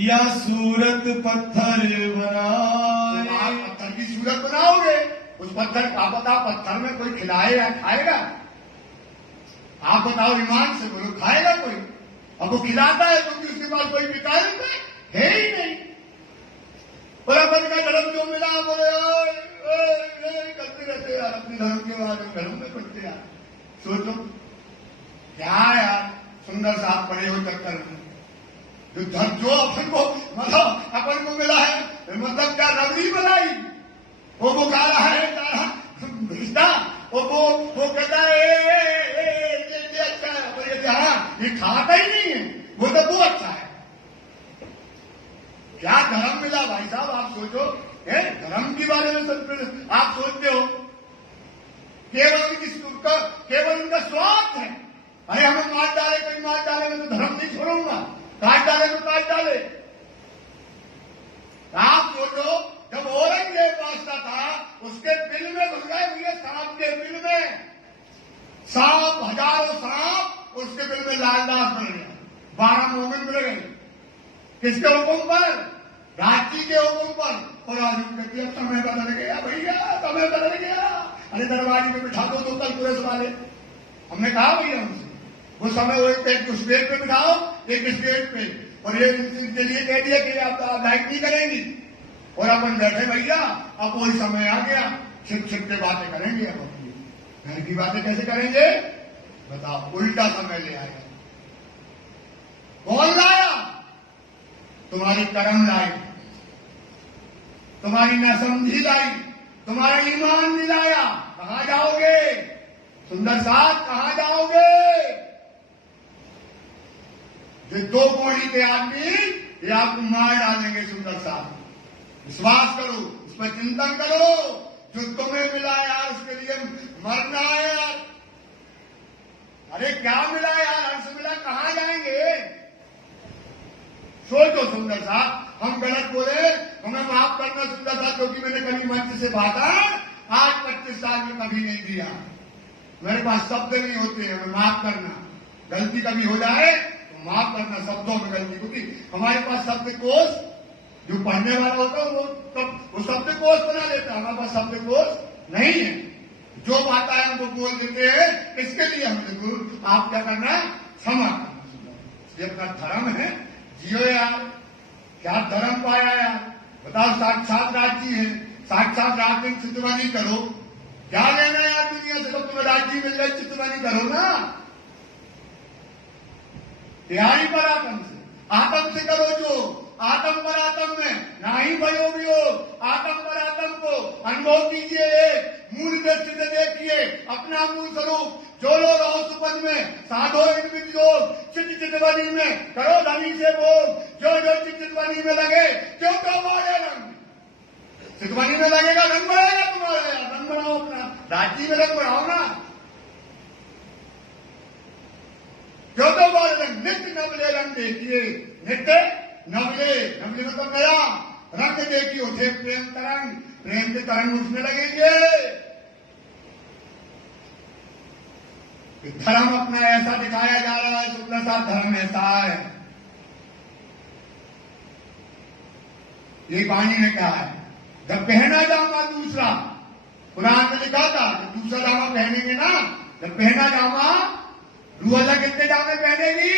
या सूरत पत्थर बनाए। तो आप पत्थर की सूरत बनाओगे, उस पत्थर का पता पत्थर में कोई खिलाए या खाएगा? आप बताओ ईमान से बोलो, खाएगा कोई? अब वो खिलाता है क्योंकि उसके पास कोई विकल्प है ही नहीं। बराबर का धर्म जो मिला बोले करते रहते यार, अपने धर्म के बाद धर्म में पढ़ते यार। सोचो क्या यार, सुंदर साहब पड़े हो चक्कर में। जो धर्म जो अपन को मतलब अपन को मिला है, मतलब क्या रबड़ी मलाई, वो खा रहा है रिश्ता, वो कहता है अच्छा है, हाँ ये खाता ही नहीं है, वो तो वो अच्छा है। क्या धर्म मिला भाई साहब, आप सोचो। धर्म के बारे में आप सोचते हो केवल उनका स्वार्थ है। अरे हमें मार डाले, कोई मार डाले मैं तो धर्म नहीं छोड़ूंगा, काट डाले तो काट डाले। आप सोचो जब औरंगजेब बादशाह था उसके बिल में घुस गए हुए सांप के बिल में, सांप हजारों सांप उसके बिल में लालदास बन गया, 12 मोमिन मिल गए। किसके हुक्म पर? राज्य के हुक्म पर। और आज कहती अब समय बदल गया भैया, समय बदल गया। अरे दरबारी में बिठा दो तो कल पुलिस वाले। हमने कहा भैया उनसे वो समय वो एक स्टेट पे बिठाओ, एक स्टेट पे, और ये चलिए कह दिया कि आप लाइक नहीं करेंगी, और अपन बैठे भैया। अब वही समय आ गया, छिप छिप के बातें करेंगे। अब अपनी घर की बातें कैसे करेंगे बताओ, उल्टा समय ले आएगा। कौन लाया? तुम्हारी कर्म लाई, तुम्हारी नासमझी लाई, तुम्हारा ईमान नहीं लाया। कहां जाओगे सुंदर साहब, कहां जाओगे? ये 2 कौड़ी के आदमी ये आपको मार डालेंगे सुंदर साहब। विश्वास करो, उस पर चिंतन करो। जो तुम्हें मिला यार उसके लिए मरना है यार। अरे क्या मिला यार, हर्ष मिला, कहां जाएंगे? सोचो सुंदर साहब, हम गलत बोले, हमें माफ करना सुंदर साहब, क्योंकि मैंने कभी मंच से बाता आज 25 साल में कभी नहीं दिया। मेरे पास शब्द नहीं होते, हमें माफ करना। गलती कभी हो जाए तो माफ करना, शब्दों में गलती होती। हमारे पास शब्दकोश जो पढ़ने वाला होता है वो शब्दकोश बना लेता है, हमारे पास शब्दकोश नहीं है। जो आता है हमको बोल देते हैं, इसके लिए हमने आप क्या करना, क्षमा करना। ये अपना धर्म है, जियो यार। क्या धर्म पाया यार, बताओ। साक्षात राज्य है, साक्षात राज्य में चितवानी करो। क्या लेना यार दुनिया से, जब तुम्हें राज्य मिल जाए चितवानी करो ना। तैयारी पर आत्म से करो, जो आत्म पर आत्म में ना ही भयो भी हो। आत्म पर आत्म को अनुभव कीजिए, मूल दृष्टि से देखिए अपना मूल स्वरूप। जो लोग रहो सुपद में साधो इनविद योग, चित चितवनी में करो धनी से भोग, जो जो चितवनी में लगे क्यों तो हमारे रंग, चितवनी में लगेगा रंग बढ़ेगा तुम्हारा, रंग बढ़ाओ अपना, राज्य में रंग बढ़ाओ ना, क्यों तो हमारे रंग, नित्य नवले रंग देखिए, नित्य नवले, नवले मतलब नया रंग देखिए, उठे प्रेम तरंग, प्रेम के तरंग उठने लगेंगे। धर्म अपना ऐसा दिखाया जा रहा है, शुक्ला साहब धर्म ऐसा है, ये वाणी ने कहा है, जब पहना जामा दूसरा, कुरान में लिखा था कि दूसरा जामा पहनेंगे ना, जब पहना जामा रूह अल्लाह कितने जामे पहनेगी,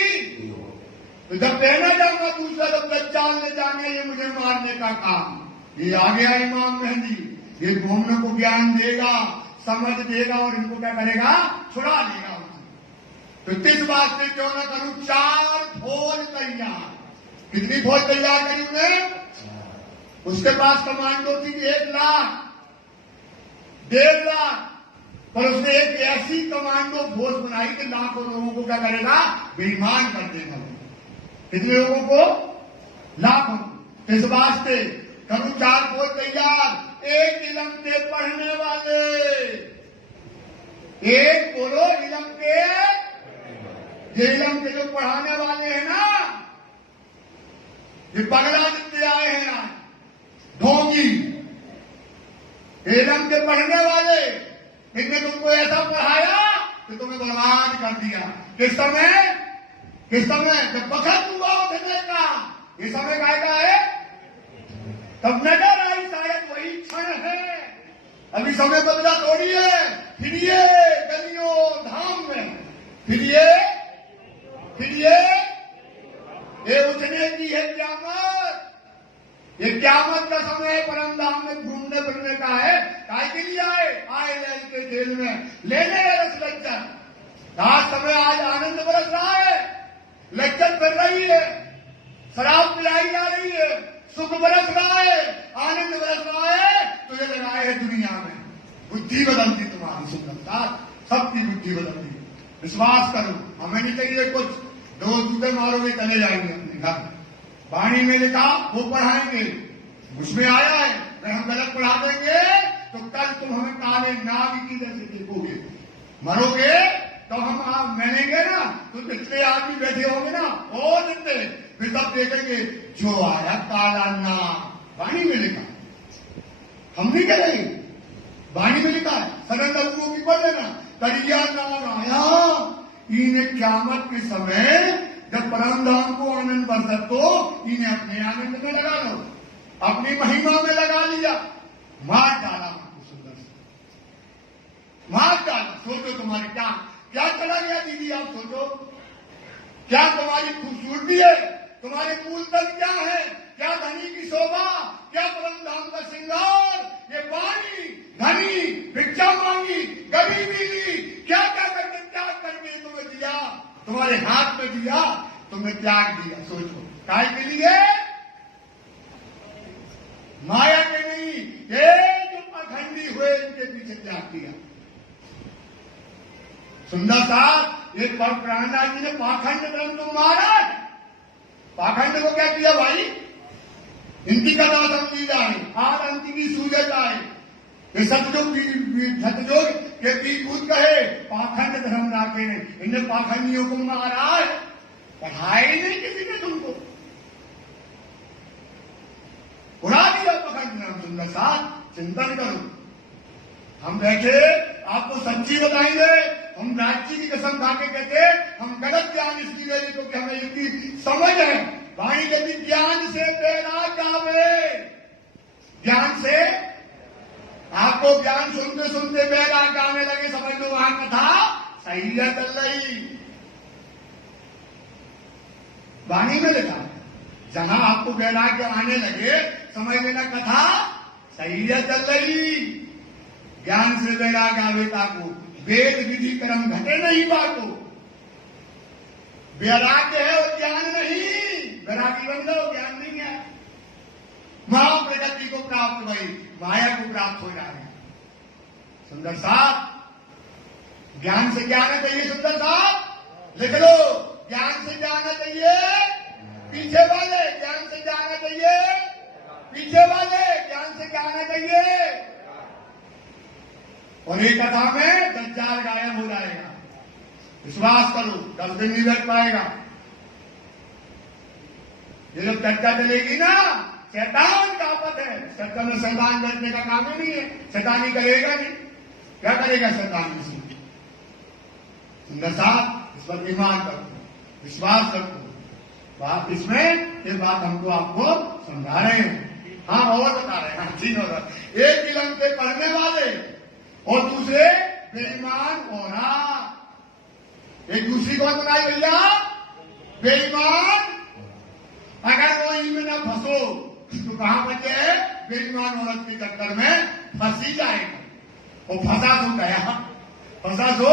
तो जब पहना जामा दूसरा, जब दज्जाल ले जाने ये मुझे मारने का काम, ये आ गया इमाम मेहदी, ये घूमने को ज्ञान देगा, समझ देगा और इनको क्या करेगा, छुड़ा देगा। तो किस बात से क्यों ना करूं 4 फौज तैयार, कितनी फौज तैयार करी उन्हें, उसके पास कमांडो थी 1 लाख 1.5 लाख, पर उसने एक ऐसी कमांडो फोर्स बनाई कि लाखों लोगों को क्या करेगा, बेईमान कर देगा। कितने लोगों को, लाखों। किस वास्ते करूं 4 फौज तैयार, एक इलम के पढ़ने वाले, एक बोलो इलम के, ये इलम के जो पढ़ाने वाले हैं ना, ये पगला जितने आए हैं आज, ढोंगी, इलम के पढ़ने वाले, इनने तुमको ऐसा पढ़ाया कि तुम्हें बर्बाद कर दिया। किस समय जब वक्त हुआ उठने का, ये समय का है, तब नजर आई शायद वही क्षण है, अभी समय बदला थोड़ी है, फिरिए गलियों धाम में, फिरिए ये उठने की है क्यामत, ये क्यामत का समय है, परम धाम में घूमने फिरने का है। काय के लिए आए लैल के जेल में लेने रस लज्जत, आज समय आज आनंद बरस रहा है, लज्जत कर रही है, शराब पिलाई जा रही है, सुख बरस रहा है, आनंद बरस रहा है, तो ये लगाए है दुनिया में, बुद्धि बदलती तुम्हारी, सुंदरता सबकी बुद्धि बदलती। विश्वास करो, हमें नहीं चाहिए कुछ, 2 जूते मारोगे चले जाएंगे अपने घर, वाणी में लिखा वो पढ़ाएंगे, उसमें आया है, अगर हम गलत पढ़ा देंगे तो कल तुम हमें काले नाग की जैसे देखोगे, मरोगे तो हम आप मैनेंगे ना, तो जितने आदमी बैठे होंगे ना और जितने, फिर सब देखेंगे जो आया काला नाग, वाणी में लिखा, हम नहीं करेंगे, वाणी में लिखा है, सरल लोगों की पढ़ लेना, करिया नाग आया, इन्हें क्यामत के समय जब परम धाम को आनंद बरसत तो इन्हें अपने आनंद में लगा लो, अपनी महिमा में लगा लिया, मार डाला, सुंदर मार डाला। सोचो तुम्हारी क्या चला गया दीदी, आप सोचो, क्या तुम्हारी खूबसूरती है, तुम्हारे मूल तल क्या है, क्या धनी की शोभा, क्या परम धाम का श्रृंगार, ये वाणी धनी भिक्षा मांगी, गरीबी मिली, क्या करके त्याग करके तुम्हें दिया, तुम्हारे हाथ में दिया, तुम्हें त्याग दिया। सोचो काय के लिए, माया के नहीं, ये जो पाखंडी हुए इनके पीछे त्याग किया। सुंदर साहब, एक बार प्राणनाथ जी ने पाखंड धर्म तो मारा है, पाखंड को क्या किया भाई, इनकी कथा समझी जाए, आज अंत की सूझ जाए, ये सतयुग के पीकूद कहे, पाखंड धर्म राखे ने, इन्हें पाखंडियों को मारा है, पढ़ाए नहीं किसी ने तुमको, उड़ा दिया पाखंड धर्म। सुंदर साहब चिंतन करो, हम बैठे आपको सच्ची बताएंगे, हम राज्य की कसम खा के कहते हम गलत ज्ञान इसकी ले, क्योंकि हमें इतनी समझ है, भाई यदि ज्ञान से बैराग आवे, ज्ञान से आपको ज्ञान सुनते सुनते बैराग आने लगे, समझ लो वहां कथा सही है चल रही, वाणी में लिखा है, जहां आपको बैराग्य आने लगे समझ लेना कथा सही है चल रही, ज्ञान से बैराग आवे ताको, वेद विधि कर्म घटे नहीं बाको, वैराग्य है और ज्ञान नहीं, वैरागी बन जाओ, ज्ञान नहीं है, महा प्रगति को प्राप्त भाई, माया को प्राप्त हो जाए। सुंदर साहब ज्ञान से क्या आना चाहिए सुंदर साहब? लिख लो, ज्ञान से क्या आना चाहिए? पीछे वाले ज्ञान से क्या आना चाहिए? पीछे वाले ज्ञान से क्या आना चाहिए? और एक कथा में दज्जाल गायब हो जाएगा। विश्वास करो, 10 दिन नहीं बैठ पाएगा। ये जब चर्चा चलेगी ना, शैतान का आपत है। सत्य में शैतान बैठने का काम ही नहीं है, शैतानी करेगा नहीं। क्या करेगा शैतान इसमें? सुंदर साहब, इस पर ईमान रखो, विश्वास रखो। बात इसमें ये बात हमको आपको समझा रहे हैं। हाँ, और बता रहे हैं। ठीक होगा। एक इलम के पढ़ने वाले और दूसरे बेईमान होना। एक दूसरी कौन बनाई भैया? बेईमान। अगर वो इनमें न फंसो तो कहां बचे? बेईमान औरत के चक्कर में फंसी जाएगा। वो फंसा तो गया, फंसा तो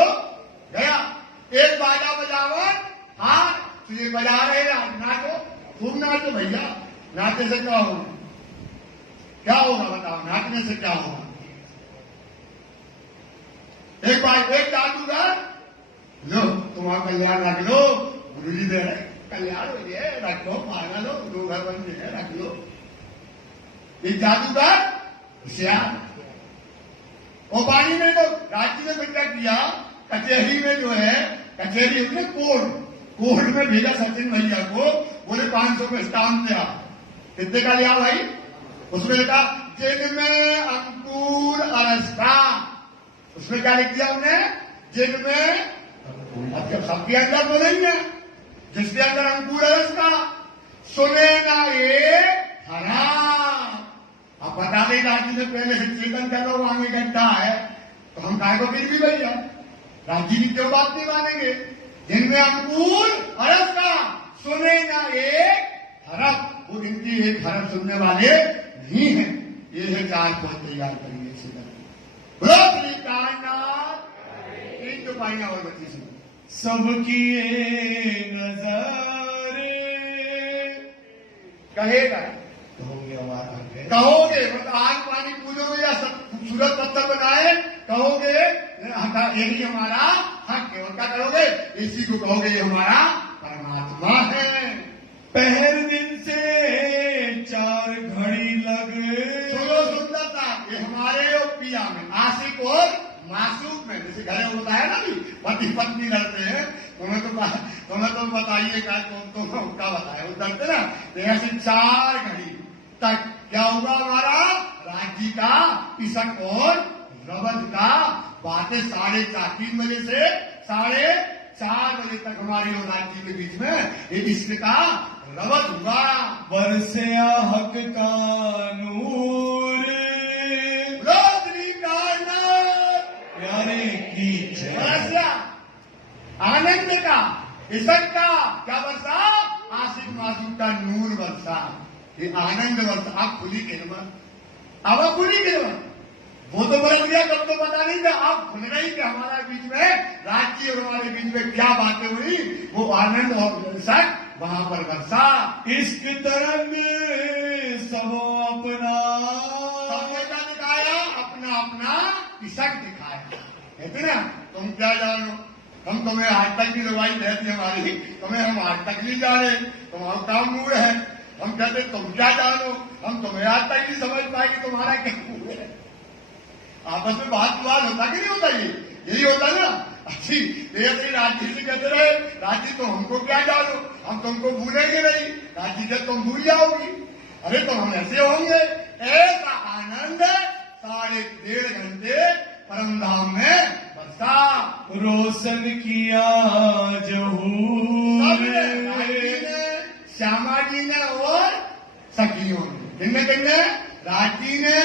गया। एक बाजा बजावन, हाँ तो ये बजा रहे नाचो, खूब नाचो भैया। नाचने से क्या होगा? क्या होगा बताओ? नाचने से क्या होगा? एक बार एक जादूगर, लो तुम्हारा कल्याण रख लो, गुरु जी दे रहे कल्याण हो गया, रख लो, मांगा लो, 2 घर बन गए, रख लो। एक जादूगर होशियार, और पानी में तो राज्य ने क्या किया, कचहरी में जो है, कचहरी उसने कोर्ट में भेजा सचिन भैया को, बोले 500 पे स्टाम्प दिया। कितने का लिया भाई? उसमें लिखा जिनमें अंकुर अरस्ता। उसमें क्या लिख दिया हमने? जिनमें, अब जब सबके अंदर तो नहीं है, जिसके अंदर अंकुर अरस्ता सुने ना ये हराम। अब बता दें राज्य ने पहले से चेतन कर लो, आगे गड्ढा है, तो हम काय को फिर भी भैया राज्य की क्यों बात नहीं मानेंगे? जिनमें अंकुर अरस्ता सुने ना एक हरफ, वो इनकी एक हरफ सुनने वाले नहीं है। ये है 4 पॉइंट तैयार करिए। इन तो पाइया और बच्ची से सबकी नजर कहेगा, कहोगे हमारा है, कहोगे मतलब आग पानी पूजोगे या खूबसूरत पत्थर बनाए, कहोगे यही हमारा हक है। और क्या करोगे? इसी को कहोगे ये हमारा परमात्मा है। पहर दिन से 4 घड़ी लग। सुनो सुंदरता, ये हमारे और पिया में, आशिक और मासूक में, जैसे घरे होता है ना भी, पति पत्नी लड़ते हैं, तुम्हें तो बताइए क्या, तुम क्या बताए, वो डरते ना। ऐसे 4 घड़ी तक क्या होगा? हमारा राज्य का इसक और रवद का बातें 4:30 3 बजे से 4:30 बजे तक हमारी और राज्य के बीच में ये इश्क का रवद हुआ। बरसिया हक का नूर, रोशनी का नूर, प्यारे की जय। बरसिया आनंद का, इश्क का क्या बरसा? आशिक मासूक का नूर बरसा। ये आनंद बरसा। आप खुली किस्मत, अब खुली किस्मत। वो तो बदल गया, तब तो पता नहीं था। आप खुल रही कि हमारे बीच में, राज्य और हमारे बीच में क्या बातें हुई, वो आनंद और इश्क वहां पर बरसा। इश्क तरंग सबो अपना, सबने क्या दिखाया? अपना अपना इश्क दिखाया। कहते ना, तुम क्या जानो, हम तुम्हें आज तक की दवाई रहती हमारी, तुम्हें हम आज तक नहीं जाने, तुम्हारा काम मूड है। हम कहते तुम क्या जानो, हम तुम्हें आज तक नहीं समझ पाएंगे तुम्हारा क्या मूड है। आपस में बात विवाद होता कि नहीं होता? यही होता ना। अच्छी राज्य से कहते रहे, राज्य तो हमको क्या जानो, हम तुमको भूलेंगे नहीं, राज्य से तुम भूल जाओगी। अरे तो हम ऐसे होंगे। ऐसा आनंद 1.5 घंटे परमधाम में बरसा। रोशन किया जहूर, श्यामा जी ने और सखियों ने, किन्ने राज्य ने,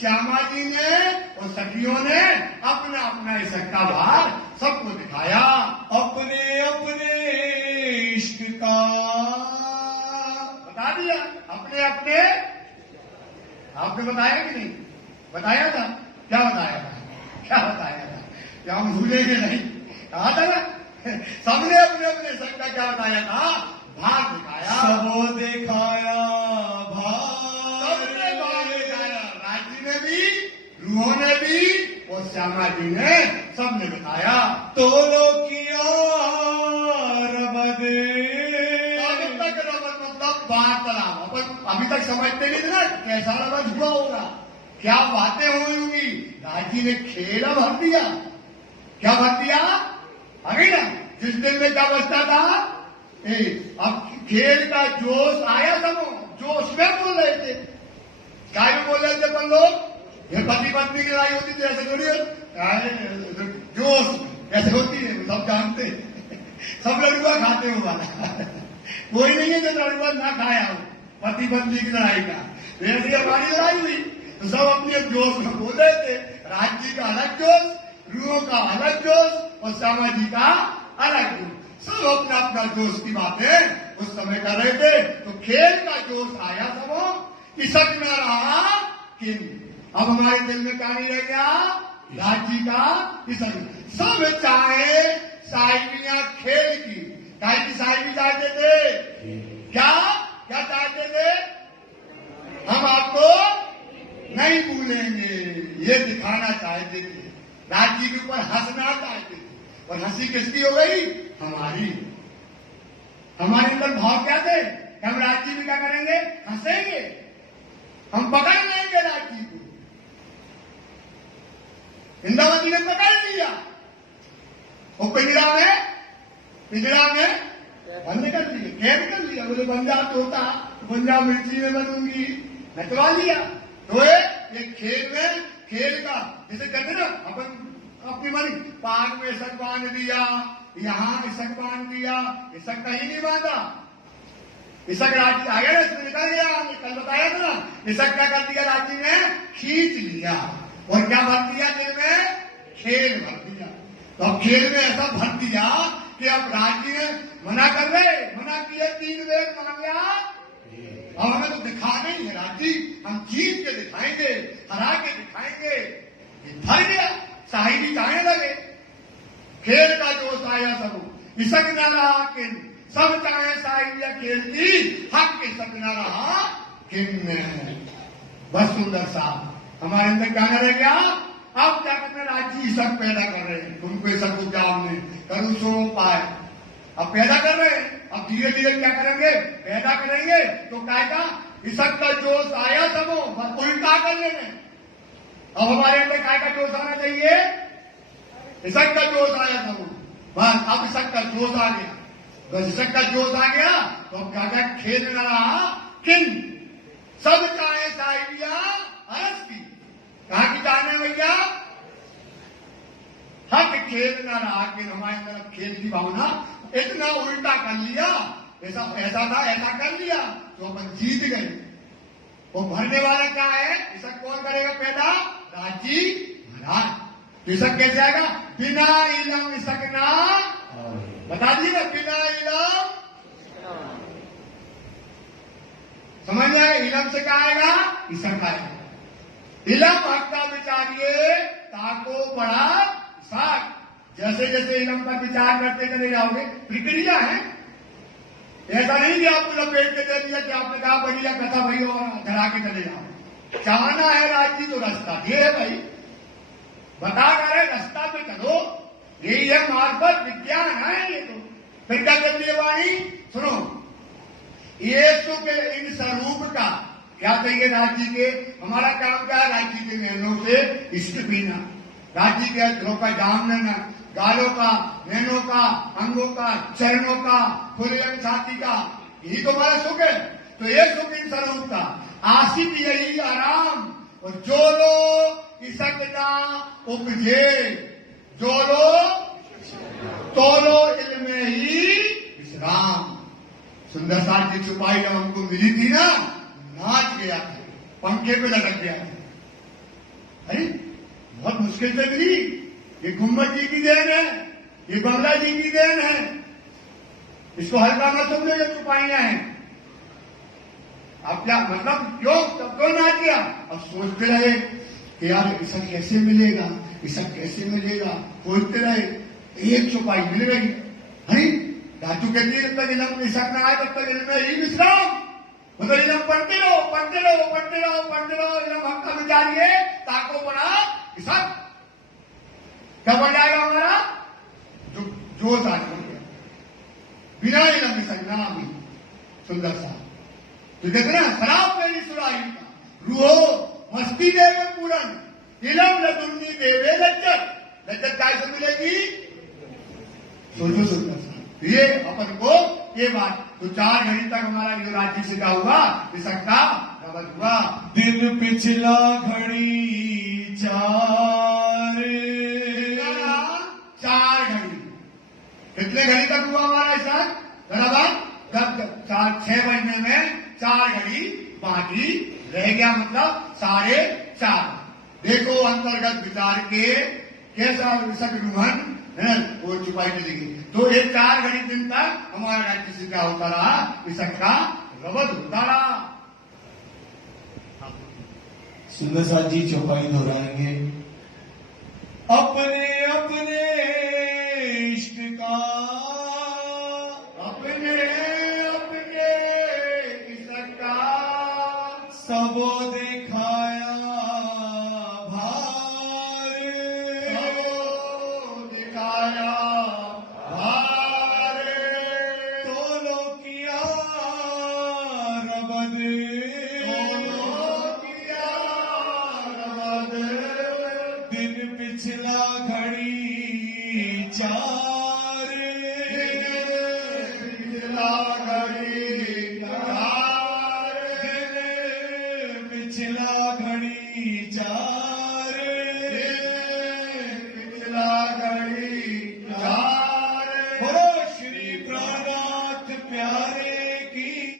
श्यामा जी ने और सखियों ने अपना अपना इश्क का भार सबको दिखाया। अपने अपने इश्क का बता दिया, अपने अपने। आपने बताया कि नहीं? बताया था। क्या बताया था? क्या बताया था? क्या हम भूलेंगे नहीं? कहा था ना, सबने अपने अपने इश्क का क्या बताया था? भार दिखाया। सबो दिखाया भार, सबने भार दिखाया। राज्य ने भी, रूहों ने भी और श्यामा जी ने, सबने बताया। वार्तालाप। अपन अभी तक समझते नहीं थे ना कैसा रमज हुआ होगा, क्या बातें हुई होंगी। राजी ने खेला भर दिया। क्या भर दिया? अभी ना जिस दिन में क्या बचता था, अब खेल का जोश आया सब, जोश में बोल रहे थे। क्या भी बोल रहे थे अपन लोग? ये पति पत्नी की लड़ाई होती थी ऐसे थोड़ी जोश कैसे होती है सब जानते हैं। सब लड़ुआ खाते हो वाला कोई नहीं है जो लड़ुआ ना खाया हो पति पत्नी की लड़ाई का। वैसे हमारी लड़ाई हुई तो सब अपने जोश में बोल रहे थे। राज्य का अलग जोश, रूहों का अलग जोश और सामाजिक का अलग जोश। सब अपना अपना जोश की बातें उस समय कर रहे थे। तो खेल का जोश आया सब, इसक न रहा किन। अब हमारे दिल में क्या नहीं रह गया? राज्य का इसक। सब चाहे साहिबियां खेल की, काय की साहिबी चाहते थे। क्या क्या चाहते थे? हम आपको नहीं भूलेंगे, ये दिखाना चाहते थे। राज्य के ऊपर हंसना चाहते थे। और हंसी किसकी हो गई? हमारी। हमारे अंदर भाव क्या थे? हम राज्य में क्या करेंगे? हंसेंगे, हम पकड़ लेंगे राज्य को। इंद्रावती ने पकड़ लिया, वो पिंजरा में बंद कर लिया, कैद कर लिया। बोले पंजाब तोता, पंजाब मिर्ची में बनूंगी, नचवा लिया। तो ये खेल का जैसे कहते ना अपन अपनी मन पाग में इसक बांध दिया, यहाँ इसक बांध दिया, इसक कहीं नहीं बांधा। इसक राज्य आ गया, इसमें निकल गया। कल बताया था ना, इसक क्या कर दिया? राज्य ने खींच लिया और क्या भर दिया? दिल में खेल भर दिया। तो अब खेल में ऐसा भर दिया कि अब राज्य ने मना कर रहे, मना किया 3 वेद मान लिया। अब हमें तो दिखाना ही है राज्य, हम जीत के दिखाएंगे, हरा के दिखाएंगे। भर गया, साहिबी चाहने लगे। खेल का जोश आया सब, इसक न रहा किन। सब चाहे साहिबिया खेल की, हक के सक न रहा किन। बस सुंदर साहब हमारे अंदर क्या रह गया? अब क्या करना? राज्य इसक पैदा कर रहे हैं, तुमको इसक उपजाम ने करूँ सो पाए। अब पैदा कर रहे हैं, अब धीरे धीरे क्या करेंगे? पैदा करेंगे। तो क्या का इसक का जोश आया सब, उल्टा कर लेंगे। अब हमारे अंदर काय का जोश आना चाहिए? इसक का जोश आया सब, बस अब इसक का जोश आ गया। बस इसक का जोश आ गया तो अब क्या क्या खेल न रहा किन। सब चाहे साहिबिया हर्ष की। कहा की चाहने भैया? हक खेल न रहा किन। हमारे अंदर खेल की भावना इतना उल्टा कर लिया, ऐसा था ऐसा कर लिया तो अपन जीत गए। वो भरने वाला क्या है? इसक कौन करेगा पैदा? राज्य महाराज। इसक कैसे आएगा? बिना इलम इसक ना। बता दीजिएगा, बिना इलम। समझ में आए? इलम से क्या आएगा? इसक आएगा। इलम हक का विचारिए ताको पड़ा साक। जैसे जैसे इलम पर विचार करते चले जाओगे, प्रक्रिया है। ऐसा नहीं कि आपको लपेट के दे दिया कि आपने कहा बढ़िया कथा भाई और धरा के चले जाओ। चाहना है राज्य तो रास्ता ये है भाई, बता कर रास्ता पे चलो, यही है मार्फत विज्ञान है ये। तो फिर क्या कर दिए वाणी? सुनो, यीशु के इन स्वरूप का क्या चाहिए राज्य के? हमारा काम क्या है? राज्य के नैनों से इष्ट पीना, राज्य के अधरों का जाम लेना, गालों का, नैनों का, अंगों का, चरणों का, खुलेम छाती का, यही तो हमारा सुख है। तो ये सुख इन स्वरूप का आशिक यही आराम। और जो लो इसकना उपजे, जो लो तो लो इल्म ही विश्राम। सुंदर साथ की छुपाई जब हमको मिली थी ना, नाच गया था, पंखे पे लटक गया था। अरे बहुत मुश्किल से मिली। ये गुम्बद जी की देन है, ये बंगला जी की देन है। इसको हल्का मत समझो, ये छुपाइयां हैं। अब क्या मतलब? क्यों नाच गया? अब सोचते रहे कि यार इसका कैसे मिलेगा, इसका कैसे मिलेगा, खोजते रहे। एक छुपाई मिल गई। अरे धातु कहती है जब तक इलम इसक ना आए तब तक इल्म ही विश्राम। मतलब इलम पढ़ते रहो, पढ़ते रहो, पढ़ते रहो, पढ़ते रहो। इलम हक का विचारिए ताको पड़ा इसक। क्या बन जाएगा हमारा? जो साथ बन गया बिना इलम इसक ना भी। सुंदर सा तो देखना शराब मेरी सुराही रूहो मस्ती देवे पूरन इलम लदुन्नी देवे लज्जत लज्जत काय से मिलेगी सोचो सुंदर साहब ये अपन को ये बात तो 4 घड़ी तक हमारा जो राज्य सीधा हुआ इसका रबज हुआ दिन पिछला घड़ी 4 घड़ी कितने घड़ी तक हुआ हमारा ऐसा बराबर जब 6 बजने में 4 घड़ी बाकी रह गया मतलब 4:30 देखो अंतर्गत विचार के कैसा विषक रूहन है वो छुपाई मिलेगी तो ये 4 घड़ी दिन तक हमारा राज्य सीधा होता रहा विषक का रबद होता रहा। सुंदर साथ जी चौपाई दोहराएंगे अपने अपने इष्ट का अपने अपने इष्ट का सबो दिखाया भार सबो दिखाया भार तोलो किया रबद किया रबद दिन पिछला घड़ी 4